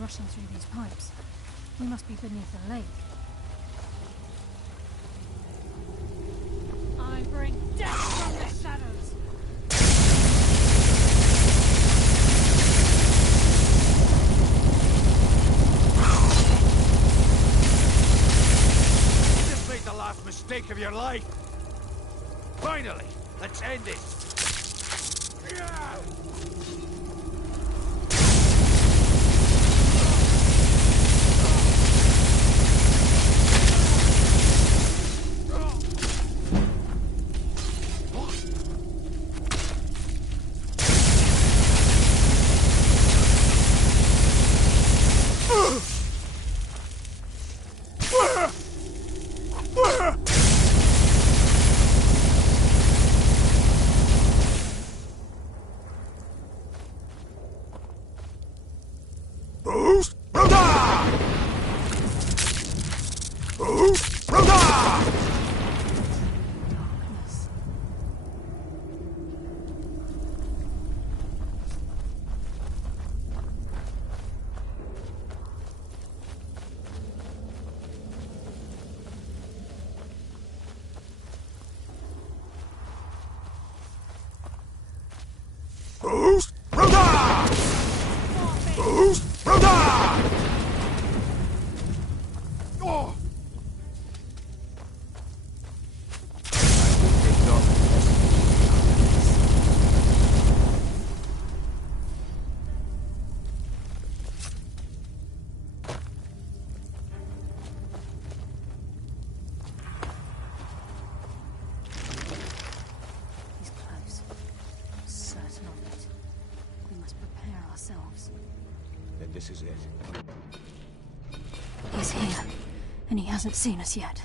Rushing through these pipes. We must be beneath the lake. I bring death from the shadows. You just made the last mistake of your life. Finally, let's end this. He's close. I'm certain of it. We must prepare ourselves. Then this is it. He's here, and he hasn't seen us yet.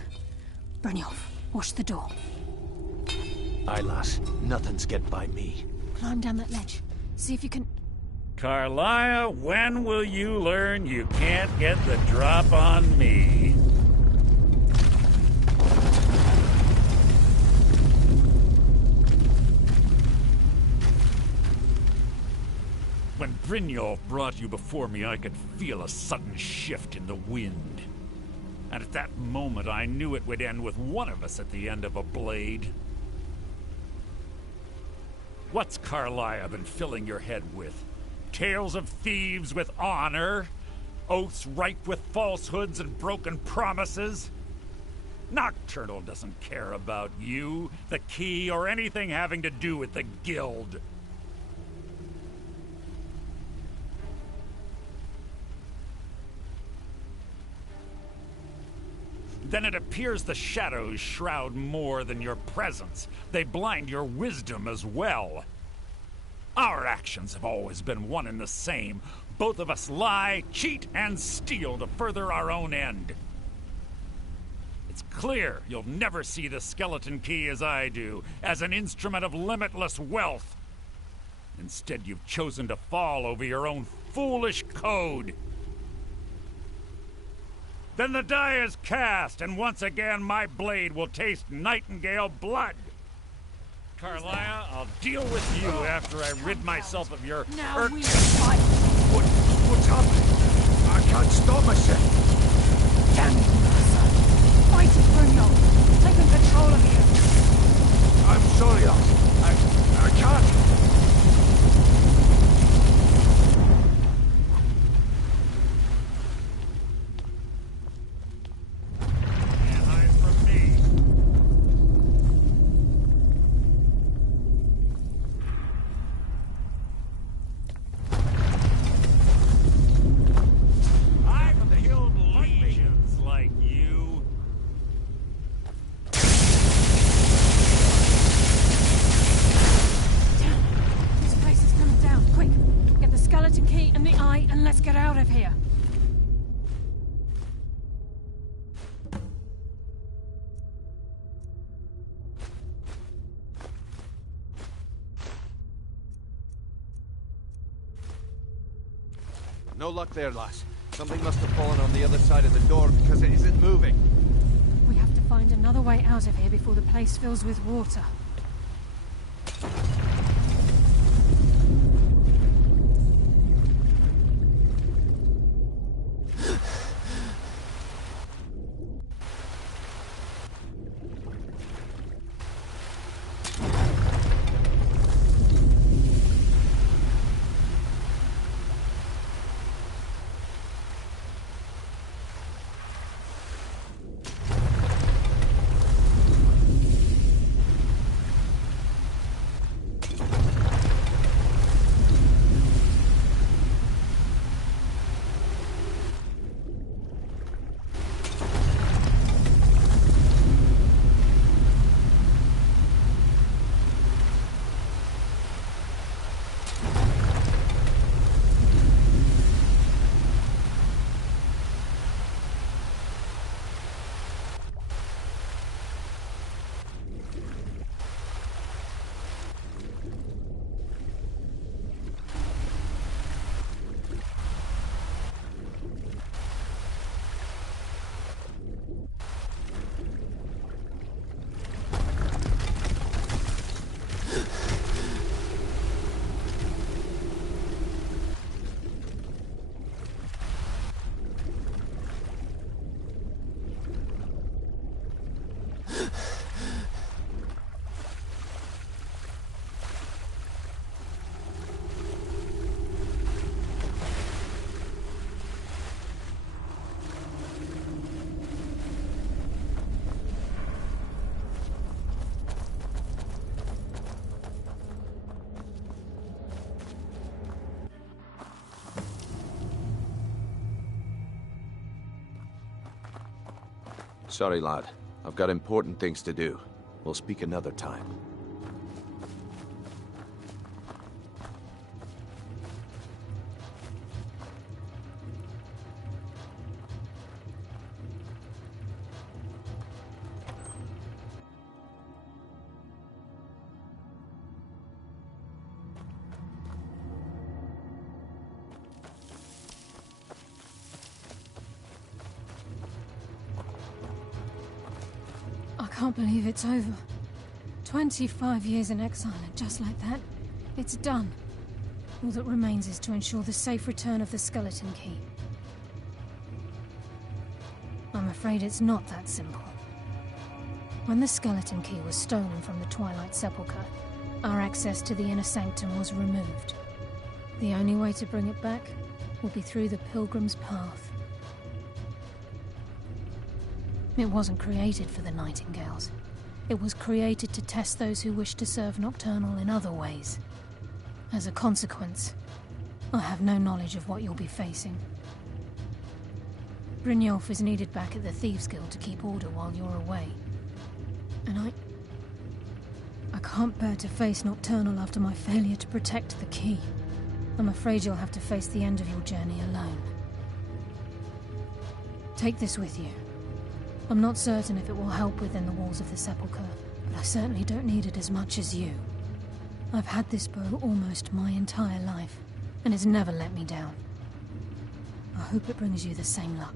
Brynjolf, watch the door. Aye, lass. Nothing's get by me. Climb down that ledge. See if you can... Carlia, when will you learn you can't get the drop on me? When Brynjolf brought you before me, I could feel a sudden shift in the wind. And at that moment, I knew it would end with one of us at the end of a blade. What's Carlia been filling your head with? Tales of thieves with honor? Oaths ripe with falsehoods and broken promises? Nocturnal doesn't care about you, the key, or anything having to do with the guild. Then it appears the shadows shroud more than your presence. They blind your wisdom as well. Our actions have always been one and the same. Both of us lie, cheat, and steal to further our own end. It's clear you'll never see the skeleton key as I do, as an instrument of limitless wealth. Instead, you've chosen to fall over your own foolish code. Then the die is cast, and once again my blade will taste nightingale blood. Carlia, I'll deal with you after I rid myself of your... Now we fight! What's happening? I can't stop myself. Damn you, Mercer! Fight it, Brynjolf! Taking control of you! I'm sorry, lass. I can't. Let's get out of here. No luck there, lass. Something must have fallen on the other side of the door because it isn't moving. We have to find another way out of here before the place fills with water. Sorry, lad. I've got important things to do. We'll speak another time. I can't believe it's over. 25 years in exile, and just like that, it's done. All that remains is to ensure the safe return of the skeleton key. I'm afraid it's not that simple. When the skeleton key was stolen from the Twilight Sepulchre, our access to the inner sanctum was removed. The only way to bring it back will be through the Pilgrim's Path. It wasn't created for the Nightingales. It was created to test those who wish to serve Nocturnal in other ways. As a consequence, I have no knowledge of what you'll be facing. Brynjolf is needed back at the Thieves' Guild to keep order while you're away. And I can't bear to face Nocturnal after my failure to protect the key. I'm afraid you'll have to face the end of your journey alone. Take this with you. I'm not certain if it will help within the walls of the Sepulchre, but I certainly don't need it as much as you. I've had this bow almost my entire life, and it's never let me down. I hope it brings you the same luck.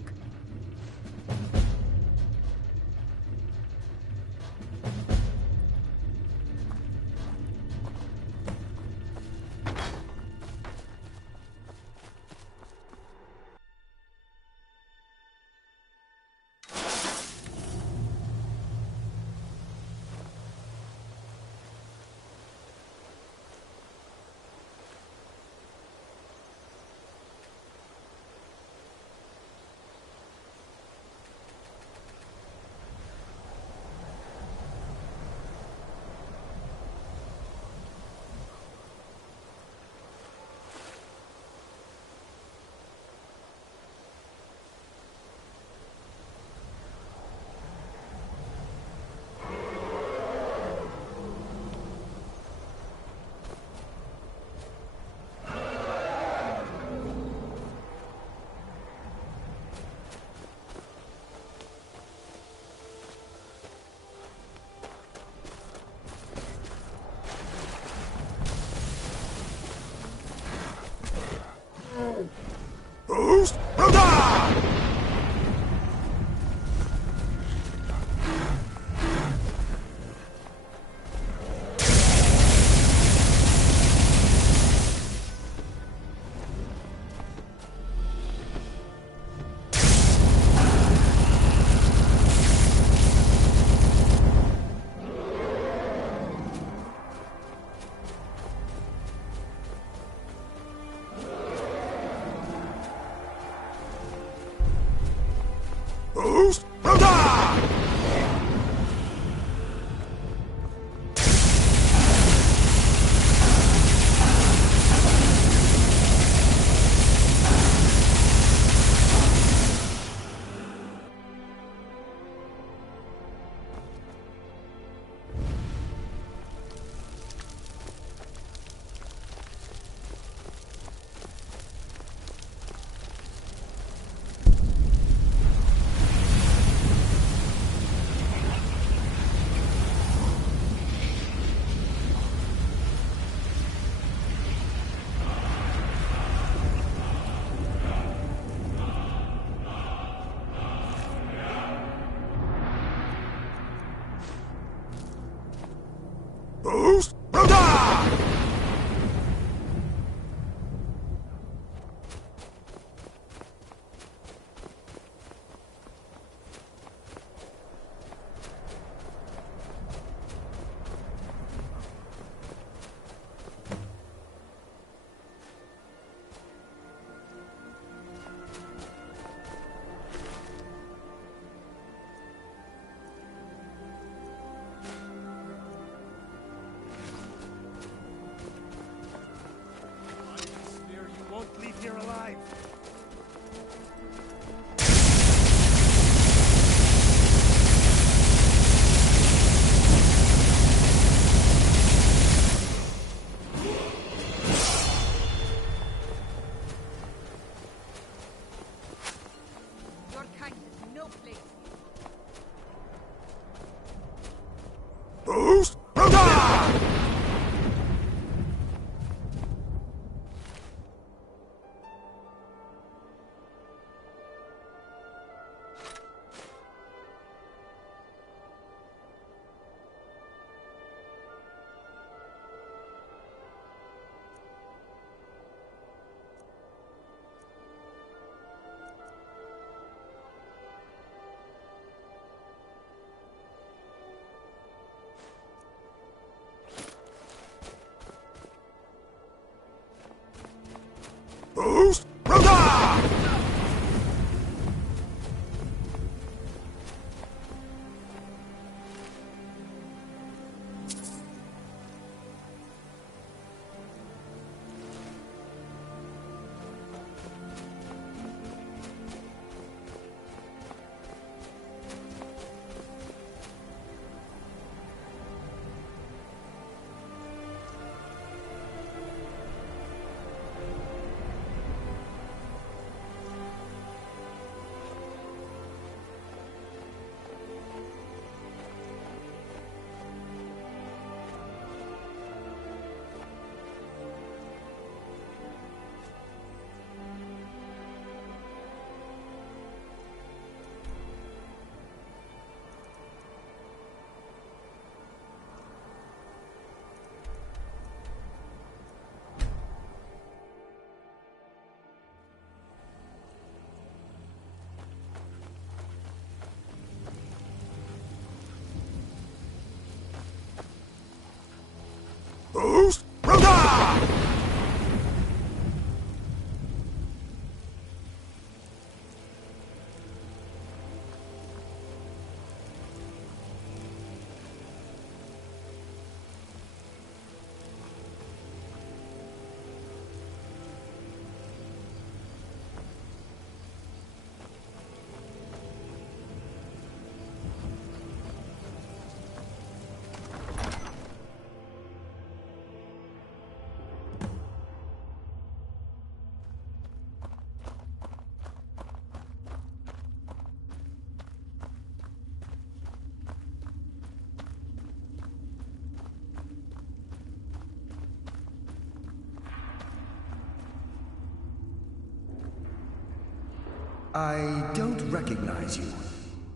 I don't recognize you,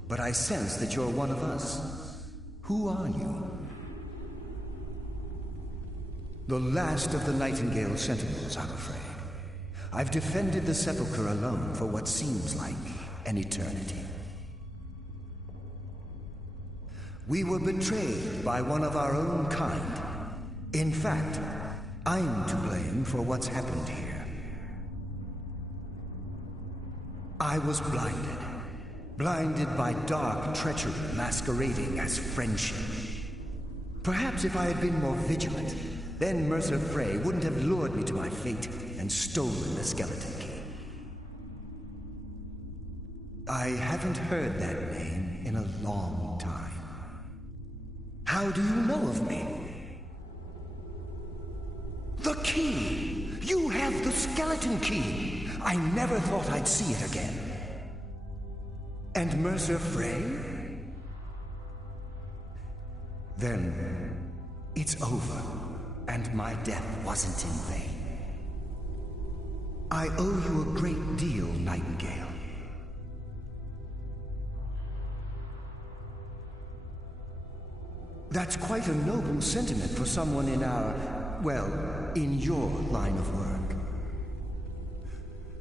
but I sense that you're one of us. Who are you? The last of the Nightingale Sentinels, I'm afraid. I've defended the Sepulchre alone for what seems like an eternity. We were betrayed by one of our own kind. In fact, I'm to blame for what's happened here. I was blinded. Blinded by dark treachery masquerading as friendship. Perhaps if I had been more vigilant, then Mercer Frey wouldn't have lured me to my fate and stolen the skeleton key. I haven't heard that name in a long time. How do you know of me? The key! You have the skeleton key! I never thought I'd see it again. And Mercer Frey? Then it's over, and my death wasn't in vain. I owe you a great deal, Nightingale. That's quite a noble sentiment for someone in our, well, in your line of work.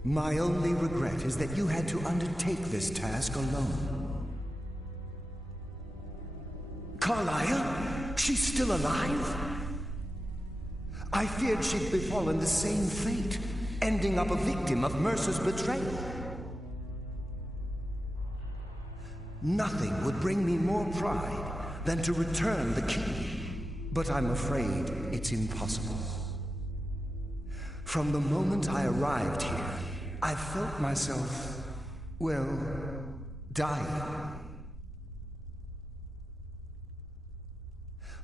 My only regret is that you had to undertake this task alone. Carlia? She's still alive? I feared she'd befallen the same fate, ending up a victim of Mercer's betrayal. Nothing would bring me more pride than to return the key, but I'm afraid it's impossible. From the moment I arrived here, I felt myself, well, dying.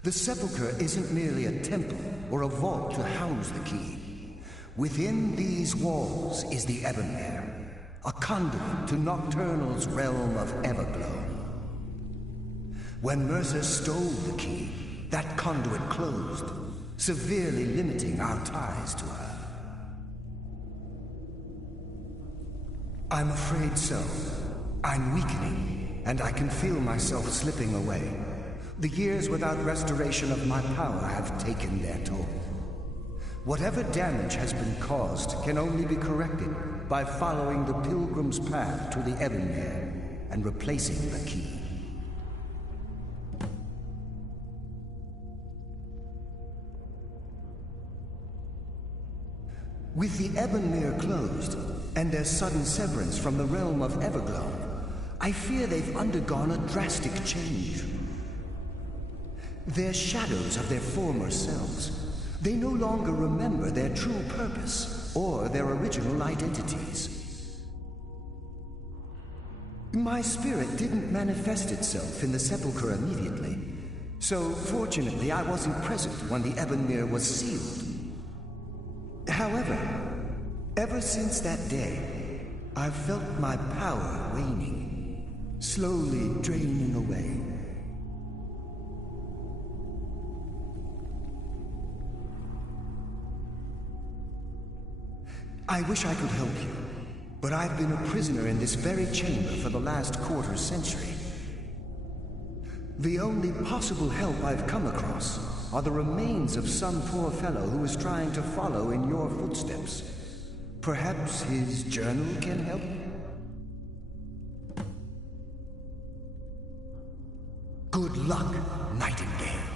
The Sepulchre isn't merely a temple or a vault to house the key. Within these walls is the Ebonmere, a conduit to Nocturnal's realm of Everglow. When Mercer stole the key, that conduit closed, severely limiting our ties to her. I'm afraid so. I'm weakening, and I can feel myself slipping away. The years without restoration of my power have taken their toll. Whatever damage has been caused can only be corrected by following the Pilgrim's path to the Ebonmere and replacing the key. With the Ebonmere closed, and their sudden severance from the realm of Everglow, I fear they've undergone a drastic change. They're shadows of their former selves. They no longer remember their true purpose or their original identities. My spirit didn't manifest itself in the Sepulchre immediately, so fortunately I wasn't present when the Ebonmere was sealed. However, ever since that day, I've felt my power waning, slowly draining away. I wish I could help you, but I've been a prisoner in this very chamber for the last quarter century. The only possible help I've come across are the remains of some poor fellow who is trying to follow in your footsteps. Perhaps his journal can help? Good luck, Nightingale.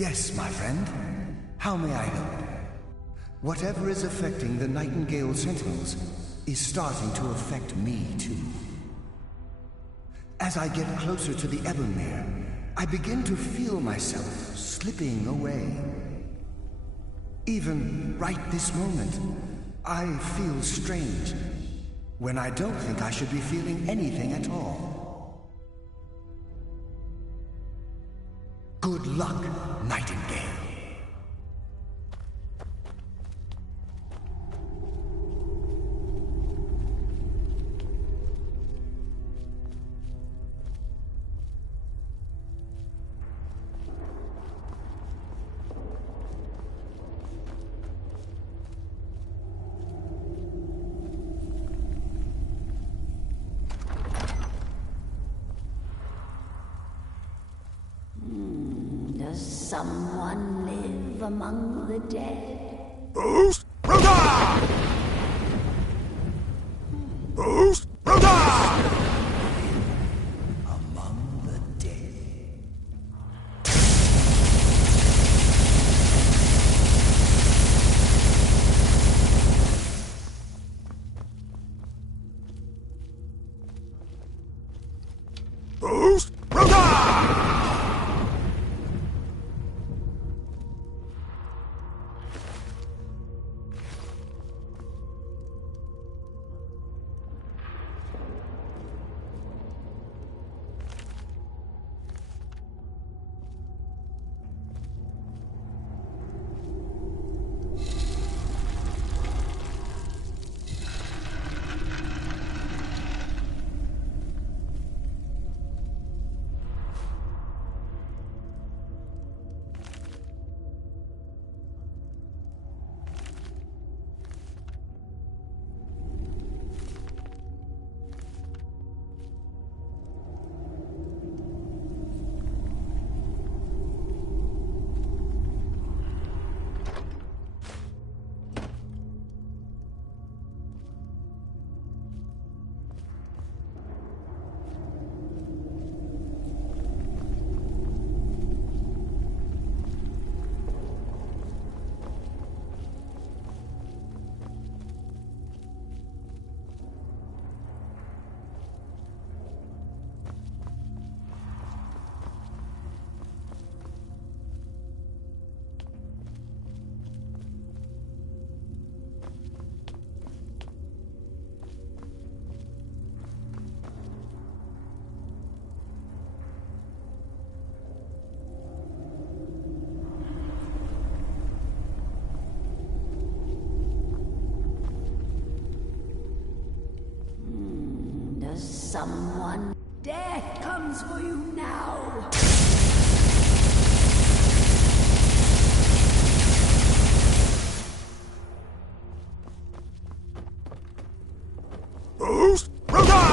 Yes, my friend. How may I help? Whatever is affecting the Nightingale Sentinels is starting to affect me, too. As I get closer to the Ebonmere, I begin to feel myself slipping away. Even right this moment, I feel strange, when I don't think I should be feeling anything at all. Good luck, Nightingale. Does someone live among the dead? Boost! Roda! Boost! Roda! Among the dead. Boost! Roda! Someone. Death comes for you now. Boost! Roda!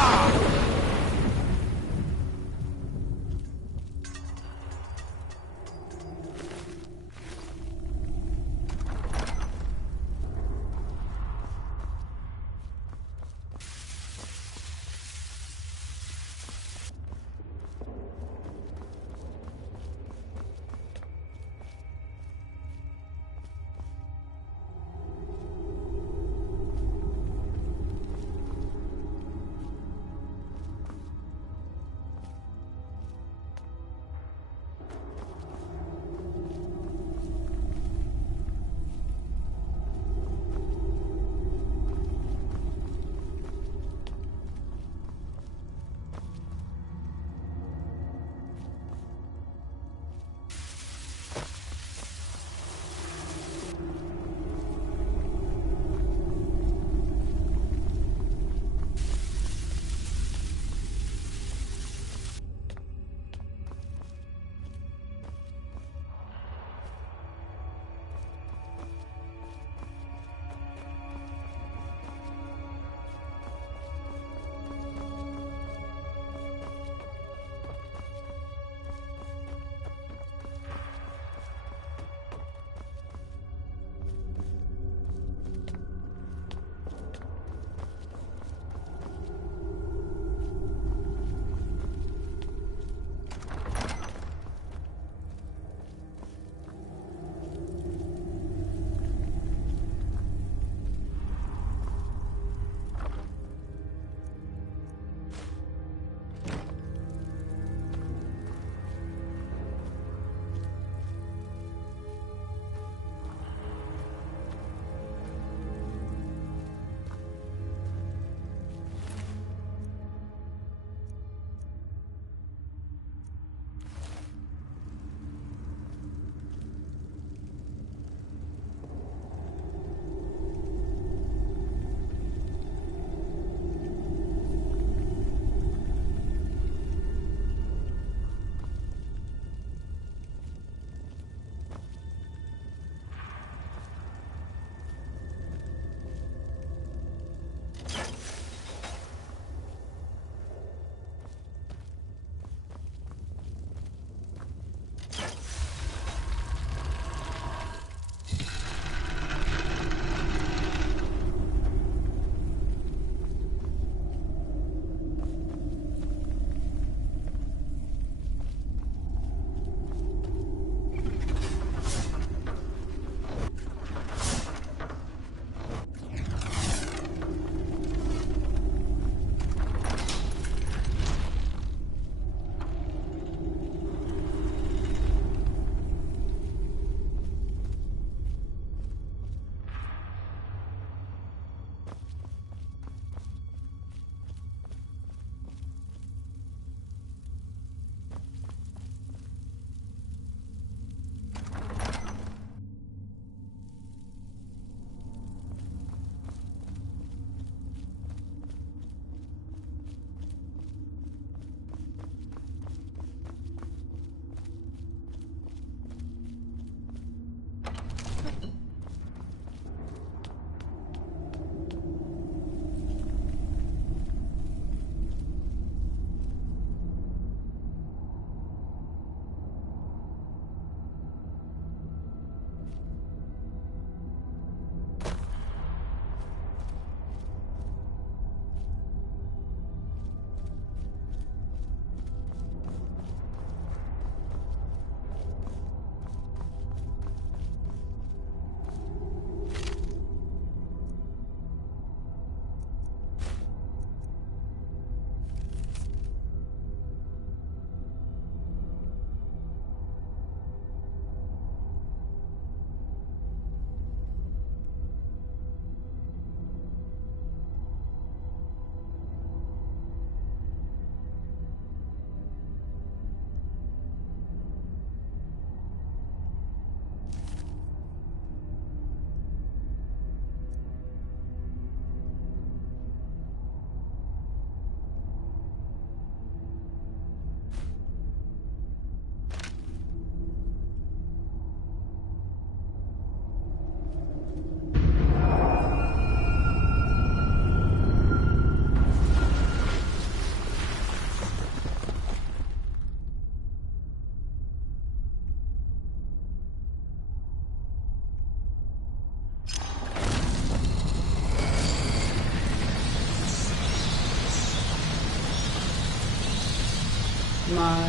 My.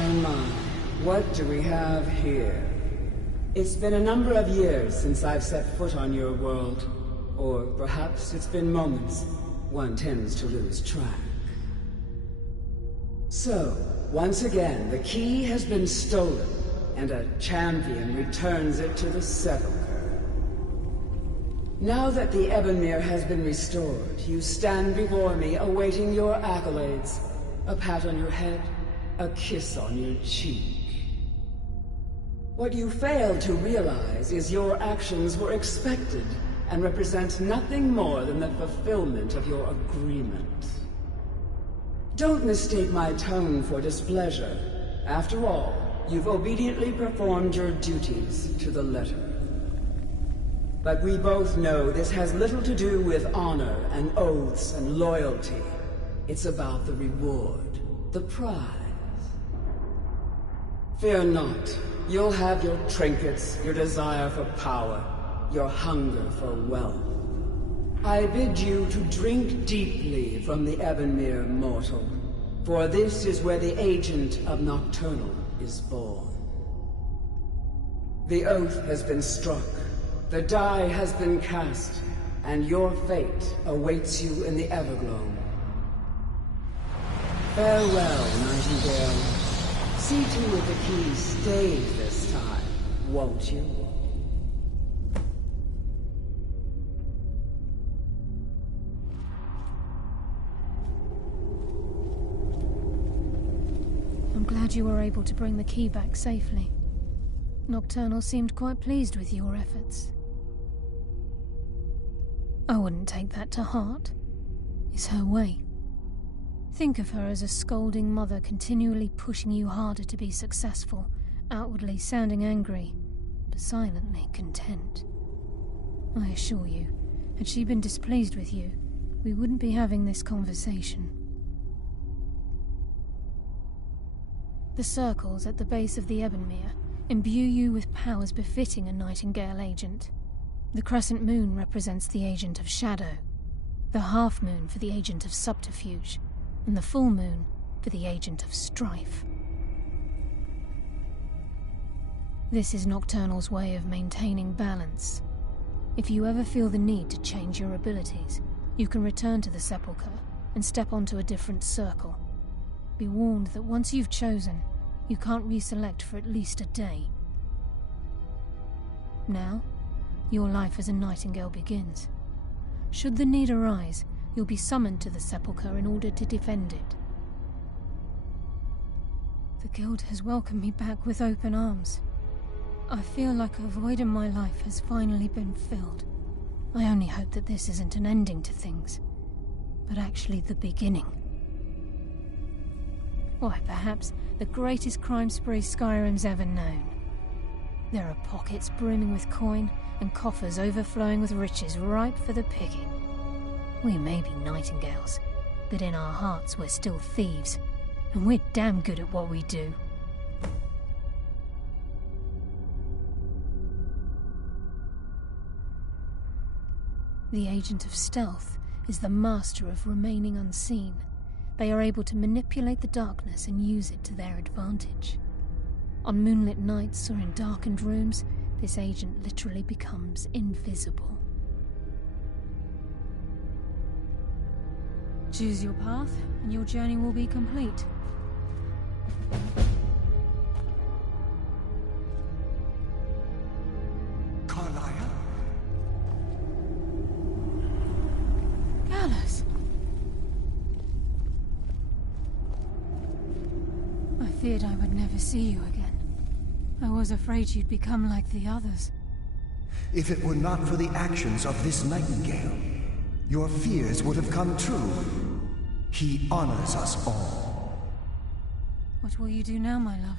What do we have here? It's been a number of years since I've set foot on your world. Or perhaps it's been moments. One tends to lose track. So, once again, the key has been stolen, and a champion returns it to the sepulchre. Now that the Ebonmere has been restored, you stand before me awaiting your accolades. A pat on your head, a kiss on your cheek. What you fail to realize is your actions were expected and represent nothing more than the fulfillment of your agreement. Don't mistake my tone for displeasure. After all, you've obediently performed your duties to the letter. But we both know this has little to do with honor and oaths and loyalty. It's about the reward, the prize. Fear not. You'll have your trinkets, your desire for power, your hunger for wealth. I bid you to drink deeply from the Ebonmere mortal, for this is where the agent of Nocturnal is born. The oath has been struck, the die has been cast, and your fate awaits you in the Everglow. Farewell, Nightingale. See to it the key stays this time, won't you? I'm glad you were able to bring the key back safely. Nocturnal seemed quite pleased with your efforts. I wouldn't take that to heart. It's her way. Think of her as a scolding mother continually pushing you harder to be successful, outwardly sounding angry, but silently content. I assure you, had she been displeased with you, we wouldn't be having this conversation. The circles at the base of the Ebonmere imbue you with powers befitting a Nightingale agent. The crescent moon represents the agent of shadow, the half moon for the agent of subterfuge, and the full moon for the agent of strife. This is Nocturnal's way of maintaining balance. If you ever feel the need to change your abilities, you can return to the Sepulchre and step onto a different circle. Be warned that once you've chosen, you can't reselect for at least a day. Now, your life as a Nightingale begins. Should the need arise, you'll be summoned to the Sepulchre in order to defend it. The Guild has welcomed me back with open arms. I feel like a void in my life has finally been filled. I only hope that this isn't an ending to things, but actually the beginning. Why, perhaps the greatest crime spree Skyrim's ever known. There are pockets brimming with coin and coffers overflowing with riches ripe for the picking. We may be Nightingales, but in our hearts we're still thieves, and we're damn good at what we do. The Agent of Stealth is the master of remaining unseen. They are able to manipulate the darkness and use it to their advantage. On moonlit nights or in darkened rooms, this agent literally becomes invisible. Choose your path, and your journey will be complete. Carlia? Gallus! I feared I would never see you again. I was afraid you'd become like the others. If it were not for the actions of this Nightingale, your fears would have come true. He honors us all. What will you do now, my love?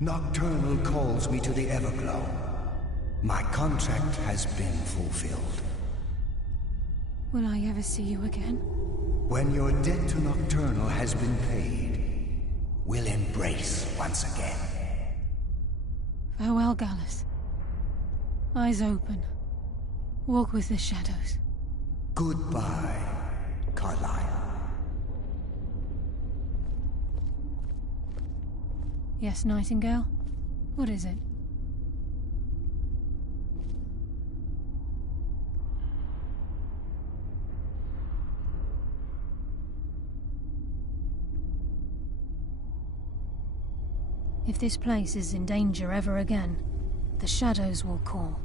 Nocturnal calls me to the Everglow. My contract has been fulfilled. Will I ever see you again? When your debt to Nocturnal has been paid, we'll embrace once again. Farewell, Gallus. Eyes open. Walk with the shadows. Goodbye, Carlia. Yes, Nightingale? What is it? If this place is in danger ever again, the shadows will call.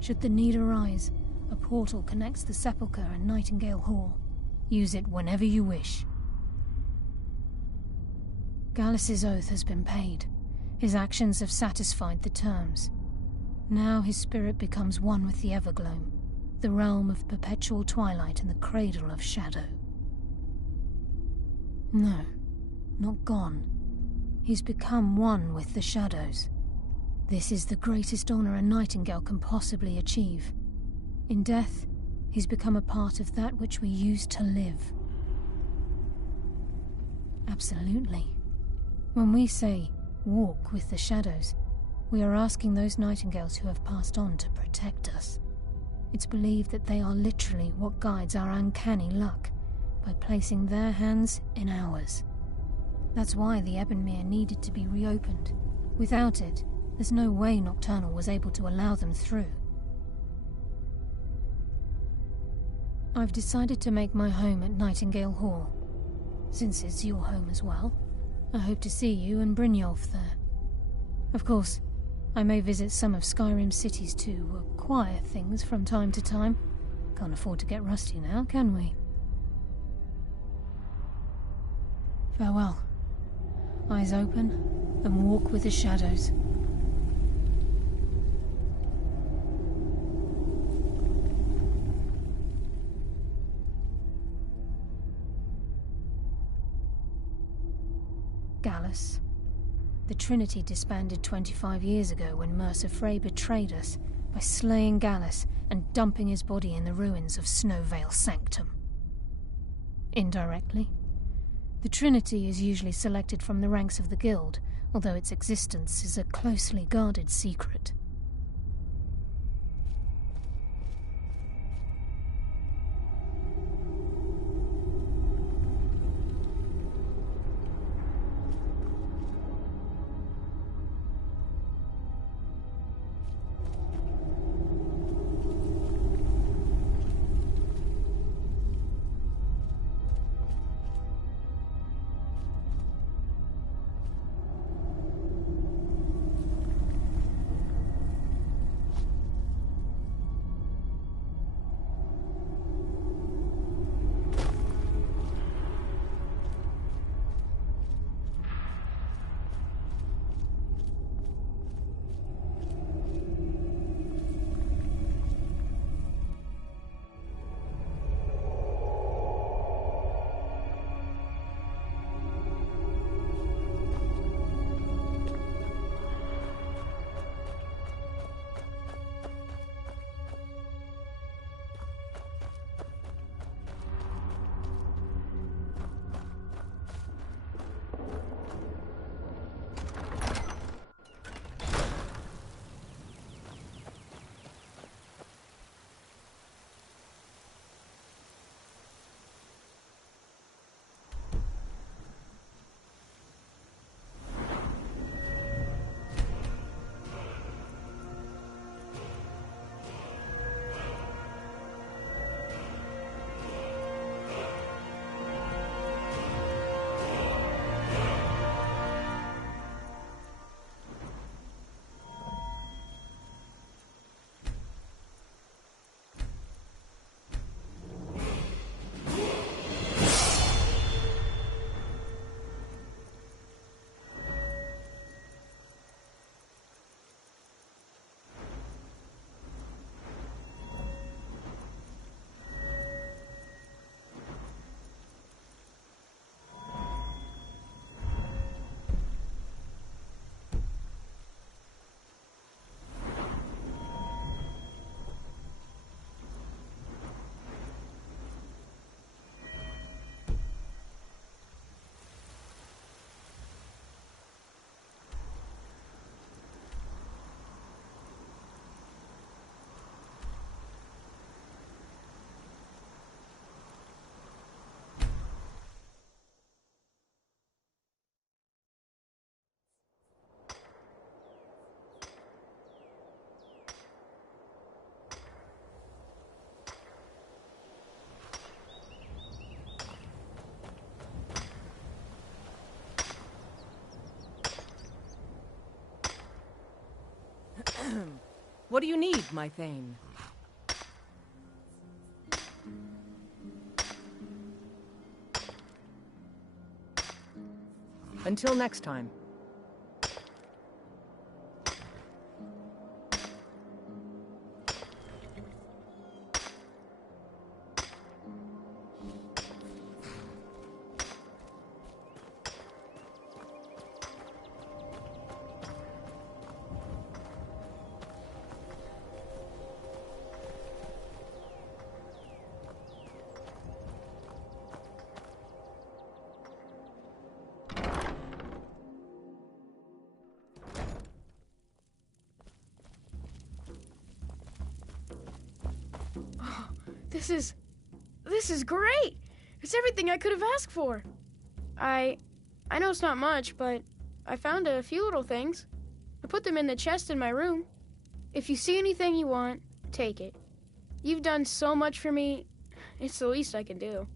Should the need arise, a portal connects the Sepulchre and Nightingale Hall. Use it whenever you wish. Gallus's oath has been paid. His actions have satisfied the terms. Now his spirit becomes one with the Evergloam, the realm of perpetual twilight and the cradle of shadow. No, not gone. He's become one with the shadows. This is the greatest honor a Nightingale can possibly achieve. In death, he's become a part of that which we used to live. Absolutely. When we say, walk with the shadows, we are asking those Nightingales who have passed on to protect us. It's believed that they are literally what guides our uncanny luck, by placing their hands in ours. That's why the Ebonmere needed to be reopened. Without it, there's no way Nocturnal was able to allow them through. I've decided to make my home at Nightingale Hall. Since it's your home as well, I hope to see you and Brynjolf there. Of course, I may visit some of Skyrim's cities to acquire things from time to time. Can't afford to get rusty now, can we? Farewell. Eyes open, and walk with the shadows. Gallus. The Trinity disbanded 25 years ago when Mercer Frey betrayed us by slaying Gallus and dumping his body in the ruins of Snowvale Sanctum. Indirectly, the Trinity is usually selected from the ranks of the Guild, although its existence is a closely guarded secret. What do you need, my Thane? Until next time. This is great! It's everything I could have asked for. I know it's not much, but I found a few little things. I put them in the chest in my room. If you see anything you want, take it. You've done so much for me, it's the least I can do.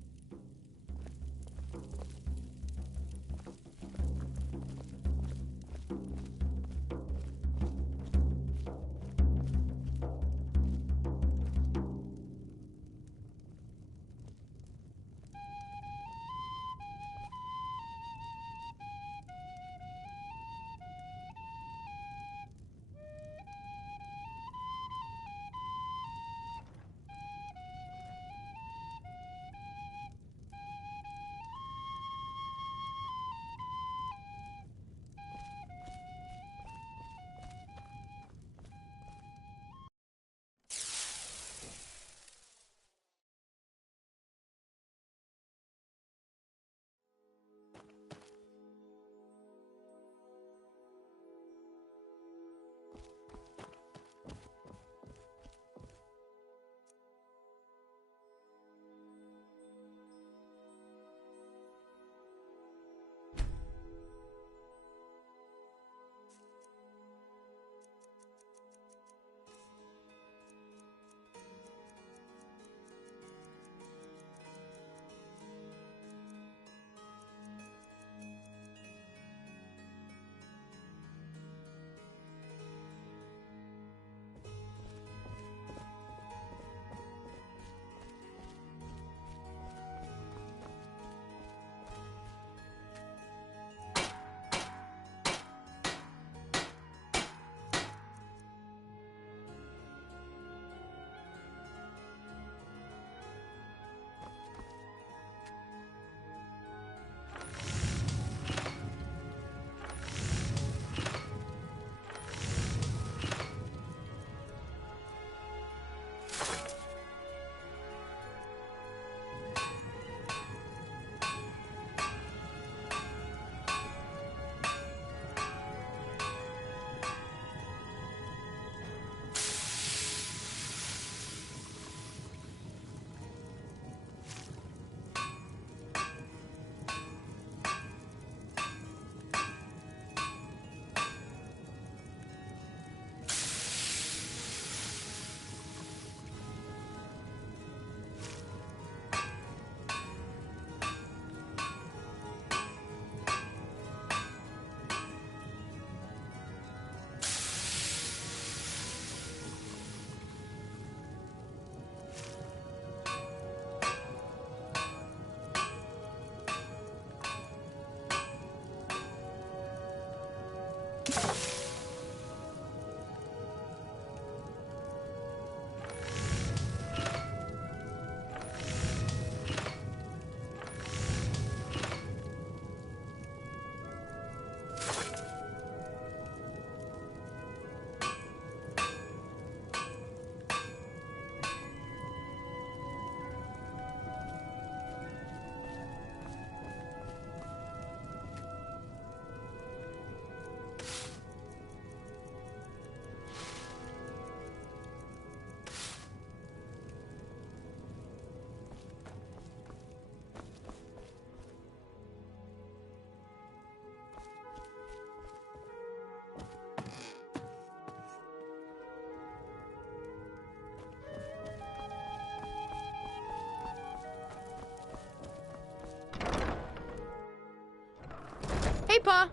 Hey, Pa!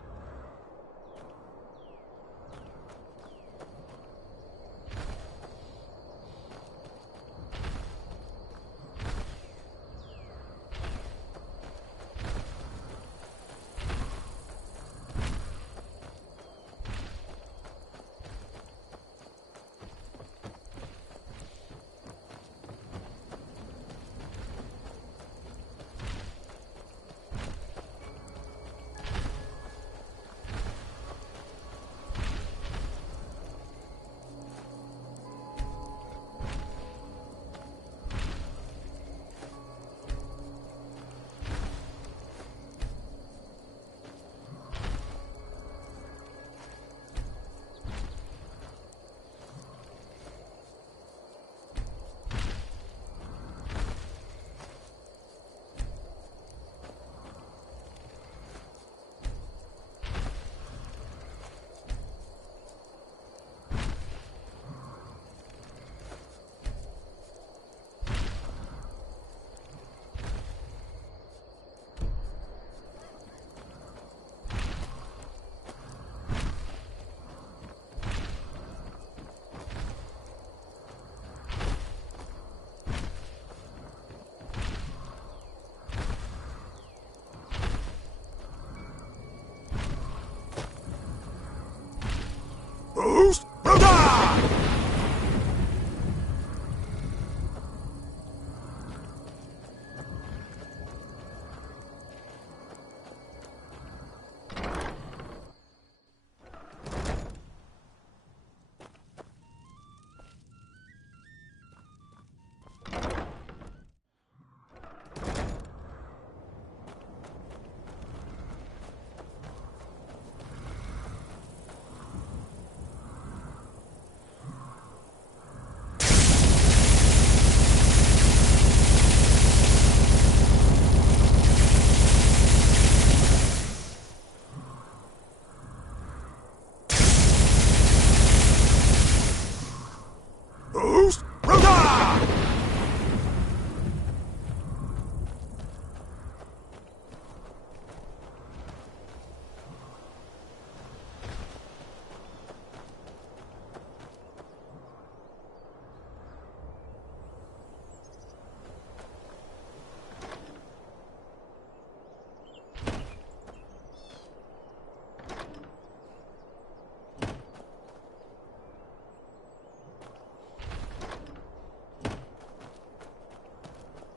Who's?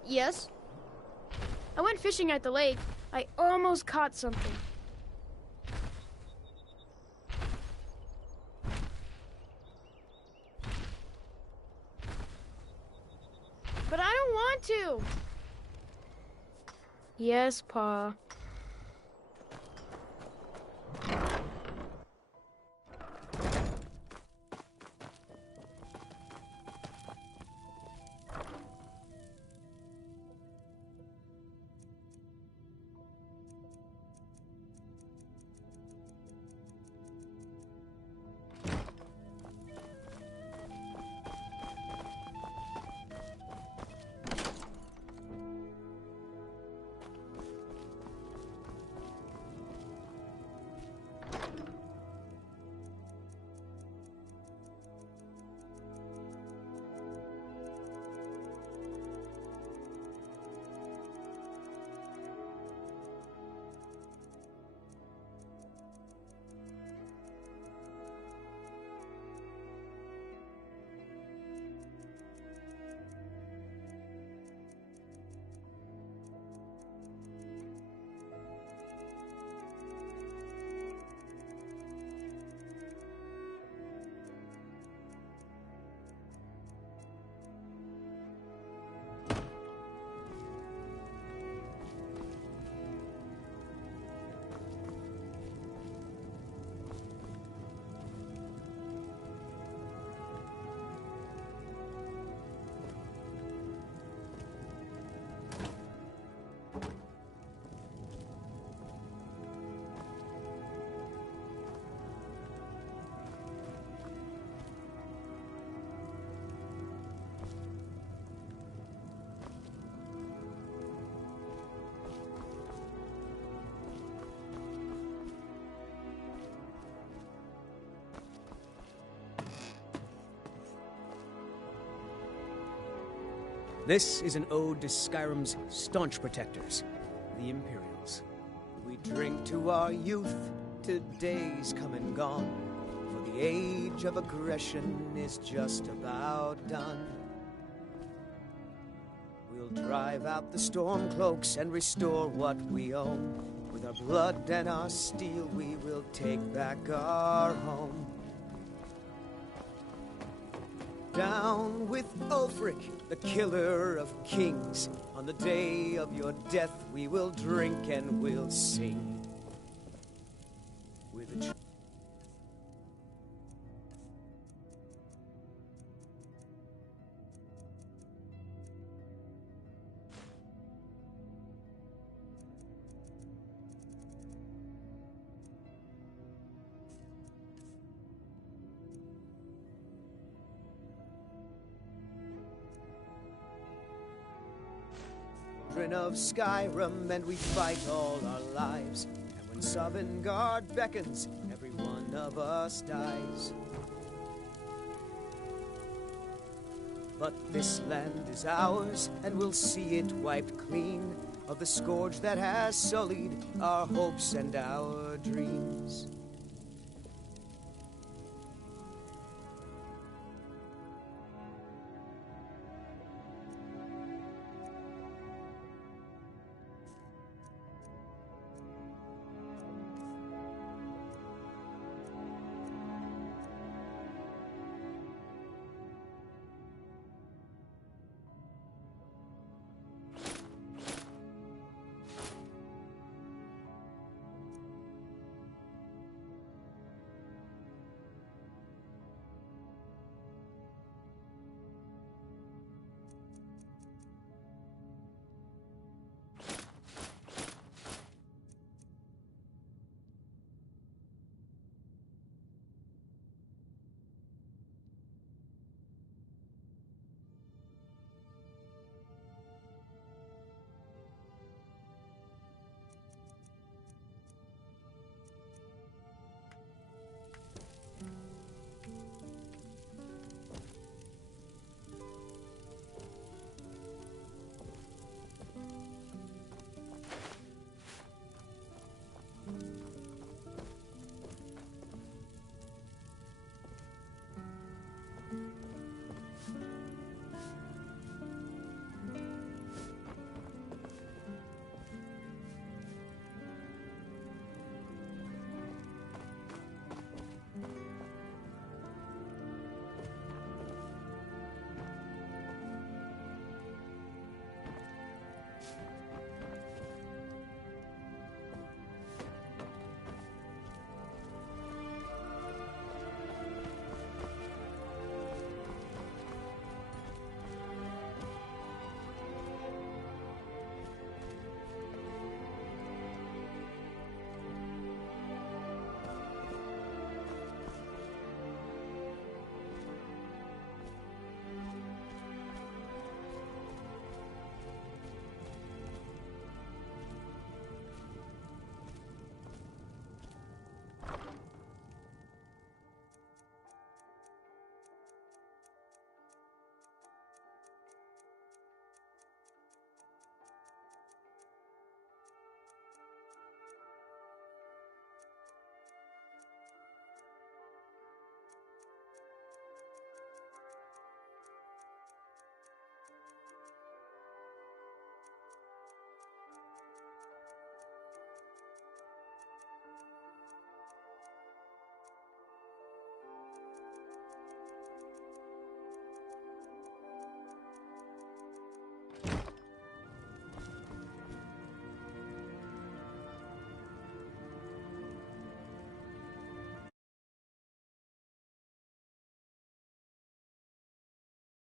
Yes? I went fishing at the lake. I almost caught something. But I don't want to. Yes, Pa. This is an ode to Skyrim's staunch protectors, the Imperials. We drink to our youth, to days come and gone, for the age of aggression is just about done. We'll drive out the stormcloaks and restore what we own. With our blood and our steel, we will take back our home. Down with Ulfric, the killer of kings. On the day of your death, we will drink and we'll sing. With a children of Skyrim, and we fight all our lives. And when Sovngarde beckons, every one of us dies. But this land is ours, and we'll see it wiped clean of the scourge that has sullied our hopes and our dreams.